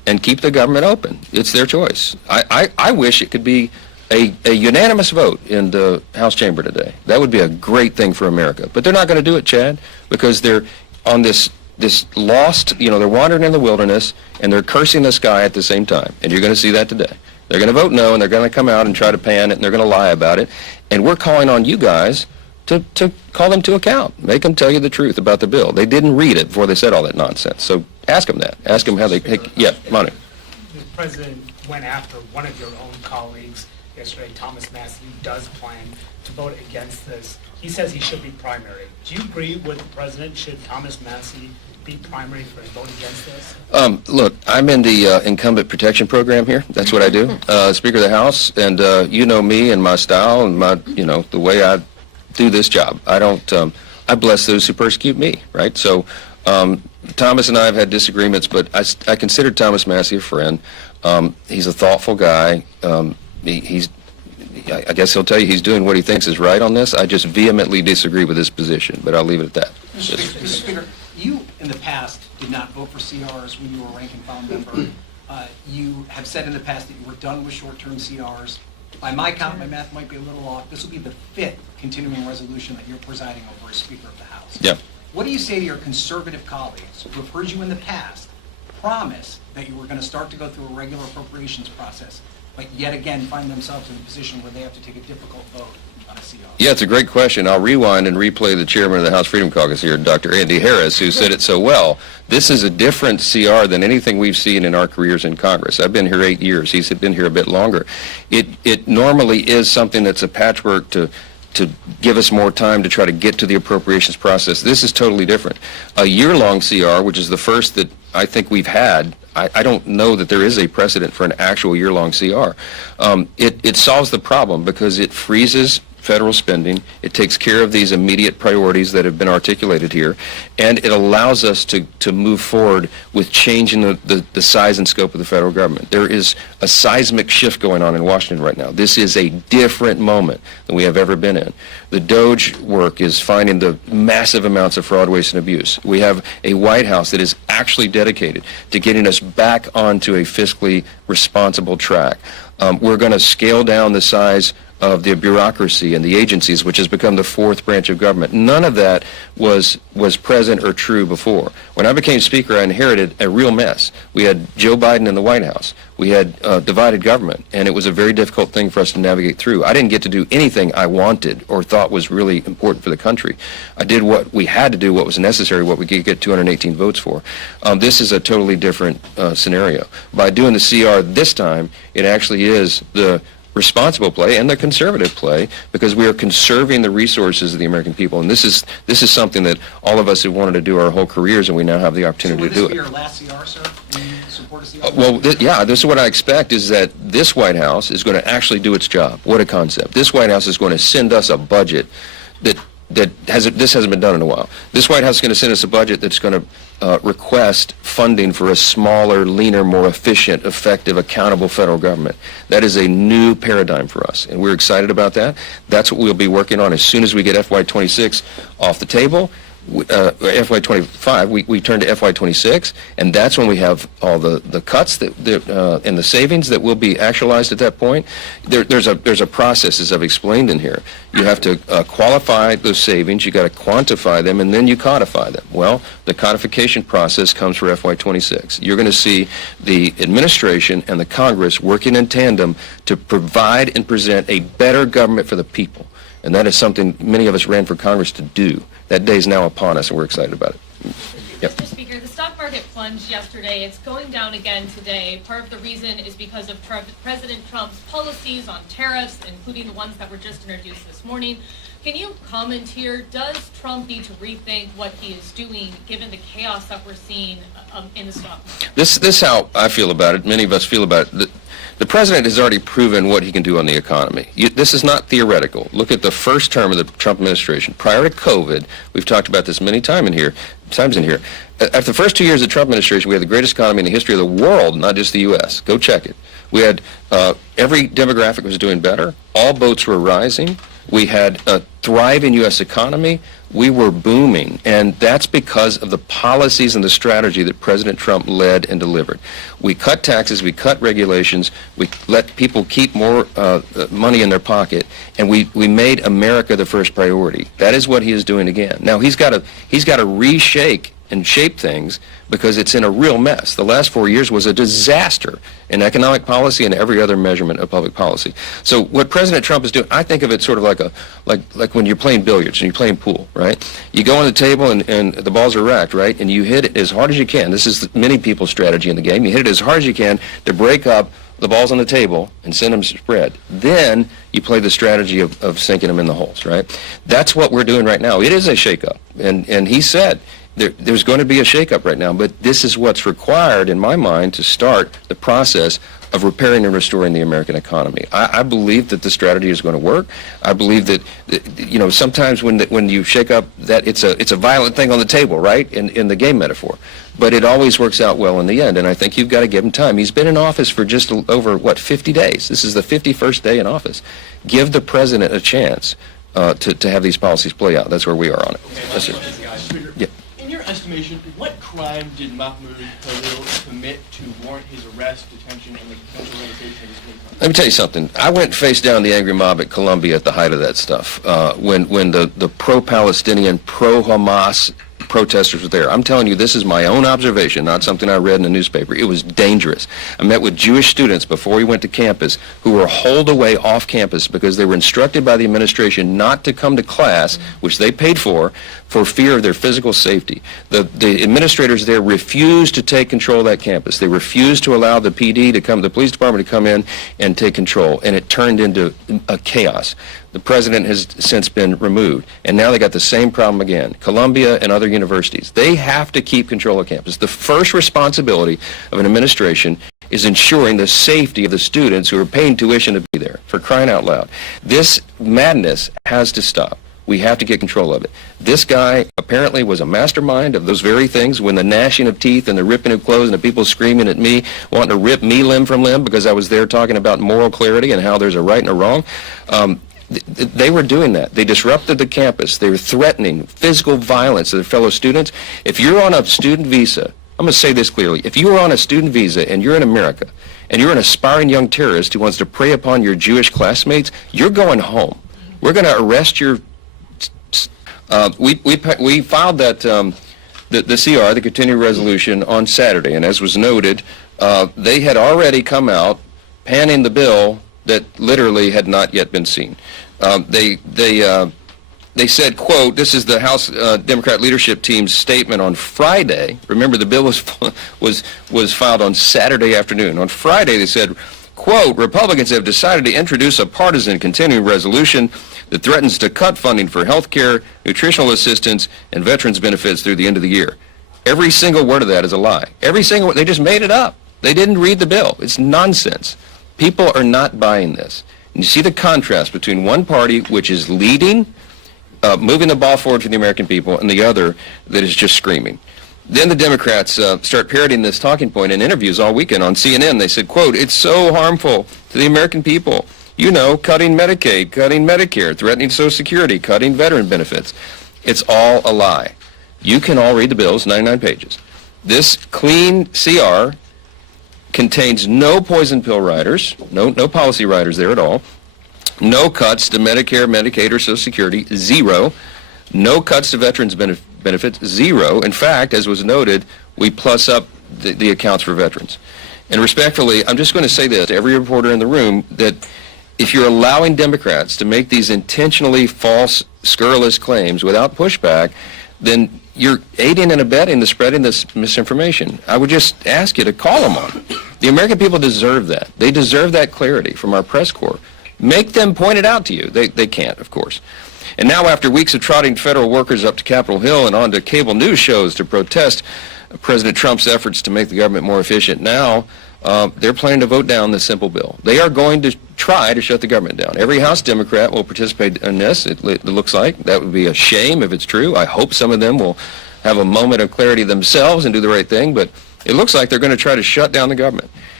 and keep the government open. It's their choice. I wish it could be a unanimous vote in the House chamber today. That would be a great thing for America. But they're not going to do it, Chad, because they're on this lost, they're wandering in the wilderness, and they're cursing the sky at the same time. And you're going to see that today. They're going to vote no, and they're going to come out and try to pan it, and they're going to lie about it. And we're calling on you guys to call them to account. Make them tell you the truth about the bill. They didn't read it before they said all that nonsense. So ask them that. Ask them how they, Manu. The president went after one of your own colleagues yesterday, Thomas Massey, who does plan to vote against this. He says he should be primary. Do you agree with the president? Should Thomas Massey be primary for a vote against this? Look, I'm in the incumbent protection program here. That's what I do. Speaker of the House, and you know me and my style and my, the way I do this job. I don't, I bless those who persecute me, right? So Thomas and I have had disagreements, but I consider Thomas Massey a friend. He's a thoughtful guy. I guess he'll tell you he's doing what he thinks is right on this. I just vehemently disagree with his position, but I'll leave it at that. Mr. Speaker, you in the past did not vote for CRs when you were rank and file member. You have said in the past that you were done with short-term CRs. By my count, my math might be a little off. This will be the 5th continuing resolution that you're presiding over as Speaker of the House. Yeah. What do you say to your conservative colleagues who have heard you in the past promise that you were going to start to go through a regular appropriations process, but yet again find themselves in a position where they have to take a difficult vote on a CR? Yeah, it's a great question. I'll rewind and replay the chairman of the House Freedom Caucus here, Dr. Andy Harris, who said it so well. This is a different CR than anything we've seen in our careers in Congress. I've been here 8 years. He's been here a bit longer. It normally is something that's a patchwork to give us more time to try to get to the appropriations process. This is totally different. A year-long CR, which is the first that I think we've had, I don't know that there is a precedent for an actual year-long CR. It solves the problem because it freezes federal spending, it takes care of these immediate priorities that have been articulated here, and it allows us to move forward with changing the size and scope of the federal government. There is a seismic shift going on in Washington right now. This is a different moment than we have ever been in. The DOJ work is finding the massive amounts of fraud, waste, and abuse. We have a White House that is actually dedicated to getting us back onto a fiscally responsible track. We're going to scale down the size of the bureaucracy and the agencies, which has become the 4th branch of government. None of that was present or true before. When I became Speaker, I inherited a real mess. We had Joe Biden in the White House. We had divided government, and it was a very difficult thing for us to navigate through. I didn't get to do anything I wanted or thought was really important for the country. I did what we had to do, what was necessary, what we could get 218 votes for. This is a totally different scenario. By doing the CR this time, it actually is the responsible play and the conservative play, because we are conserving the resources of the American people, and this is something that all of us have wanted to do our whole careers, and we now have the opportunity to do it. So will this be your last CR, sir? Will you support a CR? Well, this is what I expect, is that this White House is going to actually do its job. What a concept. This White House is going to send us a budget this hasn't been done in a while. This White House is going to send us a budget that's going to request funding for a smaller, leaner, more efficient, effective, accountable federal government. That is a new paradigm for us, and we're excited about that. That's what we'll be working on as soon as we get FY26 off the table. FY25, we turn to FY26, and that's when we have all the cuts and the savings that will be actualized at that point. There's a process, as I've explained in here. You have to qualify those savings, you got to quantify them, and then you codify them. Well, the codification process comes for FY26. You're going to see the administration and the Congress working in tandem to provide and present a better government for the people. And that is something many of us ran for Congress to do. That day is now upon us, and we're excited about it. Yep. Mr. Speaker, the stock market plunged yesterday. It's going down again today. Part of the reason is because of President Trump's policies on tariffs, including the ones that were just introduced this morning. Can you comment here? Does Trump need to rethink what he is doing, given the chaos that we're seeing in the stock market? This is how I feel about it. Many of us feel about it. The president has already proven what he can do on the economy. This is not theoretical. Look at the first term of the Trump administration. Prior to COVID, we've talked about this many times in here. After the first 2 years of the Trump administration, we had the greatest economy in the history of the world, not just the U.S. Go check it. We had every demographic was doing better. All boats were rising. We had a thriving U.S. economy. We were booming, and that's because of the policies and the strategy that President Trump led and delivered. We cut taxes, we cut regulations, we let people keep more money in their pocket, and we made America the first priority. That is what he is doing again. Now he's got to reshake and shape things because it's in a real mess. The last 4 years was a disaster in economic policy and every other measurement of public policy. So what President Trump is doing, I think of it sort of like when you're playing billiards and you're playing pool, right? You go on the table and the balls are racked, right? And you hit it as hard as you can. This is many people's strategy in the game. You hit it as hard as you can to break up the balls on the table and send them spread. Then you play the strategy of sinking them in the holes, right? That's what we're doing right now. It is a shakeup. And he said, there's going to be a shakeup right now, but this is what's required, in my mind, to start the process of repairing and restoring the American economy. I believe that the strategy is going to work. I believe that sometimes when you shake up, that it's a violent thing on the table, right? In the game metaphor, but it always works out well in the end. And I think you've got to give him time. He's been in office for just over 50 days. This is the 51st day in office. Give the president a chance to have these policies play out. That's where we are on it. Okay, Yes, sir. Yeah. In your estimation, what crime did Mahmoud Khalil commit to warrant his arrest, detention, and the potential revocation of his green card? Let me tell you something. I went face down the angry mob at Columbia at the height of that stuff, when the pro-Palestinian, pro-Hamas protesters were there. I'm telling you, this is my own observation, not something I read in the newspaper. It was dangerous. I met with Jewish students before we went to campus who were holed away off campus because they were instructed by the administration not to come to class, which they paid for fear of their physical safety. The administrators there refused to take control of that campus. They refused to allow the PD to come, the police department to come in and take control, and it turned into a chaos. The president has since been removed, and now they got the same problem again. Columbia and other universities, they have to keep control of campus. The first responsibility of an administration is ensuring the safety of the students who are paying tuition to be there, for crying out loud. This madness has to stop. We have to get control of it. This guy apparently was a mastermind of those very things, when the gnashing of teeth and the ripping of clothes and the people screaming at me, wanting to rip me limb from limb because I was there talking about moral clarity and how there's a right and a wrong. They were doing that. They disrupted the campus. They were threatening physical violence to their fellow students. If you're on a student visa, I'm going to say this clearly, if you are on a student visa and you're in America and you're an aspiring young terrorist who wants to prey upon your Jewish classmates, you're going home. We're going to arrest your... We filed that the CR, the continuing resolution, on Saturday, and as was noted, they had already come out panning the bill that literally had not yet been seen. They said, quote, this is the House Democrat leadership team's statement on Friday. Remember, the bill was filed on Saturday afternoon. On Friday, they said, quote, Republicans have decided to introduce a partisan continuing resolution that threatens to cut funding for health care, nutritional assistance, and veterans benefits through the end of the year. Every single word of that is a lie. Every single, they just made it up. They didn't read the bill. It's nonsense. People are not buying this. And you see the contrast between one party, which is leading, moving the ball forward for the American people, and the other that is just screaming. Then the Democrats start parroting this talking point in interviews all weekend on CNN. They said, quote, it's so harmful to the American people. You know, cutting Medicaid, cutting Medicare, threatening Social Security, cutting veteran benefits. It's all a lie. You can all read the bills, 99 pages. This clean CR contains no poison pill riders, no policy riders there at all, no cuts to Medicare, Medicaid, or Social Security, zero, no cuts to veterans benefits, zero. In fact, as was noted, we plus up the accounts for veterans. And respectfully, I'm just going to say this to every reporter in the room, that if you're allowing Democrats to make these intentionally false, scurrilous claims without pushback, then you're aiding and abetting the spreading this misinformation. I would just ask you to call them on it. The American people deserve that. They deserve that clarity from our press corps. Make them point it out to you. They can't, of course. And now, after weeks of trotting federal workers up to Capitol Hill and onto cable news shows to protest President Trump's efforts to make the government more efficient, now they're planning to vote down this simple bill. They are going to try to shut the government down. Every House Democrat will participate in this, it looks like. That would be a shame if it's true. I hope some of them will have a moment of clarity themselves and do the right thing, but it looks like they're going to try to shut down the government.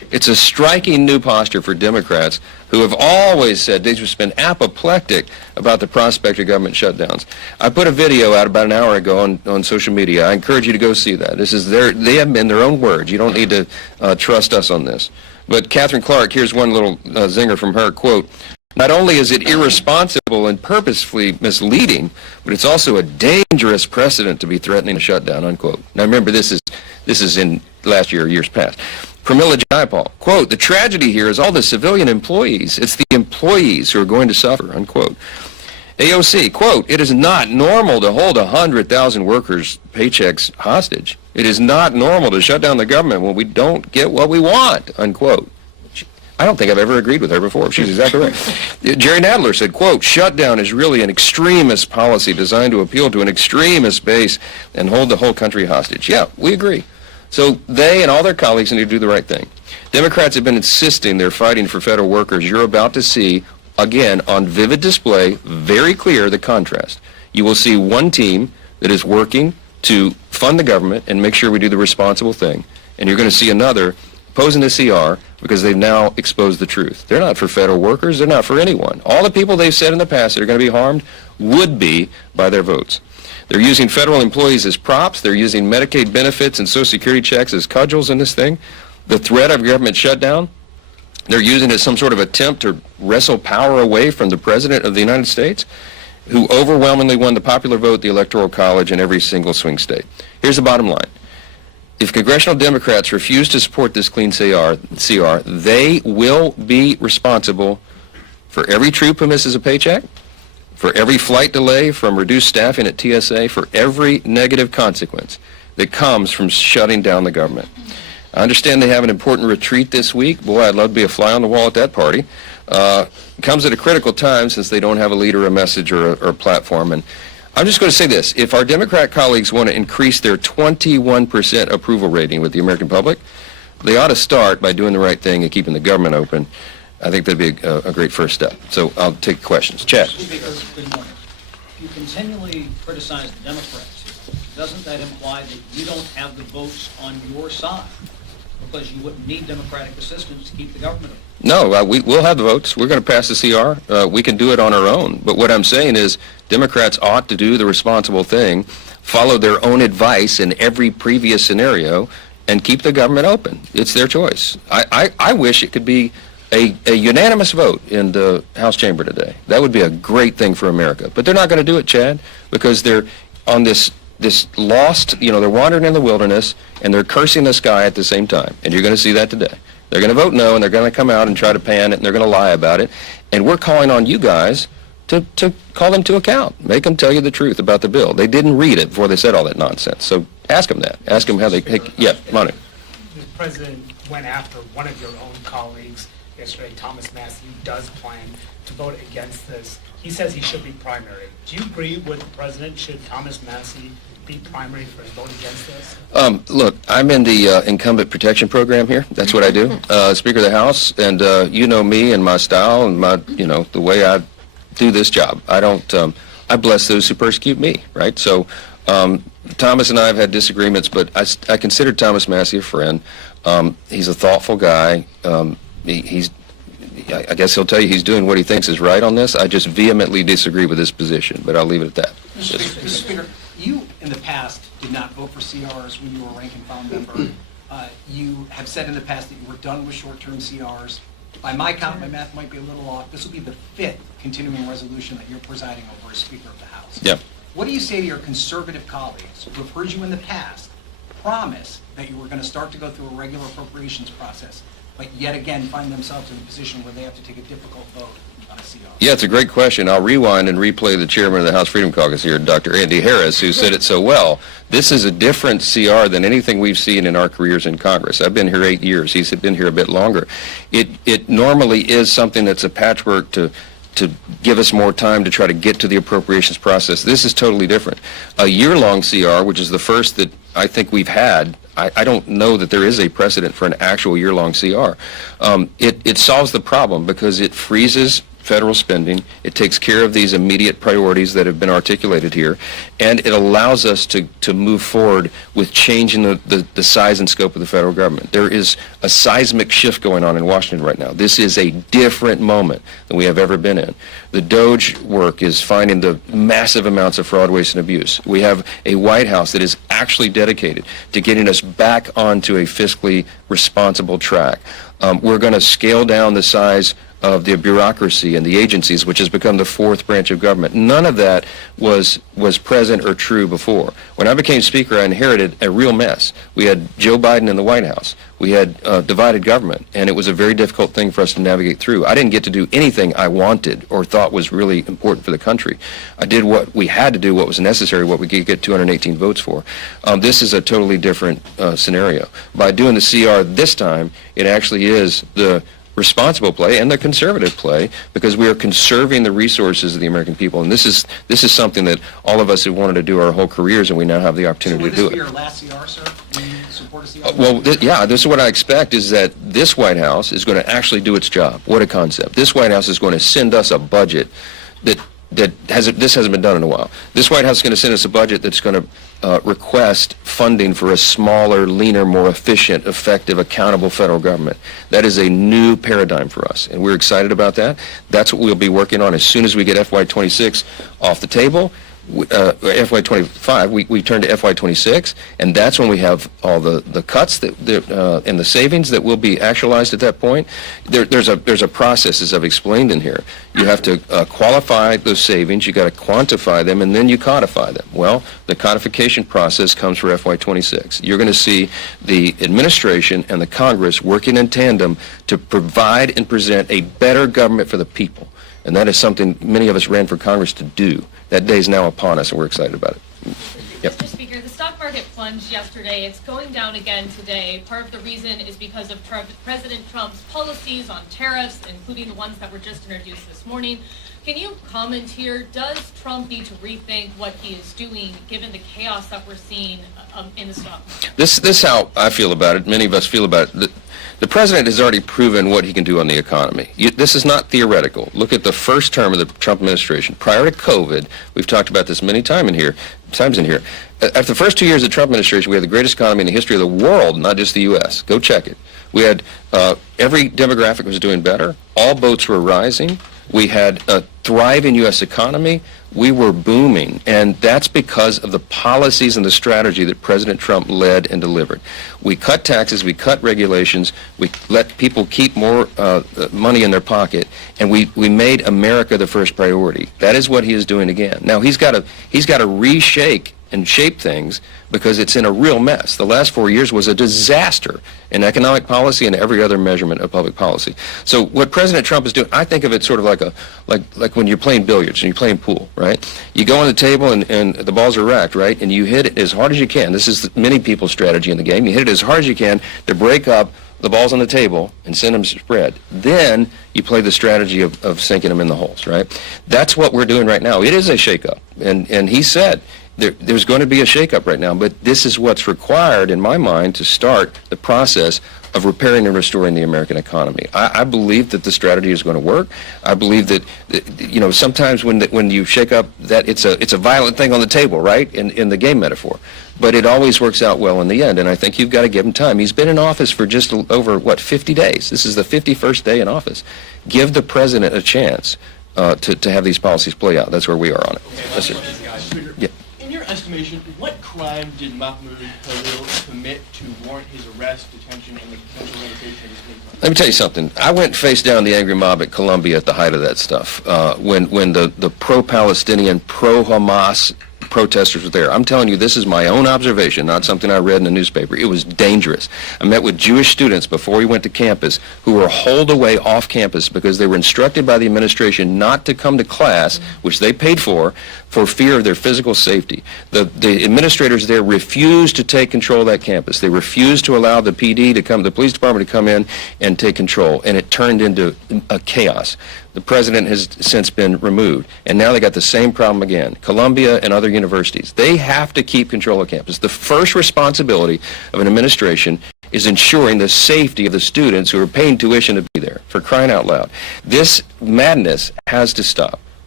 It's a striking new posture for Democrats who have always said they've just been apoplectic about the prospect of government shutdowns. I put a video out about an hour ago on social media. I encourage you to go see that. This is they have been their own words. You don't need to trust us on this. But Catherine Clark, here's one little zinger from her, quote, "Not only is it irresponsible and purposefully misleading, but it's also a dangerous precedent to be threatening a shutdown," unquote. Now remember, this is in last year or years past. Pramila Jayapal, quote, "The tragedy here is all the civilian employees. It's the employees who are going to suffer," unquote. AOC, quote, "It is not normal to hold 100,000 workers' paychecks hostage. It is not normal to shut down the government when we don't get what we want," unquote. I don't think I've ever agreed with her before. She's exactly right. Jerry Nadler said, quote, "Shutdown is really an extremist policy designed to appeal to an extremist base and hold the whole country hostage." Yeah, we agree. So they and all their colleagues need to do the right thing. Democrats have been insisting they're fighting for federal workers. You're about to see, again, on vivid display, very clear the contrast. You will see one team that is working to fund the government and make sure we do the responsible thing. And you're going to see another opposing the CR because they've now exposed the truth. They're not for federal workers. They're not for anyone. All the people they've said in the past that are going to be harmed would be by their votes. They're using federal employees as props. They're using Medicaid benefits and Social Security checks as cudgels in this thing. The threat of government shutdown, they're using it as some sort of attempt to wrestle power away from the President of the United States, who overwhelmingly won the popular vote, the Electoral College, in every single swing state. Here's the bottom line. If congressional Democrats refuse to support this clean CR, they will be responsible for every troop who misses a paycheck, for every flight delay from reduced staffing at TSA, for every negative consequence that comes from shutting down the government. I understand they have an important retreat this week. Boy, I'd love to be a fly on the wall at that party. It comes at a critical time since they don't have a leader, a message, or a platform. And I'm just going to say this. If our Democrat colleagues want to increase their 21% approval rating with the American public, they ought to start by doing the right thing and keeping the government open. I think that'd be a great first step. So I'll take questions. Chad. Good morning. You continually criticize the Democrats. Doesn't that imply that you don't have the votes on your side? Because you wouldn't need Democratic assistance to keep the government open. No, we'll have the votes. We're going to pass the CR. We can do it on our own. But what I'm saying is Democrats ought to do the responsible thing, follow their own advice in every previous scenario, and keep the government open. It's their choice. I wish it could be a unanimous vote in the House chamber today. That would be a great thing for America. But they're not going to do it, Chad, because they're on this lost, they're wandering in the wilderness, and they're cursing the sky at the same time. And you're going to see that today. They're going to vote no, and they're going to come out and try to pan it, and they're going to lie about it. And we're calling on you guys to call them to account. Make them tell you the truth about the bill. They didn't read it before they said all that nonsense. So ask them that. Ask them how they, yeah, Manu. The president went after one of your own colleagues yesterday, Thomas Massey, who does plan to vote against this. He says he should be primary. Do you agree with the president? Should Thomas Massey be primary for his vote against this? Look, I'm in the incumbent protection program here. That's what I do. Speaker of the House, and you know me and my style and my, the way I do this job. I don't, I bless those who persecute me, right? So Thomas and I have had disagreements, but I consider Thomas Massey a friend. He's a thoughtful guy. I guess he'll tell you he's doing what he thinks is right on this. I just vehemently disagree with his position, but I'll leave it at that. Mr. Speaker, you in the past did not vote for CRs when you were a rank and file member. You have said in the past that you were done with short-term CRs. By my count, my math might be a little off. This will be the 5th continuing resolution that you're presiding over as Speaker of the House. Yeah. What do you say to your conservative colleagues who have heard you in the past promise that you were going to start to go through a regular appropriations process, but yet again find themselves in a position where they have to take a difficult vote on a CR? Yeah, it's a great question. I'll rewind and replay the chairman of the House Freedom Caucus here, Dr. Andy Harris, who said it so well. This is a different CR than anything we've seen in our careers in Congress. I've been here 8 years. He's been here a bit longer. It normally is something that's a patchwork to give us more time to try to get to the appropriations process. This is totally different. A year-long CR, which is the first that I think we've had, I don't know that there is a precedent for an actual year-long CR. It solves the problem because it freezes federal spending, it takes care of these immediate priorities that have been articulated here, and it allows us to move forward with changing the size and scope of the federal government. There is a seismic shift going on in Washington right now. This is a different moment than we have ever been in. The DOJ work is finding the massive amounts of fraud, waste, and abuse. We have a White House that is actually dedicated to getting us back onto a fiscally responsible track. We're going to scale down the size of the bureaucracy and the agencies, which has become the fourth branch of government. None of that was present or true before. When I became Speaker, I inherited a real mess. We had Joe Biden in the White House. We had divided government, and it was a very difficult thing for us to navigate through. I didn't get to do anything I wanted or thought was really important for the country. I did what we had to do, what was necessary, what we could get 218 votes for. This is a totally different scenario. By doing the CR this time, it actually is the responsible play and the conservative play, because we are conserving the resources of the American people, and this is something that all of us have wanted to do our whole careers, and we now have the opportunity to do it. So would this be your last CR, sir? Will you support a CR? Well, yeah, this is what I expect, is that this White House is going to actually do its job. What a concept. This White House is going to send us a budget that this hasn't been done in a while. This White House is going to send us a budget that's going to request funding for a smaller, leaner, more efficient, effective, accountable federal government. That is a new paradigm for us, and we're excited about that. That's what we'll be working on as soon as we get FY26 off the table. FY25, we turn to FY26, and that's when we have all the cuts and the savings that will be actualized at that point. There's a process, as I've explained in here. You have to qualify those savings, you got to quantify them, and then you codify them. Well, the codification process comes for FY26. You're going to see the administration and the Congress working in tandem to provide and present a better government for the people. And that is something many of us ran for Congress to do. That day is now upon us, and we're excited about it. Yep. Mr. Speaker, the stock market plunged yesterday. It's going down again today. Part of the reason is because of President Trump's policies on tariffs, including the ones that were just introduced this morning. Can you comment here? Does Trump need to rethink what he is doing, given the chaos that we're seeing in the stock market? This is how I feel about it. Many of us feel about it. The president has already proven what he can do on the economy. This is not theoretical. Look at the first term of the Trump administration. Prior to COVID, we've talked about this many times in here. After the first 2 years of the Trump administration, we had the greatest economy in the history of the world, not just the U.S. Go check it. We had every demographic was doing better. All boats were rising. We had a thriving U.S. economy. We were booming, and that's because of the policies and the strategy that President Trump led and delivered. We cut taxes, we cut regulations, we let people keep more money in their pocket, and we made America the first priority. That is what he is doing again. Now he's got to reshake and shape things, because it's in a real mess. The last 4 years was a disaster in economic policy and every other measurement of public policy. So what President Trump is doing, I think of it sort of like when you're playing billiards and you're playing pool, right? You go on the table and the balls are racked, right? And you hit it as hard as you can. This is many people's strategy in the game. You hit it as hard as you can to break up the balls on the table and send them spread. Then you play the strategy of sinking them in the holes, right? That's what we're doing right now. It is a shakeup, and he said there's going to be a shakeup right now, but this is what's required, in my mind, to start the process of repairing and restoring the American economy. I believe that the strategy is going to work. I believe that sometimes when you shake up, that it's a violent thing on the table, right? In the game metaphor, but it always works out well in the end. And I think you've got to give him time. He's been in office for just over 50 days. This is the 51st day in office. Give the president a chance to have these policies play out. That's where we are on it. Yes, sir. Yeah. In your estimation, what crime did Mahmoud Khalil commit to warrant his arrest, detention, and the potential revocation of his green card? Let me tell you something. I went and faced down the angry mob at Columbia at the height of that stuff, when the pro-Palestinian, pro-Hamas protesters were there. I'm telling you, this is my own observation, not something I read in a newspaper. It was dangerous. I met with Jewish students before we went to campus who were holed away off campus because they were instructed by the administration not to come to class, which they paid for fear of their physical safety. The administrators there refused to take control of that campus. They refused to allow the PD to come, the police department to come in and take control, and it turned into a chaos. The president has since been removed, and now they got the same problem again. Columbia and other universities, they have to keep control of campus. The first responsibility of an administration is ensuring the safety of the students who are paying tuition to be there, for crying out loud. This madness has to stop.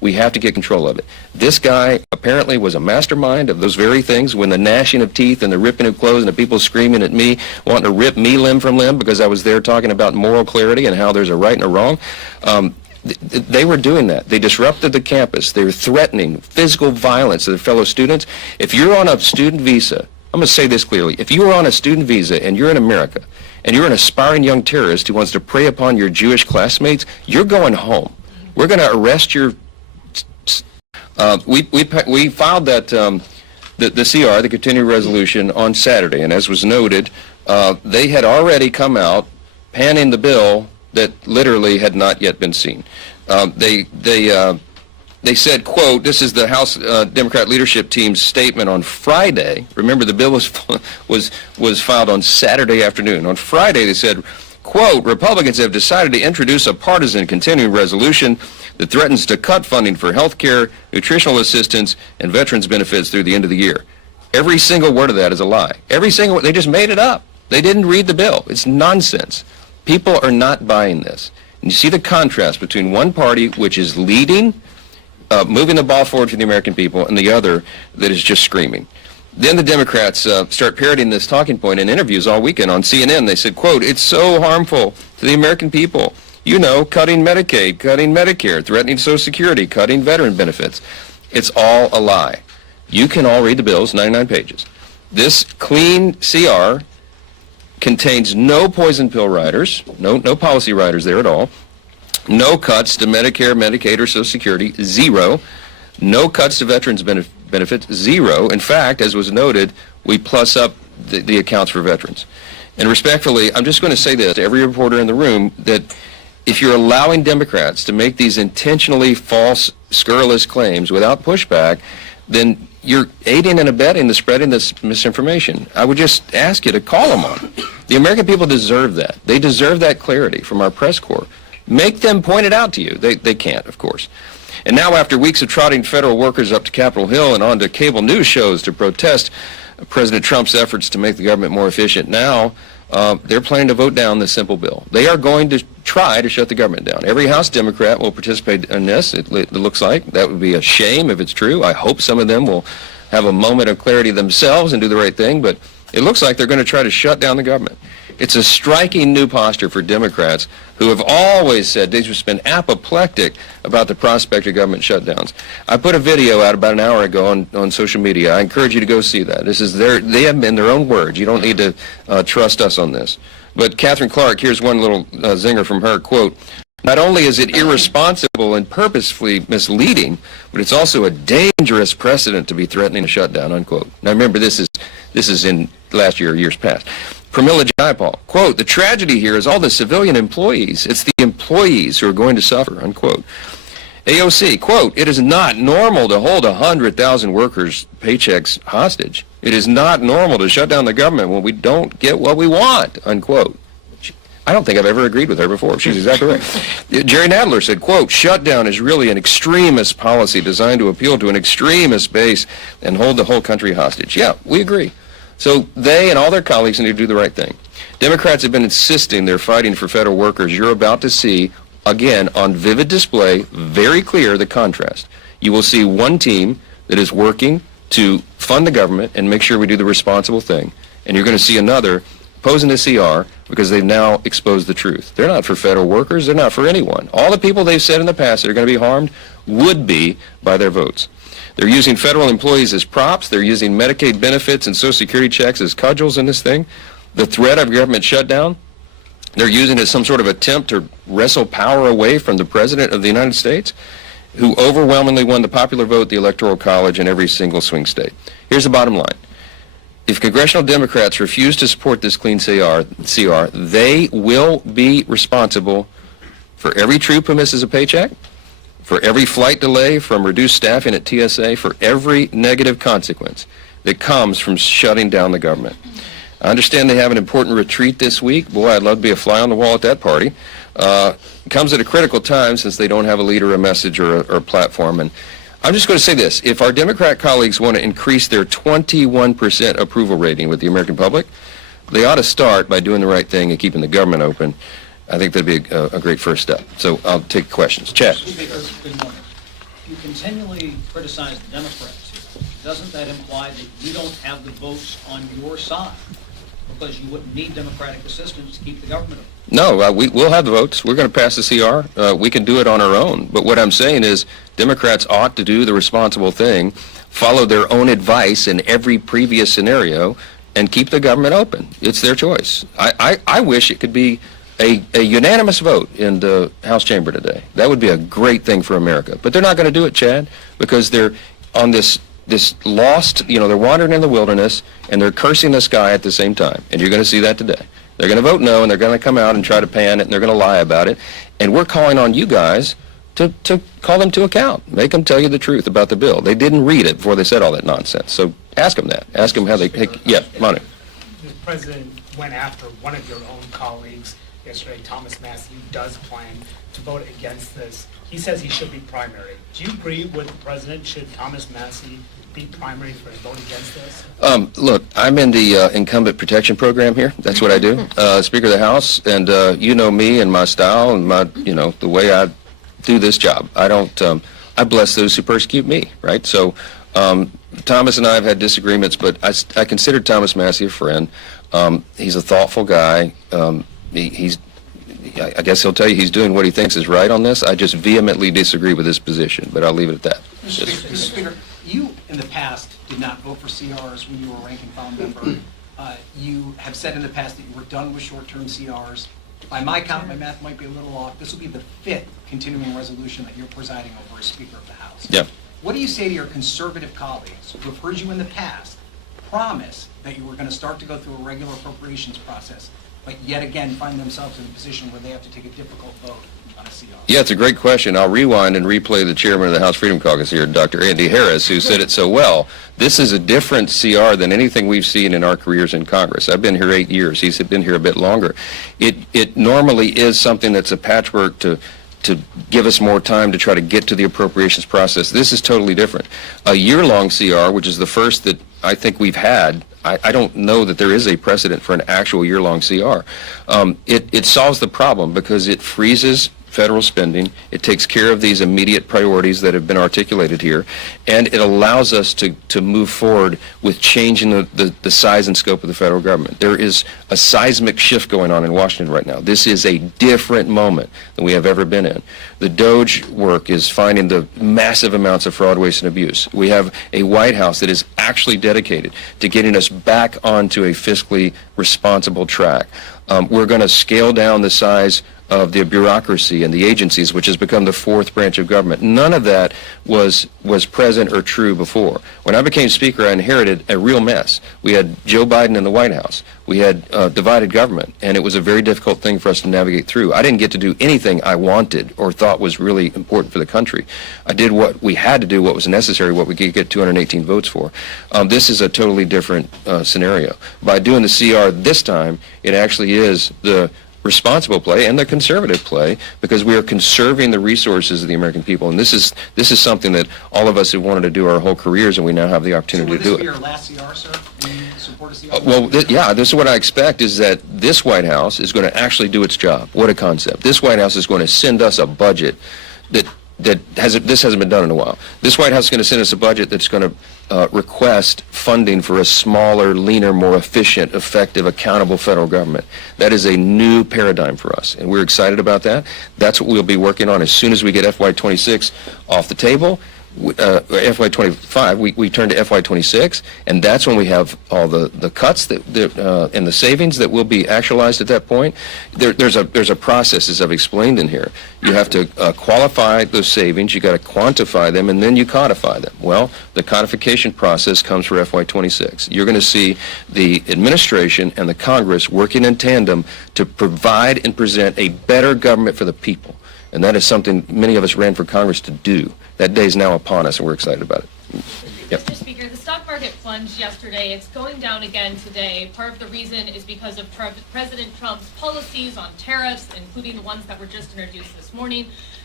We have to get control of it. This guy apparently was a mastermind of those very things when the gnashing of teeth and the ripping of clothes and the people screaming at me, wanting to rip me limb from limb because I was there talking about moral clarity and how there's a right and a wrong. They were doing that. They disrupted the campus. They were threatening physical violence to their fellow students. If you're on a student visa, I'm going to say this clearly. If you are on a student visa and you're in America and you're an aspiring young terrorist who wants to prey upon your Jewish classmates, you're going home. We're going to arrest your... We filed that the CR, the continuing resolution, on Saturday, and as was noted, they had already come out panning the bill that literally had not yet been seen. They said, quote, this is the House Democrat leadership team's statement on Friday. Remember, the bill was filed on Saturday afternoon. On Friday, they said, quote, Republicans have decided to introduce a partisan continuing resolution that threatens to cut funding for health care, nutritional assistance, and veterans benefits through the end of the year. Every single word of that is a lie. Every single, they just made it up. They didn't read the bill. It's nonsense. People are not buying this. And you see the contrast between one party, which is leading, moving the ball forward for the American people, and the other that is just screaming. Then the Democrats start parroting this talking point in interviews all weekend on CNN. They said, quote, it's so harmful to the American people. You know, cutting Medicaid, cutting Medicare, threatening Social Security, cutting veteran benefits. It's all a lie. You can all read the bills, 99 pages. This clean CR contains no poison pill riders, no policy riders there at all, no cuts to Medicare, Medicaid, or Social Security, zero, no cuts to veterans benefits, zero. In fact, as was noted, we plus up the accounts for veterans. And respectfully, I'm just going to say this to every reporter in the room, that if you're allowing Democrats to make these intentionally false, scurrilous claims without pushback, then you're aiding and abetting the spreading this misinformation. I would just ask you to call them on it. The American people deserve that. They deserve that clarity from our press corps. Make them point it out to you. They can't, of course. And now, after weeks of trotting federal workers up to Capitol Hill and onto cable news shows to protest President Trump's efforts to make the government more efficient, now they're planning to vote down this simple bill. They are going to try to shut the government down. Every House Democrat will participate in this, it looks like. That would be a shame if it's true. I hope some of them will have a moment of clarity themselves and do the right thing, but it looks like they're going to try to shut down the government. It's a striking new posture for Democrats who have always said they've just been apoplectic about the prospect of government shutdowns. I put a video out about an hour ago on social media. I encourage you to go see that. This is they have been their own words. You don't need to trust us on this. But Catherine Clark, here's one little zinger from her, quote, not only is it irresponsible and purposefully misleading, but it's also a dangerous precedent to be threatening a shutdown, unquote. Now remember, this is in last year or years past. Pramila Jayapal, quote, the tragedy here is all the civilian employees. It's the employees who are going to suffer, unquote. AOC, quote, it is not normal to hold 100,000 workers' paychecks hostage. It is not normal to shut down the government when we don't get what we want, unquote. I don't think I've ever agreed with her before. She's exactly right. Jerry Nadler said, quote, shutdown is really an extremist policy designed to appeal to an extremist base and hold the whole country hostage. Yeah, we agree. So they and all their colleagues need to do the right thing. Democrats have been insisting they're fighting for federal workers. You're about to see, again, on vivid display, very clear the contrast. You will see one team that is working to fund the government and make sure we do the responsible thing. And you're going to see another opposing the CR because they've now exposed the truth. They're not for federal workers. They're not for anyone. All the people they've said in the past that are going to be harmed would be by their votes. They're using federal employees as props. They're using Medicaid benefits and Social Security checks as cudgels in this thing. The threat of government shutdown, they're using it as some sort of attempt to wrestle power away from the President of the United States, who overwhelmingly won the popular vote, the Electoral College, in every single swing state. Here's the bottom line. If congressional Democrats refuse to support this clean CR, they will be responsible for every troop who misses a paycheck, for every flight delay from reduced staffing at TSA, for every negative consequence that comes from shutting down the government. I understand they have an important retreat this week. Boy, I'd love to be a fly on the wall at that party. It comes at a critical time since they don't have a leader, a message, or a platform. And I'm just going to say this. If our Democrat colleagues want to increase their 21% approval rating with the American public, they ought to start by doing the right thing and keeping the government open. I think that'd be a great first step. So I'll take questions. Chad. Speaker, good morning. You continually criticize the Democrats here. Doesn't that imply that you don't have the votes on your side? Because you wouldn't need Democratic assistance to keep the government open. No, we'll have the votes. We're going to pass the CR. We can do it on our own. But what I'm saying is Democrats ought to do the responsible thing, follow their own advice in every previous scenario, and keep the government open. It's their choice. I wish it could be a unanimous vote in the House chamber today. That would be a great thing for America. But they're not going to do it, Chad, because they're on this lost, they're wandering in the wilderness, and they're cursing the sky at the same time. And you're going to see that today. They're going to vote no, and they're going to come out and try to pan it, and they're going to lie about it. And we're calling on you guys to call them to account. Make them tell you the truth about the bill. They didn't read it before they said all that nonsense. So ask them that. Ask them how they... Yeah, Manu. The president went after one of your own colleagues yesterday, Thomas Massey, who does plan to vote against this. He says he should be primary. Do you agree with the president? Should Thomas Massey be primary for a vote against this? Look, I'm in the incumbent protection program here. That's what I do. Speaker of the House, and you know me and my style and my, the way I do this job. I don't, I bless those who persecute me, right? So Thomas and I have had disagreements, but I consider Thomas Massey a friend. He's a thoughtful guy. I guess he'll tell you he's doing what he thinks is right on this. I just vehemently disagree with his position, but I'll leave it at that. Mr. Speaker, you in the past did not vote for CRs when you were a rank and file member. You have said in the past that you were done with short-term CRs. By my count, my math might be a little off. This will be the 5th continuing resolution that you're presiding over as Speaker of the House. Yeah. What do you say to your conservative colleagues who have heard you in the past promise that you were going to start to go through a regular appropriations process, but yet again find themselves in a position where they have to take a difficult vote on a CR? Yeah, it's a great question. I'll rewind and replay the chairman of the House Freedom Caucus here, Dr. Andy Harris, who said it so well. This is a different CR than anything we've seen in our careers in Congress. I've been here 8 years. He's been here a bit longer. It normally is something that's a patchwork to give us more time to try to get to the appropriations process. This is totally different. A year-long CR, which is the first that I think we've had, I don't know that there is a precedent for an actual year-long CR. It solves the problem because it freezes federal spending, it takes care of these immediate priorities that have been articulated here, and it allows us to move forward with changing the size and scope of the federal government. There is a seismic shift going on in Washington right now. This is a different moment than we have ever been in. The DOJ work is finding the massive amounts of fraud, waste, and abuse. We have a White House that is actually dedicated to getting us back onto a fiscally responsible track. We're going to scale down the size of the bureaucracy and the agencies, which has become the 4th branch of government. None of that was present or true before. When I became Speaker, I inherited a real mess. We had Joe Biden in the White House. We had divided government, and it was a very difficult thing for us to navigate through. I didn't get to do anything I wanted or thought was really important for the country. I did what we had to do, what was necessary, what we could get 218 votes for. This is a totally different scenario. By doing the CR this time, it actually is the responsible play and the conservative play, because we are conserving the resources of the American people, and this is something that all of us have wanted to do our whole careers, and we now have the opportunity to do it. So will this be your last CR, sir, in support of CR? Well, this is what I expect, is that this White House is going to actually do its job. What a concept. This White House is going to send us a budget this hasn't been done in a while. This White House is going to send us a budget that's going to request funding for a smaller, leaner, more efficient, effective, accountable federal government. That is a new paradigm for us, and we're excited about that. That's what we'll be working on as soon as we get FY26 off the table. FY25, we turn to FY26, and that's when we have all the cuts and the savings that will be actualized at that point. There's a process, as I've explained in here. You have to qualify those savings, you got to quantify them, and then you codify them. Well, the codification process comes for FY26. You're going to see the administration and the Congress working in tandem to provide and present a better government for the people. And that is something many of us ran for Congress to do. That day is now upon us, and we're excited about it. Yep. Mr. Speaker, the stock market plunged yesterday. It's going down again today. Part of the reason is because of President Trump's policies on tariffs, including the ones that were just introduced this morning.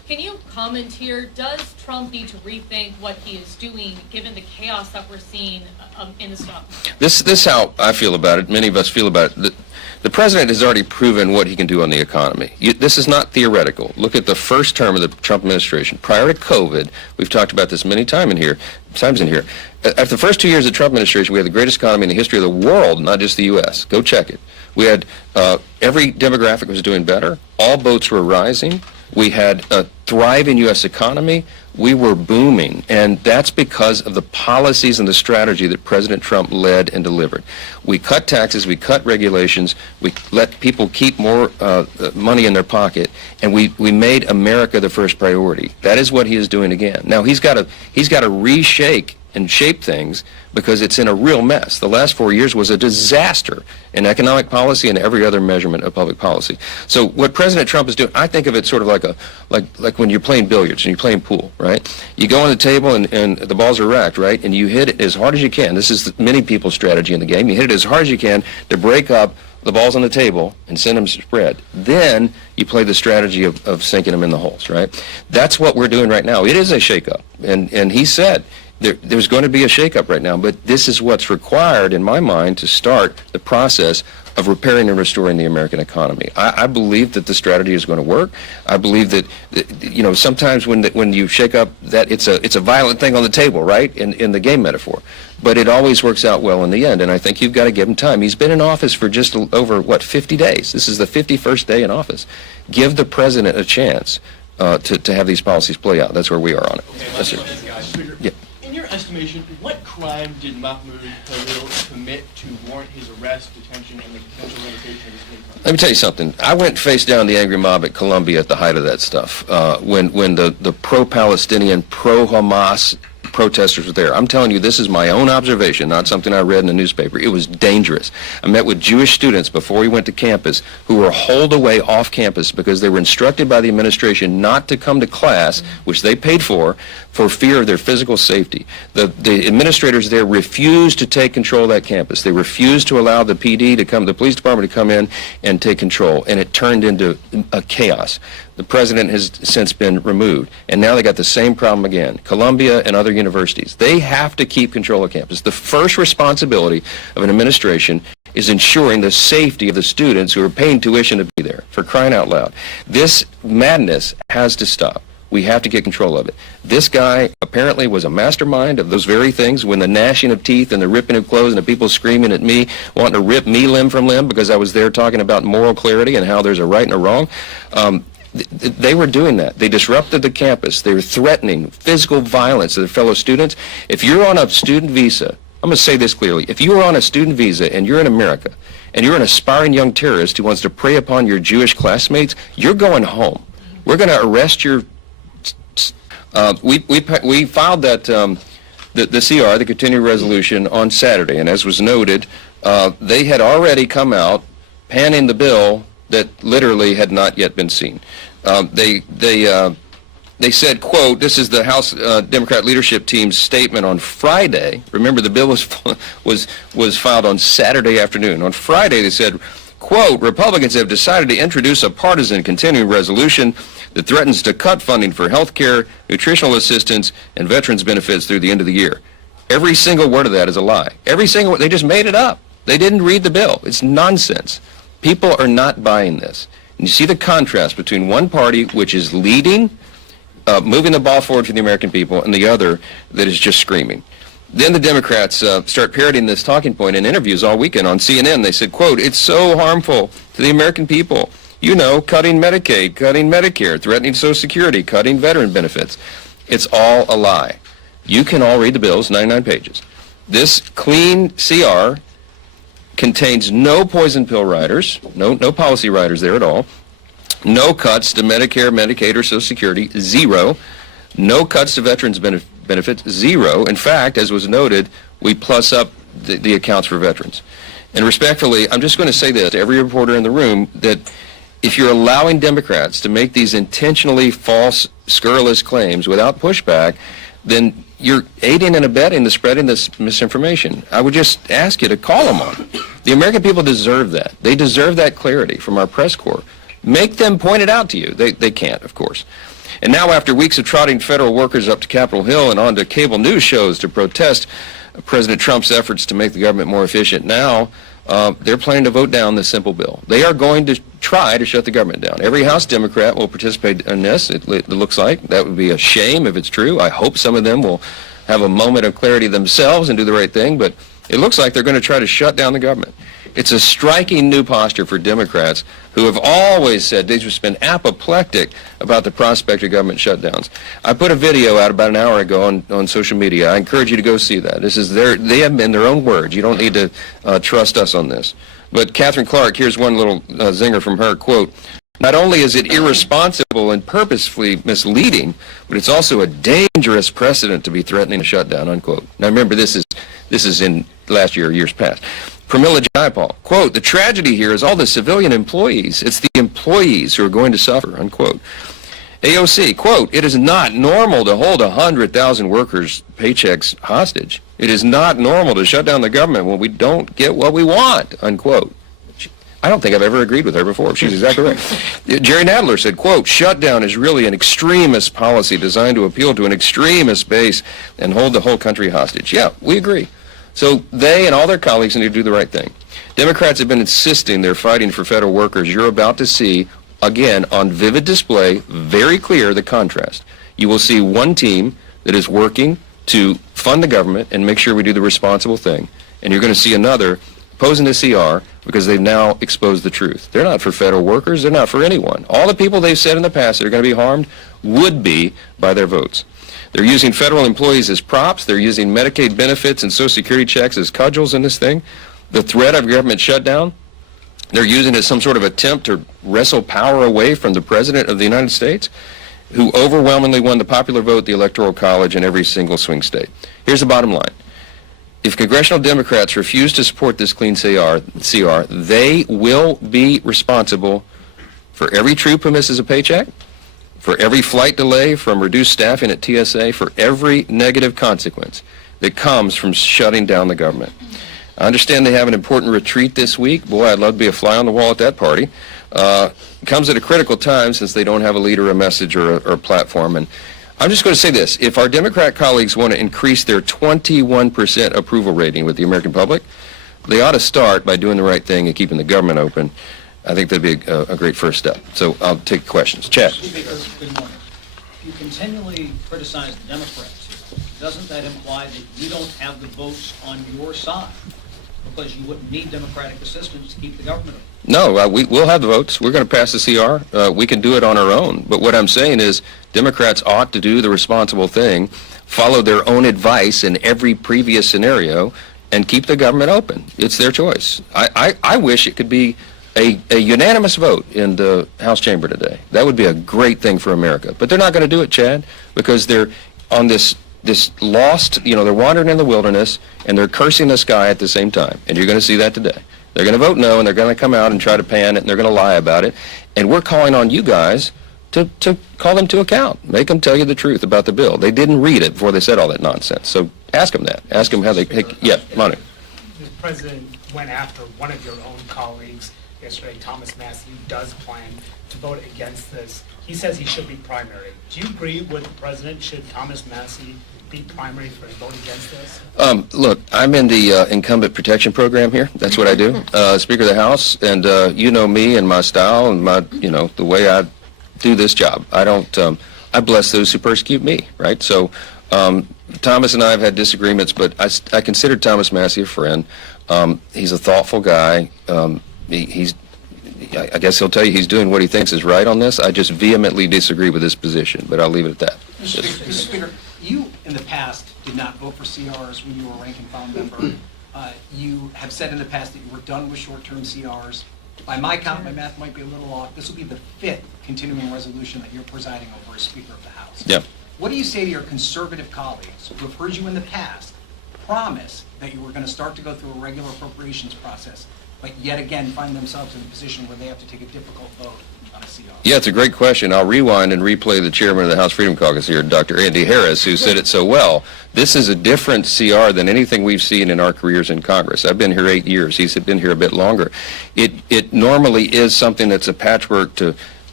Can you comment here? Does Trump need to rethink what he is doing, given the chaos that we're seeing in the stock market? This how I feel about it. Many of us feel about it. The president has already proven what he can do on the economy. This is not theoretical. Look at the first term of the Trump administration. Prior to COVID, we've talked about this many times in here. After the first 2 years of the Trump administration, we had the greatest economy in the history of the world, not just the U.S. Go check it. We had every demographic was doing better. All boats were rising. We had a thriving U.S. economy. We were booming, and that's because of the policies and the strategy that President Trump led and delivered. We cut taxes, we cut regulations, we let people keep more money in their pocket, and we made America the first priority. That is what he is doing again. Now he's got to reshake and shape things because it's in a real mess. The last 4 years was a disaster in economic policy and every other measurement of public policy. So what President Trump is doing, I think of it sort of like when you're playing billiards and you're playing pool, right? You go on the table and the balls are racked, right? And you hit it as hard as you can. This is many people's strategy in the game. You hit it as hard as you can to break up the balls on the table and send them to spread. Then you play the strategy of sinking them in the holes, right? That's what we're doing right now. It is a shakeup. And he said, there's going to be a shakeup right now, but this is what's required, in my mind, to start the process of repairing and restoring the American economy. I believe that the strategy is going to work. I believe that sometimes when you shake up, that it's a violent thing on the table, right? In the game metaphor, but it always works out well in the end. And I think you've got to give him time. He's been in office for just over 50 days. This is the 51st day in office. Give the president a chance to have these policies play out. That's where we are on it. Yes, sir. Yeah. In your estimation, what crime did Mahmoud Khalil commit to warrant his arrest, detention, and the potential revocation of his green card? Let me tell you something. I went face down the angry mob at Columbia at the height of that stuff, when the pro-Palestinian, pro-Hamas protesters were there. I'm telling you, this is my own observation, not something I read in the newspaper. It was dangerous. I met with Jewish students before we went to campus who were holed away off campus because they were instructed by the administration not to come to class, which they paid for fear of their physical safety. The administrators there refused to take control of that campus. They refused to allow the PD to come, the police department to come in and take control, and it turned into a chaos. The president has since been removed, and now they got the same problem again. Columbia and other universities, they have to keep control of campus. The first responsibility of an administration is ensuring the safety of the students who are paying tuition to be there, for crying out loud. This madness has to stop. We have to get control of it. This guy apparently was a mastermind of those very things, when the gnashing of teeth and the ripping of clothes and the people screaming at me, wanting to rip me limb from limb because I was there talking about moral clarity and how there's a right and a wrong. They were doing that. They disrupted the campus. They were threatening physical violence to their fellow students. If you're on a student visa, I'm going to say this clearly. If you are on a student visa and you're in America and you're an aspiring young terrorist who wants to prey upon your Jewish classmates, you're going home. We're going to arrest your... We filed that the CR, the continuing resolution, on Saturday, and as was noted, they had already come out panning the bill that literally had not yet been seen. They said, quote, this is the House Democrat leadership team's statement on Friday. Remember, the bill was filed on Saturday afternoon. On Friday, they said, quote, Republicans have decided to introduce a partisan continuing resolution that threatens to cut funding for health care, nutritional assistance, and veterans benefits through the end of the year. Every single word of that is a lie. Every single word. They just made it up. They didn't read the bill. It's nonsense. People are not buying this. And you see the contrast between one party, which is leading, moving the ball forward for the American people, and the other that is just screaming. Then the Democrats start parroting this talking point in interviews all weekend on CNN. They said, quote, it's so harmful to the American people. You know, cutting Medicaid, cutting Medicare, threatening Social Security, cutting veteran benefits. It's all a lie. You can all read the bills, 99 pages. This clean CR contains no poison pill riders, no policy riders there at all, no cuts to Medicare, Medicaid, or Social Security, zero, no cuts to veterans benefits, zero. In fact, as was noted, we plus up the accounts for veterans. And respectfully, I'm just going to say this to every reporter in the room, that if you're allowing Democrats to make these intentionally false, scurrilous claims without pushback, then you're aiding and abetting the spreading this misinformation. I would just ask you to call them on it. The American people deserve that. They deserve that clarity from our press corps. Make them point it out to you. They can't, of course. And now, after weeks of trotting federal workers up to Capitol Hill and onto cable news shows to protest President Trump's efforts to make the government more efficient, now they're planning to vote down this simple bill. They are going to try to shut the government down. Every House Democrat will participate in this, it looks like. That would be a shame if it's true. I hope some of them will have a moment of clarity themselves and do the right thing, but it looks like they're going to try to shut down the government. It's a striking new posture for Democrats who have always said they've just been apoplectic about the prospect of government shutdowns. I put a video out about an hour ago on social media. I encourage you to go see that. This is they have been their own words. You don't need to trust us on this. But Catherine Clark, here's one little zinger from her, quote, "Not only is it irresponsible and purposefully misleading, but it's also a dangerous precedent to be threatening a shutdown," unquote. Now remember, this is in last year or years past. Pramila Jayapal, quote, "The tragedy here is all the civilian employees. It's the employees who are going to suffer," unquote. AOC, quote, "It is not normal to hold 100,000 workers' paychecks hostage. It is not normal to shut down the government when we don't get what we want," unquote. I don't think I've ever agreed with her before. She's exactly right. Jerry Nadler said, quote, "Shutdown is really an extremist policy designed to appeal to an extremist base and hold the whole country hostage." Yeah, we agree. So they and all their colleagues need to do the right thing. Democrats have been insisting they're fighting for federal workers. You're about to see, again, on vivid display, very clear the contrast. You will see one team that is working to fund the government and make sure we do the responsible thing. And you're going to see another opposing the CR because they've now exposed the truth. They're not for federal workers. They're not for anyone. All the people they've said in the past that are going to be harmed would be by their votes. They're using federal employees as props. They're using Medicaid benefits and Social Security checks as cudgels in this thing. The threat of government shutdown, they're using it as some sort of attempt to wrestle power away from the President of the United States, who overwhelmingly won the popular vote, the Electoral College, in every single swing state. Here's the bottom line. If congressional Democrats refuse to support this clean CR, they will be responsible for every troop who misses a paycheck, for every flight delay from reduced staffing at TSA, for every negative consequence that comes from shutting down the government. I understand they have an important retreat this week. Boy, I'd love to be a fly on the wall at that party. It comes at a critical time since they don't have a leader, a message, or a platform. And I'm just going to say this. If our Democrat colleagues want to increase their 21% approval rating with the American public, they ought to start by doing the right thing and keeping the government open. I think that'd be a great first step. So I'll take questions. Chad. Speaker, good morning. If you continually criticize the Democrats, doesn't that imply that you don't have the votes on your side? Because you wouldn't need Democratic assistance to keep the government open. No, we'll have the votes. We're going to pass the CR. We can do it on our own. But what I'm saying is Democrats ought to do the responsible thing, follow their own advice in every previous scenario, and keep the government open. It's their choice. I wish it could be a unanimous vote in the House chamber today. That would be a great thing for America. But they're not going to do it, Chad, because they're on this lost, they're wandering in the wilderness, and they're cursing the sky at the same time. And you're going to see that today. They're going to vote no, and they're going to come out and try to pan it, and they're going to lie about it. And we're calling on you guys to call them to account. Make them tell you the truth about the bill. They didn't read it before they said all that nonsense. So ask them that. Ask them how they... Yeah, Manu. The president went after one of your own colleagues yesterday, Thomas Massey, who does plan to vote against this. He says he should be primary. Do you agree with the president? Should Thomas Massey be primary for a vote against this? Look, I'm in the incumbent protection program here. That's what I do. Speaker of the House, and you know me and my style and my, the way I do this job. I don't, I bless those who persecute me, right? So Thomas and I have had disagreements, but I consider Thomas Massey a friend. He's a thoughtful guy. I guess he'll tell you he's doing what he thinks is right on this. I just vehemently disagree with his position, but I'll leave it at that. Mr. Speaker, you in the past did not vote for CRs when you were a rank and file member. You have said in the past that you were done with short-term CRs. By my count, my math might be a little off. This will be the 5th continuing resolution that you're presiding over as Speaker of the House. Yeah. What do you say to your conservative colleagues who have heard you in the past promise that you were going to start to go through a regular appropriations process, but yet again find themselves in a position where they have to take a difficult vote on a CR? Yeah, it's a great question. I'll rewind and replay the chairman of the House Freedom Caucus here, Dr. Andy Harris, who said it so well. This is a different CR than anything we've seen in our careers in Congress. I've been here 8 years. He's been here a bit longer. It normally is something that's a patchwork to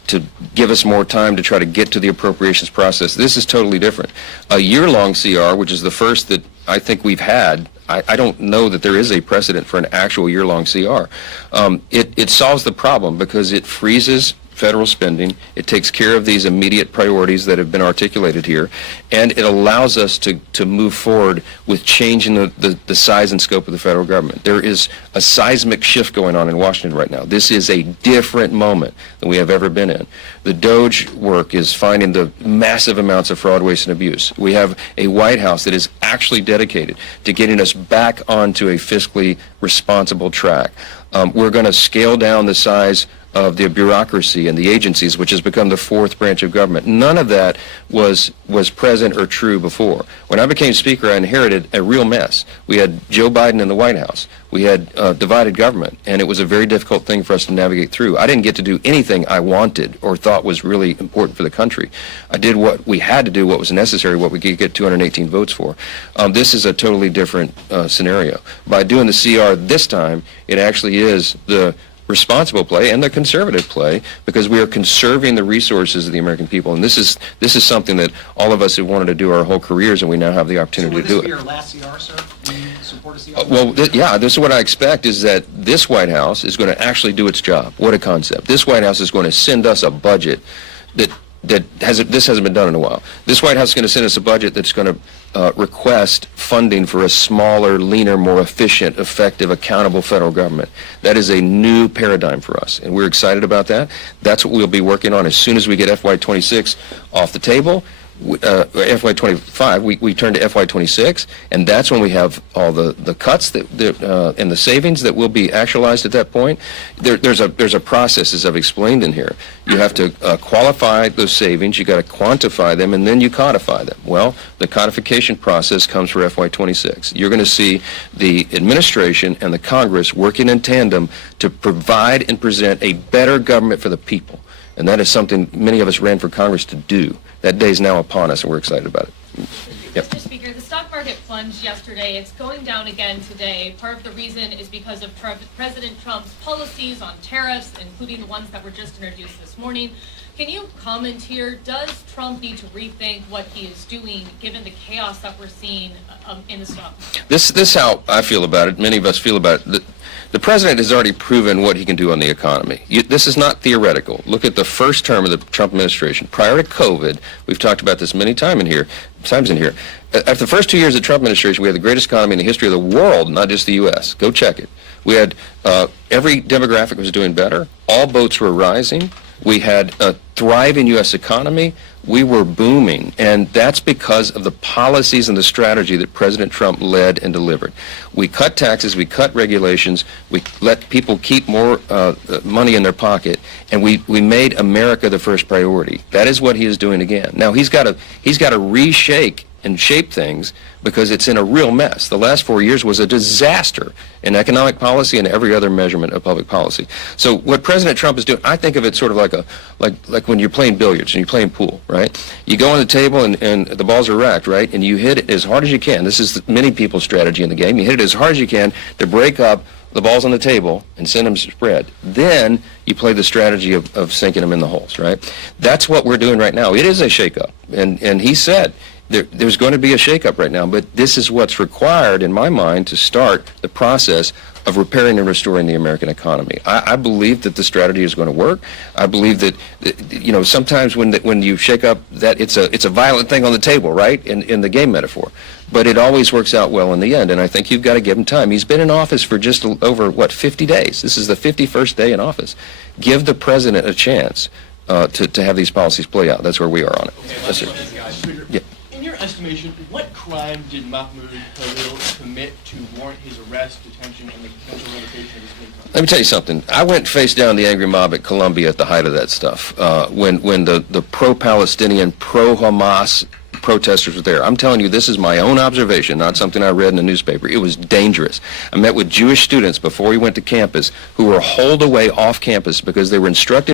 to give us more time to try to get to the appropriations process. This is totally different. A year-long CR, which is the first that I think we've had, I don't know that there is a precedent for an actual year-long CR. It solves the problem because it freezes federal spending, it takes care of these immediate priorities that have been articulated here, and it allows us to move forward with changing the size and scope of the federal government. There is a seismic shift going on in Washington right now. This is a different moment than we have ever been in. The DOJ work is finding the massive amounts of fraud, waste, and abuse. We have a White House that is actually dedicated to getting us back onto a fiscally responsible track. We're going to scale down the size of the bureaucracy and the agencies, which has become the fourth branch of government. None of that was present or true before. When I became Speaker, I inherited a real mess. We had Joe Biden in the White House. We had divided government, and it was a very difficult thing for us to navigate through. I didn't get to do anything I wanted or thought was really important for the country. I did what we had to do, what was necessary, what we could get 218 votes for. This is a totally different scenario. By doing the CR this time, it actually is the responsible play and the conservative play, because we are conserving the resources of the American people, and this is something that all of us have wanted to do our whole careers, and we now have the opportunity to do it. So will this be your last CR, sir? Do you support a CR? Well, yeah, this is what I expect, is that this White House is going to actually do its job. What a concept. This White House is going to send us a budget that this hasn't been done in a while. This White House is going to send us a budget that's going to request funding for a smaller, leaner, more efficient, effective, accountable federal government. That is a new paradigm for us, and we're excited about that. That's what we'll be working on as soon as we get FY26 off the table. FY25, we turn to FY26, and that's when we have all the cuts and the savings that will be actualized at that point. There's a process, as I've explained in here. You have to qualify those savings, you got to quantify them, and then you codify them. Well, the codification process comes for FY26. You're going to see the administration and the Congress working in tandem to provide and present a better government for the people. And that is something many of us ran for Congress to do. That day is now upon us, and we're excited about it. Yep. Mr. Speaker, the stock market plunged yesterday. It's going down again today. Part of the reason is because of President Trump's policies on tariffs, including the ones that were just introduced this morning. Can you comment here? Does Trump need to rethink what he is doing, given the chaos that we're seeing in the stock market? This is how I feel about it. Many of us feel about it. The president has already proven what he can do on the economy. This is not theoretical. Look at the first term of the Trump administration. Prior to COVID, we've talked about this many times in here. After the first 2 years of the Trump administration, we had the greatest economy in the history of the world, not just the U.S. Go check it. We had every demographic was doing better. All boats were rising. We had a thriving U.S. economy. We were booming, and that's because of the policies and the strategy that President Trump led and delivered. We cut taxes, we cut regulations, we let people keep more money in their pocket, and we made America the first priority. That is what he is doing again. Now he's got to reshake and shape things because it's in a real mess. The last 4 years was a disaster in economic policy and every other measurement of public policy. So what President Trump is doing, I think of it sort of like when you're playing billiards and you're playing pool, right? You go on the table and the balls are racked, right? And you hit it as hard as you can. This is many people's strategy in the game. You hit it as hard as you can to break up the balls on the table and send them spread. Then you play the strategy of sinking them in the holes, right? That's what we're doing right now. It is a shakeup, and he said there's going to be a shakeup right now, but this is what's required, in my mind, to start the process of repairing and restoring the American economy. I believe that the strategy is going to work. I believe that sometimes when you shake up, that it's a violent thing on the table, right? In the game metaphor, but it always works out well in the end. And I think you've got to give him time. He's been in office for just over 50 days. This is the 51st day in office. Give the president a chance to have these policies play out. That's where we are on it. Yes, sir. Yeah. In your estimation, what crime did Mahmoud Khalil commit to warrant his arrest, detention, and the potential revocation of his green card? Let me tell you something. I went face down the angry mob at Columbia at the height of that stuff, when the pro-Palestinian, pro-Hamas protesters were there. I'm telling you, this is my own observation, not something I read in the newspaper. It was dangerous. I met with Jewish students before we went to campus who were holed away off campus because they were instructed